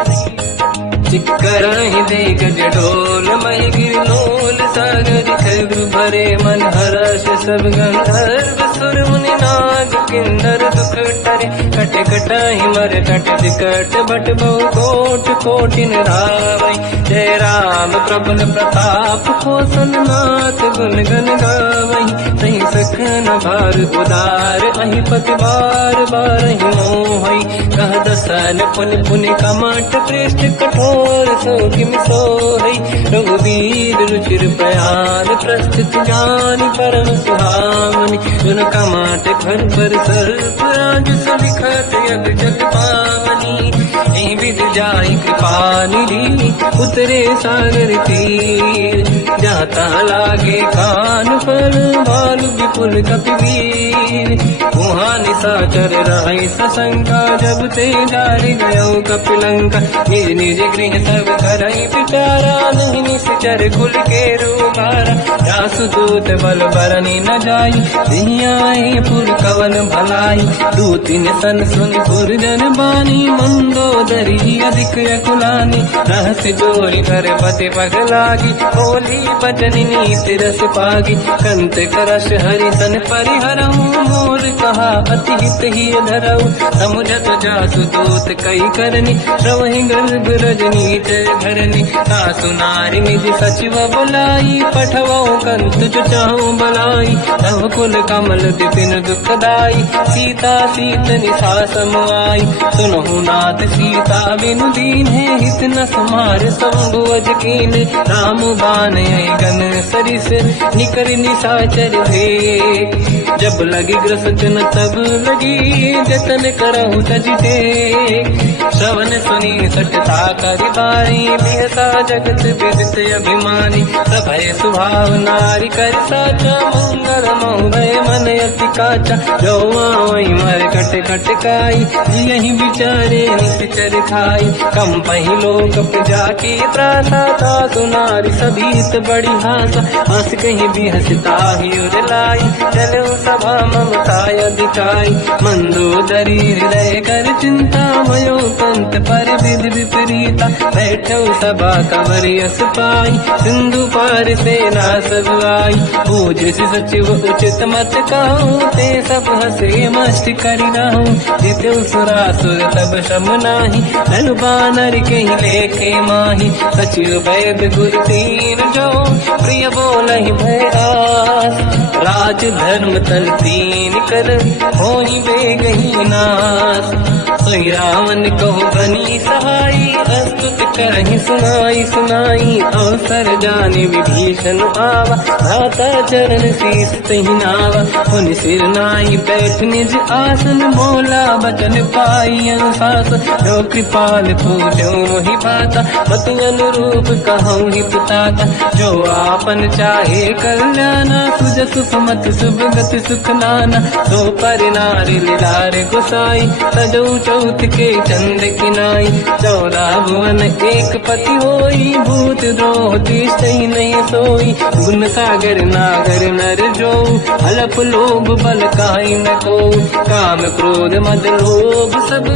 चिक्करहि देख जडोल महि गिरलोल, सागर खग भरे मन हर्ष सब गंधर्व। सुर मुनि नाग किन्नर दुख टरे, कट कटाहि मर तट विकट भट बहु कोट कोटिन रावै। जय राम प्रबल प्रताप, कौशल नाथ गुण गन गावै। तहि सखन भार उदार, अहि पति बार बार ही मोहै। कह दसन पुनि पुनि कमठ, पृष्ठ कठोर सो किम सोहै। रघुवीर रुचिर प्रयान, प्रस्थित ज्ञान परम सुहावनी। सुन कमाट घर पर सर्प, आज सविखत यग जग पावनी। यही विध जाई कृपा निधि, उतरे सागर तीर। जाता लागे कान पर, भालु विपुल कपिवीर। वहाँ निशाचर रहि सशंका, जब ते डारि गयो कपिलंका। निज निज गृह सब करई पिटारा, नहीं निश्चर कुल के रूबारा। जासु दूत बल बरनी न जाई, दियाए पुर कवन भलाई। दूतिन सन सुन पुर जन बानी, मंदोदरी अधिक अकुलानी। रहस्य जोरी कर पति पगलागी, होली बचन नीति रस पागी। कंत करश हरि सन परिहरऊ, मोर कहा अति हित ही धरऊ। समुझत जासु दूत कई करनी, श्रवहि गर्भ रजनी जय धरनी। सासु नारी निज सचिव बुलाई, पठवऊ कंत जो चाहूं बलाई। तब कुल कमल विपिन दुखदाई, सीता सीत निशा समाई। सुनहु नाथ सीता बिनु दीन्हे, हित न समार शंभु अज कीन्हे। राम बाण गन सरिस, निकर निशाचर भेद। जब लगी ग्रसन तब लगी, जतन करहु तज टेक। श्रवण सुनी सटता करि बारी, बिहसा जगत विदित अभिमानी। सभय स्वभाव नारी कर साचा, मंगल मोह भय मन अति काचा। जो आवै मर कट कट काई, यही विचारे निश्चर खाई। कम पही लोक जाके त्रासा, तासु नारी सभीत बड़ी हासा। हंस कहीं भी हंसता ही उरलाई, चलो सभा ममता अधिकाई। मंदोदरी हृदय कर चिंता, भयो पंत पर विध विपरीता। बैठो सभा कंवरि यस पाई, सिंधु पार सेना सब आई। पूज सचिव उचित मत कहूँ, ते सब हंसे मस्त करि रहूं। जितु सुरासुर तब शम नाही, धनु बानर कहीं लेखे माही। सचिव वैद गुर तीन जो, प्रिय बोलहि भय आस। राज धर्म तल तीन कर, होई बेगहि नास। सोई रावण कहो बनी सहाई, अस्तुत करहि सुनाई सुनाई। अवसर जाने विभीषण आवा, भ्राता चरण शीस तहि नावा। पुनि सिर नाई बैठ निज आसन, बोला बचन पाई अनुशास। जो कृपाल पूजो मोहि भाता, मति अनुरूप कहूँ हित ताता। जो आपन चाहे कल्याणा, सुजसु सुमति सुभगति सुख नाना, सो पर नारी लीलार गोसाई, सजौ चौथ के चंद की नाई, 14 भुवन एक पति होई, भूत द्रोह तीसई नहीं सोई, गुण सागर नागर नर जो, अलप लोभ बल काई न को, काम क्रोध मद लोभ सब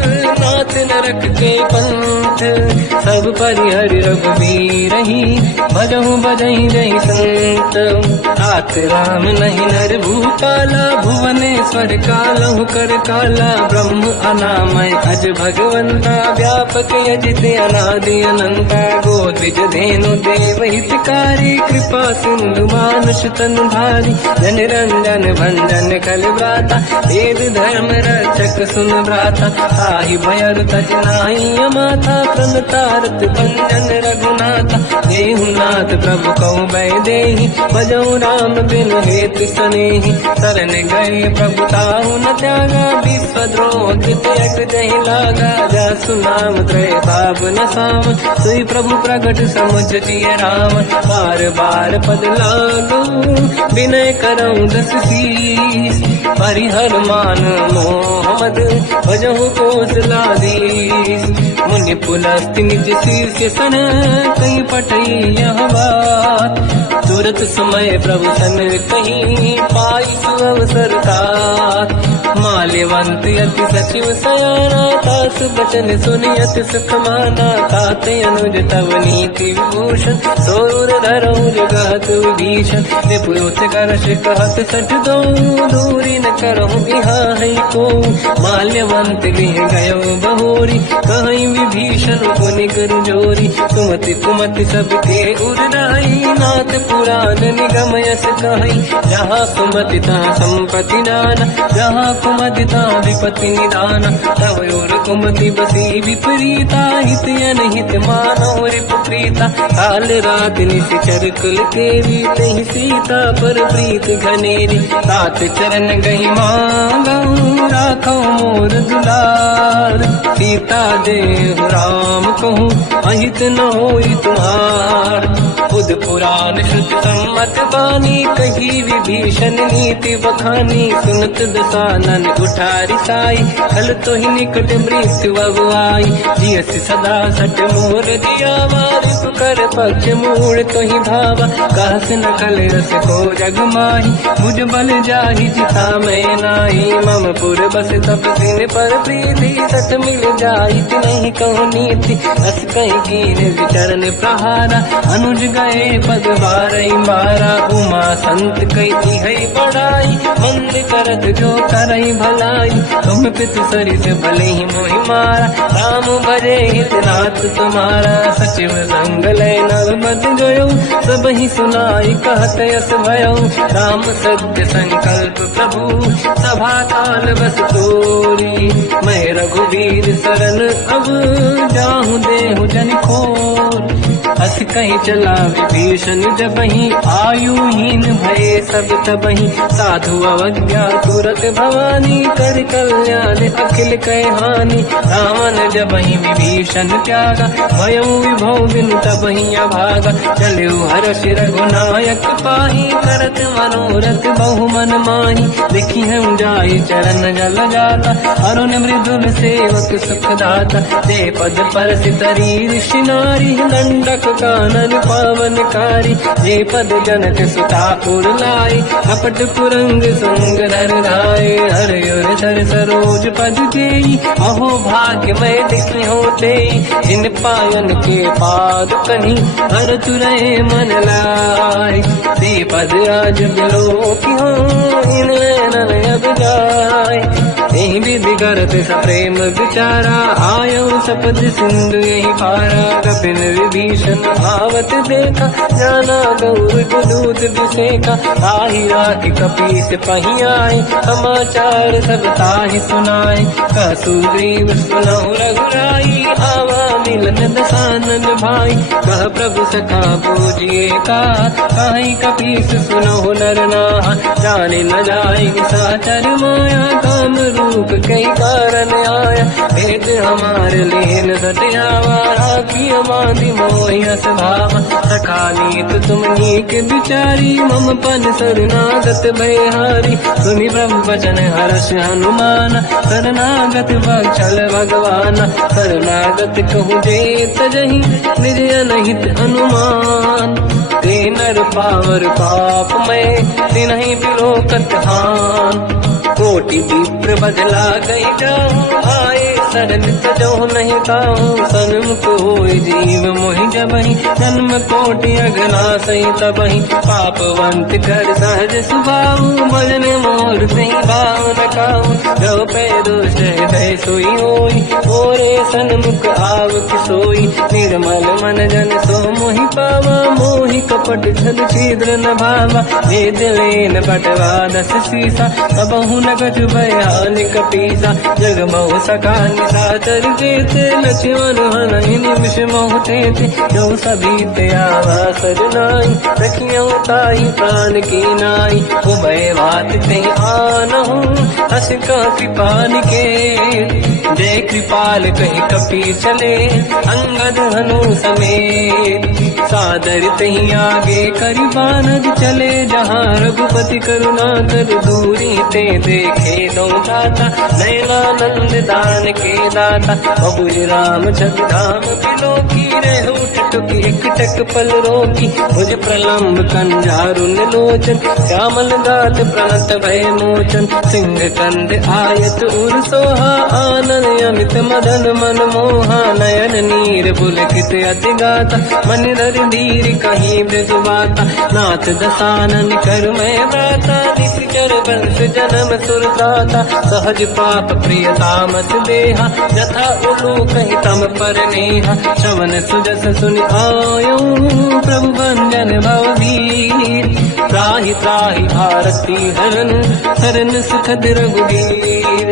नाथ नरक के पंथ, सब परिहरि रघुबीर ही, भजहु बजहि जय संत, तात राम नहीं नर भूपाला, भुवनेश्वर कालहु कर काला, ब्रह्म अनामय अज भगवंता, व्यापक यजित अनादि अनंता, गोद्विज धेनु देव हितकारी, कृपा सिंधु मानुष तनु धारी, जन रंजन भंजन कल व्राता, वेद धर्म रक्षक सुन व्राता, ताहि भयर तज नाहि अमाता, प्रणतारत भंजन रघुनाथा, देहु नाथ प्रभु कौ बै देहि, भजऊ राम बिनु हेतु सनेहि, शरण गए प्रभु ताहु न त्यागा, विश्वद्रोह कृतयक जहि लागा, जासु नाम त्रय भाव न साम, सोई प्रभु प्रगट समुझ जिय राम, बार बार पद लागू, विनय करऊं दस शीस, परिहर मान मोहम्मद, भजहु कौशलाधीश, मुनि पुलस्ति निज शीर्ष सन, कहीं पटई यह बात, तुरत समय प्रभु सन कहीं, पाई सुअवसर तात, माल्यवंत अति सचिव सयाना, तास बचन सुनियत सुख माना, तात अनुज तव नीति विभूषण, सोर धरऊ जगत विभीषण, निपुत करश कहत सठ दो, दूरी न करहु बिहार को, माल्यवंत लिह गयो बहोरी, कहीं विभीषण पुनि कर जोरी, सुमति कुमति सबके उरनाई, नाथ पुराण निगम यस कहीं, जहाँ सुमति तहाँ संपत्ति नाना, जहाँ कुमति तहाँ विपत्ति निदाना, तव और कुमति बसी विपरीता, हित अनहित मानव रिपुप्रीता, काल रात निशिचर कुल केरी, तहि सीता पर प्रीत घनेरी, तात चरण गई मांगऊ, राखो मोर दुलार, सीता देहु राम कहूँ, अहित न होई तुम्हार, बुध पुराण श्रुति सम्मत बानी, कही विभीषण नीति बखानी, सुनत दसानन उठारी साई, कल तो ही निकट मृत्यु अगुआई, जियस सदा सट मोर दिया, मारिप कर पक्ष मूल तो ही भावा, कहस न कल रस को जग माही, मुझ बल जाहि जिता मैं नाई, मम पुर बस तप सिन पर प्रीति, सत मिल जाई नहीं कहूँ नीति, अस कहीं कीन विचरण प्रहारा, अनुज गए पद बारई मारा, उमा संत कही है बढ़ाई, मंद करत जो करई भलाई, तुम पितु सरिस भले ही मोहि मारा, राम भजे हित नाथ तुम्हारा, सचिव संग लय नव मत गयो, सब ही सुनाई कहत यस भयो, राम सत्य संकल्प प्रभु, सभा काल बस तोरी, मैं रघुवीर शरण अब जाहु देहु जन खोर, हस कहीं चला विभीषण जबहि, आयुहीन भये सब तबहि, साधु अवज्ञा तुरत भवानी, कर कल्याण अखिल कह हानि, रावण जबहि विभीषण त्यागा, भयउ विभव बिनु तबहि अभागा, चलु हर्ष रघुनायक पाहि, करत मनोरथ बहु मन माहि, देखि हूँ जाय चरण जल जाता, अरुण मृदुल सेवक सुख दाता, ते पद पर सितरी ऋषि नारी, दंडक कानन पावनकारी, जे पद जनक सुता पुर लाई, कपट पुरंग संग धर राय, हर युर धर सरोज पद जेई, अहो भाग्य मैं देखी होते, जिन पायन के पाद कहीं, हर तुरहे मन लाय, ते पद आज बिलो की हो, इन नैनन अब जाय, यही विधि करत सप्रेम विचारा, आयो सपद सिंधु यही पारा, कपिन विभीषण आवत देखा, जाना गौर गुदूत विसेका, ताहि राखि कपीस पहि आए, समाचार सब ताहि सुनाए, कह सुग्रीव सुनहु रघुराई, आवा मिलन दसानन भाई, कह प्रभु सखा पूजिए का, काहि कपीस सुनहु नर नाहा, जाने न जाए साचर माया, काम रूप कई कारण आया, भेद हमारे लेन सत्यावा, राखी बांधी मोहिया स्वभाव, सखानी तो तुम नीक बिचारी, मम पन शरणागत भयहारी, सुनि ब्रह्म वचन हर्ष हनुमान, शरणागत वत्सल भगवान, शरणागत कहूँ जे तजहि, निज अनहित अनुमान, ते नर पावर पाप में, तिन्हि बिलोकत हान, कोटि विप्र बदला गई जाऊँ, आए शरण तजो नहीं ताऊँ, सन्मुख होय जीव मोहि जबहि, जन्म कोटि अगला सही तबहि, पापवंत कर सहज सुभाऊ, भजन मोर सही भाव न काऊ, जो पै दुष्ट हृदय सोई होई, मोरे सन्मुख आव किसोई, निर्मल मन जन सो मोहि पावा, मोहि कपट छल छिद्र न भावा, भेद लेन बटवा दस सीसा, सबहु न कछु भयान कपीसा, जग महु सका निशाचर जेते, लक्ष्मण हनि निमिष मोह तेते, जो सभी ते आवा सरनाई, रखियो ताई प्राण की नाई, उभय बात ते आनहु, हस का कृपान के, जय कृपाल कहि कपी चले, अंगद हनु समेत, सादर तही आगे करि बानर चले, जहाँ रघुपति करुणा कर दूरी ते देखे दो दाता, नयनानंद दान के दाता, बहुज राम छवि धाम बिलो की, रहु टुक एक टक पल रोकी, भुज प्रलम्ब कंजारुन लोचन, श्यामल गाल प्रणत भय मोचन, सिंह कंद आयत उर सोहा, आनन अमित मदन मन मोहा, नयन नीर पुलकित अति गाता, मन धर धीर कहीं मृदुबाता, नाथ दसानन कर मैं दाता, निश्चर वंश जन्म सुरदाता, सहज पाप प्रिय तामस देहा, यथा उलू कहीं तम पर नेहा, श्रवण सुजस सुनि आयो, प्रभु भंजन भववीर, त्राहि त्राहि आरती हरन, शरण सुखद रघुवीर,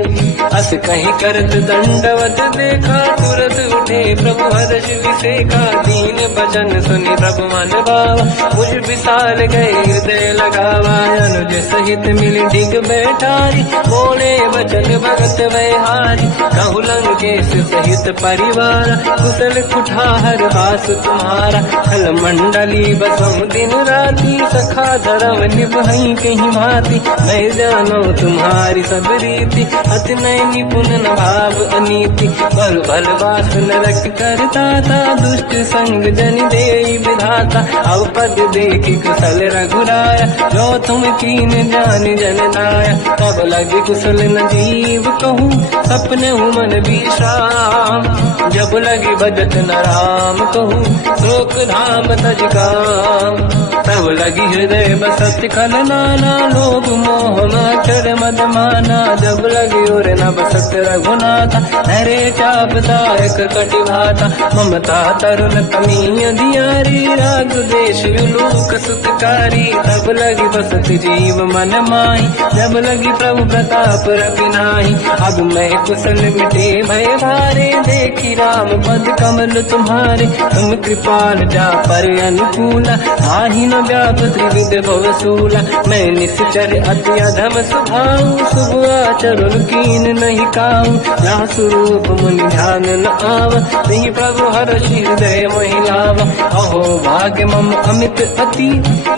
अस कहीं करत दंडवत देखा, तुरत उठे प्रभु हर्ष विसेखा, दीन भजन सुनि प्रभु मन भावा, मुझ विशाल गए हृदय लगावा, अनुज सहित मिली डिग बैठारी, बोले वचन भगत वैहारी, कहु लंकेश सहित परिवार, कुशल कुठार वास तुम्हारा, खल मंडली बसहु दिन राती, सखा धर्म निभहि कहीं भांति, मैं जानो तुम्हारी सब रीति, अति नय निपुण न भाव अनीति, पर भल बास नरक करता था, दुष्ट संग जन दे विधाता, अब पद देखी कुशल रघुराया, जो तुम कीन जान जन नाया, तब लगे कुशल न जीव कहूँ, सपने मन विश्राम, जब लगी भजत न राम कहूँ, शोक धाम तज काम, तब लगी हृदय बसत खल नाना, लोभ मोह मच्छर मद माना, जब लगी और न बसत रघुनाथा, हरे चाप दायक कटि भाता, ममता तरुण तमी अधियारी, राग देश विलोक सुखकारी, तब लगी बसत जीव मन माही, जब लगी प्रभु प्रताप रवि नाही, अब मैं कुशल मिटे भय भारे, देखी राम पद कमल तुम्हारे, तुम कृपाल जा पर अनुकूला, आहि न व्याप त्रिविध भवसूला, मैं निश्चर अति अधम स्वभाव, शुभ आचरण कीन नहीं काऊ, जहाँ स्वरूप मुनि ध्यान न आव, नहीं प्रभु हर्षि हृदय महिलावा, अहो भाग्य मम अमित अति,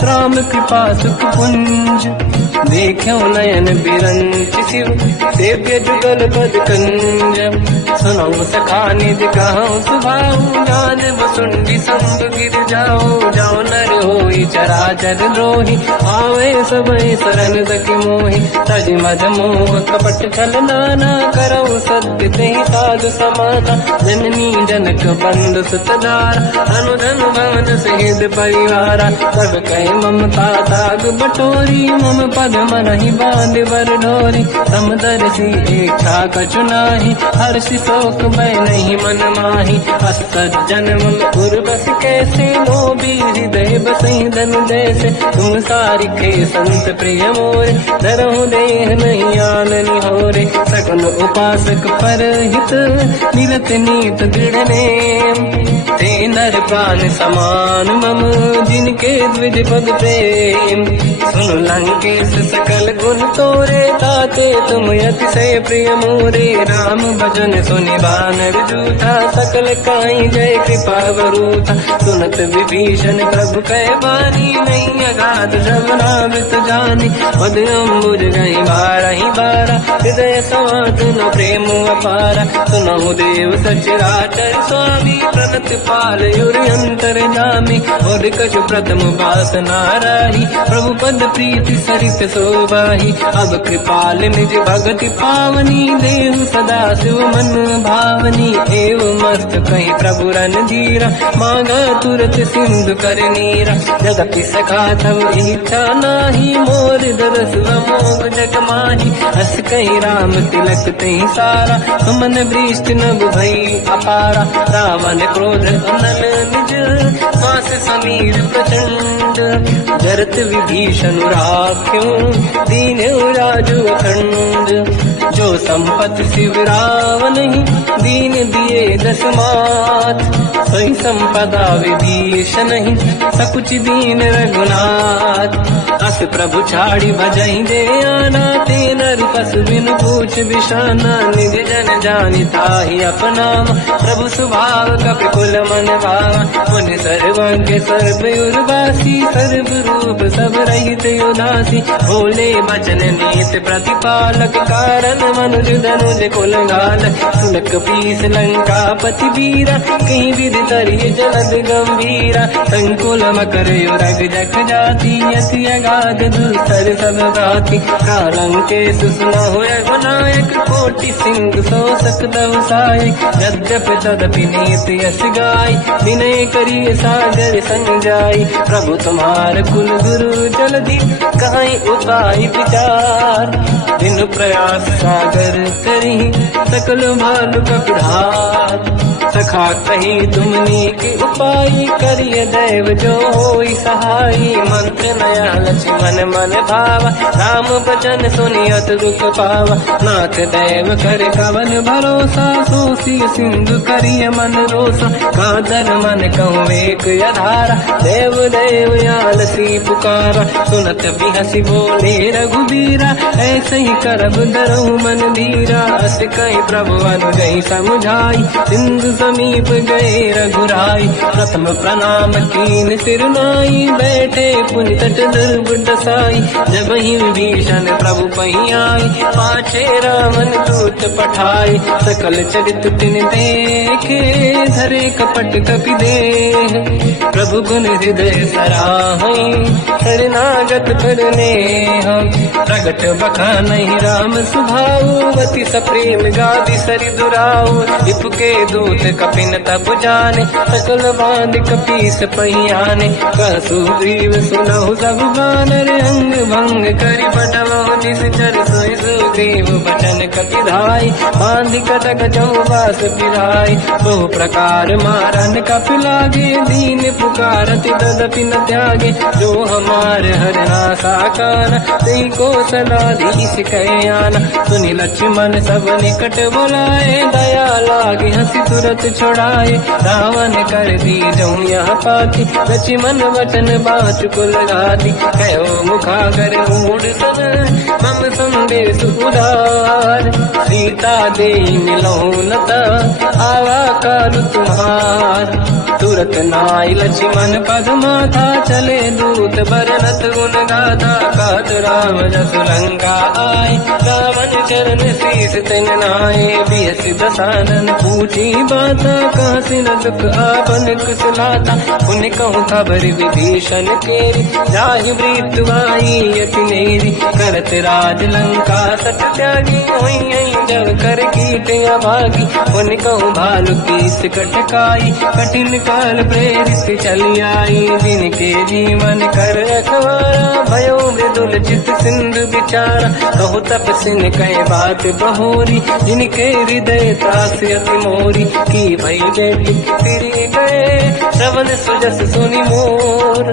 राम कृपा सुख पुंज, देखो नयन बिरंच शिव, सेव्य जुगल पद कंज, सुनो सखा निज कहूँ सुभाऊ, जान वसुंडी संग गिर जाओ, जाओ नर होई चराचर द्रोही, आवे सबई शरण सखि मोहि, तज मद मोह कपट छल नाना, करऊ सत्य तेहि साधु समाता, जननी जनक बंधु सुतधारा, अनुधन भवन सहित परिवारा, सब कहि ममता ताग बटोरी, मम पद मनहि बांध बर डोरी, समदर्शी इच्छा कछु नाही, हर्षि शोक भय नहीं मन माही, असज्जन मम उर बस कैसे, लोभी हृदय बसहि धन जैसे, तुम सारिखे संत प्रिय मोरे, धरहु देह नहीं आन निहोरे, सगुन उपासक पर हित, मिलत नीत दृढ़ नेम, ते नर प्राण समान मम, जिनके द्विज पद प्रेम, सुन लंकेश सकल गुण तोरे, ताते तुम अतिशय प्रिय मोरे। राम भजन सुनि बानर जूठा, सकल काई जय कृपा वरूथा। सुनत विभीषण प्रभु कह बानी, नहीं अगाध श्रवणामृत जानी। पद अम्बुज गई बारहि बारा, हृदय समात न प्रेम अपारा। सुनहु देव सचराचर स्वामी, प्रणत पाल युरि अंतर जामी। और कछु प्रथम वासना राही, प्रभु पद प्रीति सरित सोबाही। अब कृपाल निज भगति पावनी, देहु सदा शिव मन भावनी। एवं मस्त कहीं प्रभु रन धीरा, मांगा तुरत सिंधु कर नीरा। जगति सखा तब इच्छा नाही, मोर दरस मोग जग माही। हस कहीं राम तिलक तही सारा, सुमन वृष्ट नभ भई अपारा। रावण क्रोध अनल निज, श्वास समीर प्रचंड। जरत विभीषण राख्यों, दीन राजु अखंड। जो संपत्ति शिव रावण ही, दीन दिए दस मात। सोई संपदा विभीषण ही, सकुच दीन रघुनाथ। अस प्रभु छाड़ी भजई दे आना, ते नर पशु बिनु पूछ बिशाना। निज जन जानि ताहि अपनावा, प्रभु स्वभाव कपि कुल मन भावा। मुनि सर्वज्ञ सर्व उर्वासी, सर्व रूप सब रहित उदासी। भोले बचन नीत प्रतिपालक, कारण मनुज धनुज कुल घालक। सुन कपीस लंका पति वीरा, कहीं विधि तरिय जलद गंभीरा। संकुल मकर युरग जख जाति, अति अगाध दुस्तर सब भाति। कालंकेश सुनहु रघुनायक, कोटि सिंह सो सकदव सहायक। यद्यप तदपि नीत यस गाय, विनय करिय सागर संजाई। प्रभु तुम्हार कुल गुरु जलधि, कहीं उपाय विचार। बिनु प्रयास सागर करी, सकल भालु कपिधार। सखा कही तुमनी के उपाय, करिय दैव जो होई सहाई। मंत्र नया लक्ष्मण मन भावा, राम भजन सुनियत दुख पावा। नाथ दैव कर कवन भरोसा, सोसी सिंधु करिय मन रोसा। कादर मन कहूँ एक अधारा, देव देव आलसी पुकारा। सुनत बिहसी बोले रघुबीरा, ऐसे ही करब डरहु मन धीरा। अस कहीं प्रभु अनुजहि समझाई, सिंधु समीप गए रघुराई। प्रथम प्रणाम कीन सिरनाई, बैठे पुनि तट दुर्ग दसाई। जब ही विभीषण प्रभु पही आई, पाछे रावण दूत पठाई। सकल चरित तिन देखे, धरे कपट कपि देह। प्रभु गुण हृदय सराहई, शरणागत करने हम। प्रगट बखानहि राम सुभाऊ, अति सप्रेम गादि सरि दुराऊ। रिपु के दूत कपिन तब जाने, सकल बांध कपीस पही आने। कह सुग्रीव सुनहु सब बानर, अंग भंग करि बटवहु निश्चर। सोई सुग्रीव बचन कपि धाई, बांधि कटक चौबास पिराई। बहु प्रकार मारन कपि लागे, दीन पुकारति तदपि न त्यागे। जो हमार हरना साकाना, तेहि को सलाधीश कहे आना। सुनि लक्ष्मण सब निकट बुलाए, दया लागे हंसी तुरत छुड़ाए। रावण कर दी जऊँ यह पाती, लक्ष्मण वचन बाचुकुल घाती। कहो मुखागर मूढ़ सन, मम संदेश उदार। सीता दे मिलऊँ लता, आवा काल तुम्हार। तुरत नाई लक्ष्मण पद माथा, चले दूत बरनत गुण गाथा। कहत राम जस लंका आए, रावण चरण शीस तिन नाए। बिहस दसानन पूछी बाता, कहाँ से न दुख आपन कुशलाता। पुन कहूँ खबर विभीषण केरी, जाहि मृत्यु आई यति नेरी। करत राज लंका सत त्यागी, हुई जब कर कीट अभागी। पुन कहूँ भालु कीस कटकाई, कठिन काल प्रेरित चली आई। जिनके जीवन कर रखवारा, भयो मृदुल चित सिंधु विचारा। कहु तपसिन कह बात बहोरी, जिनके हृदय त्रास अति मोरी। की भई जय तिरि गए, श्रवण सुजस सुनि मोर।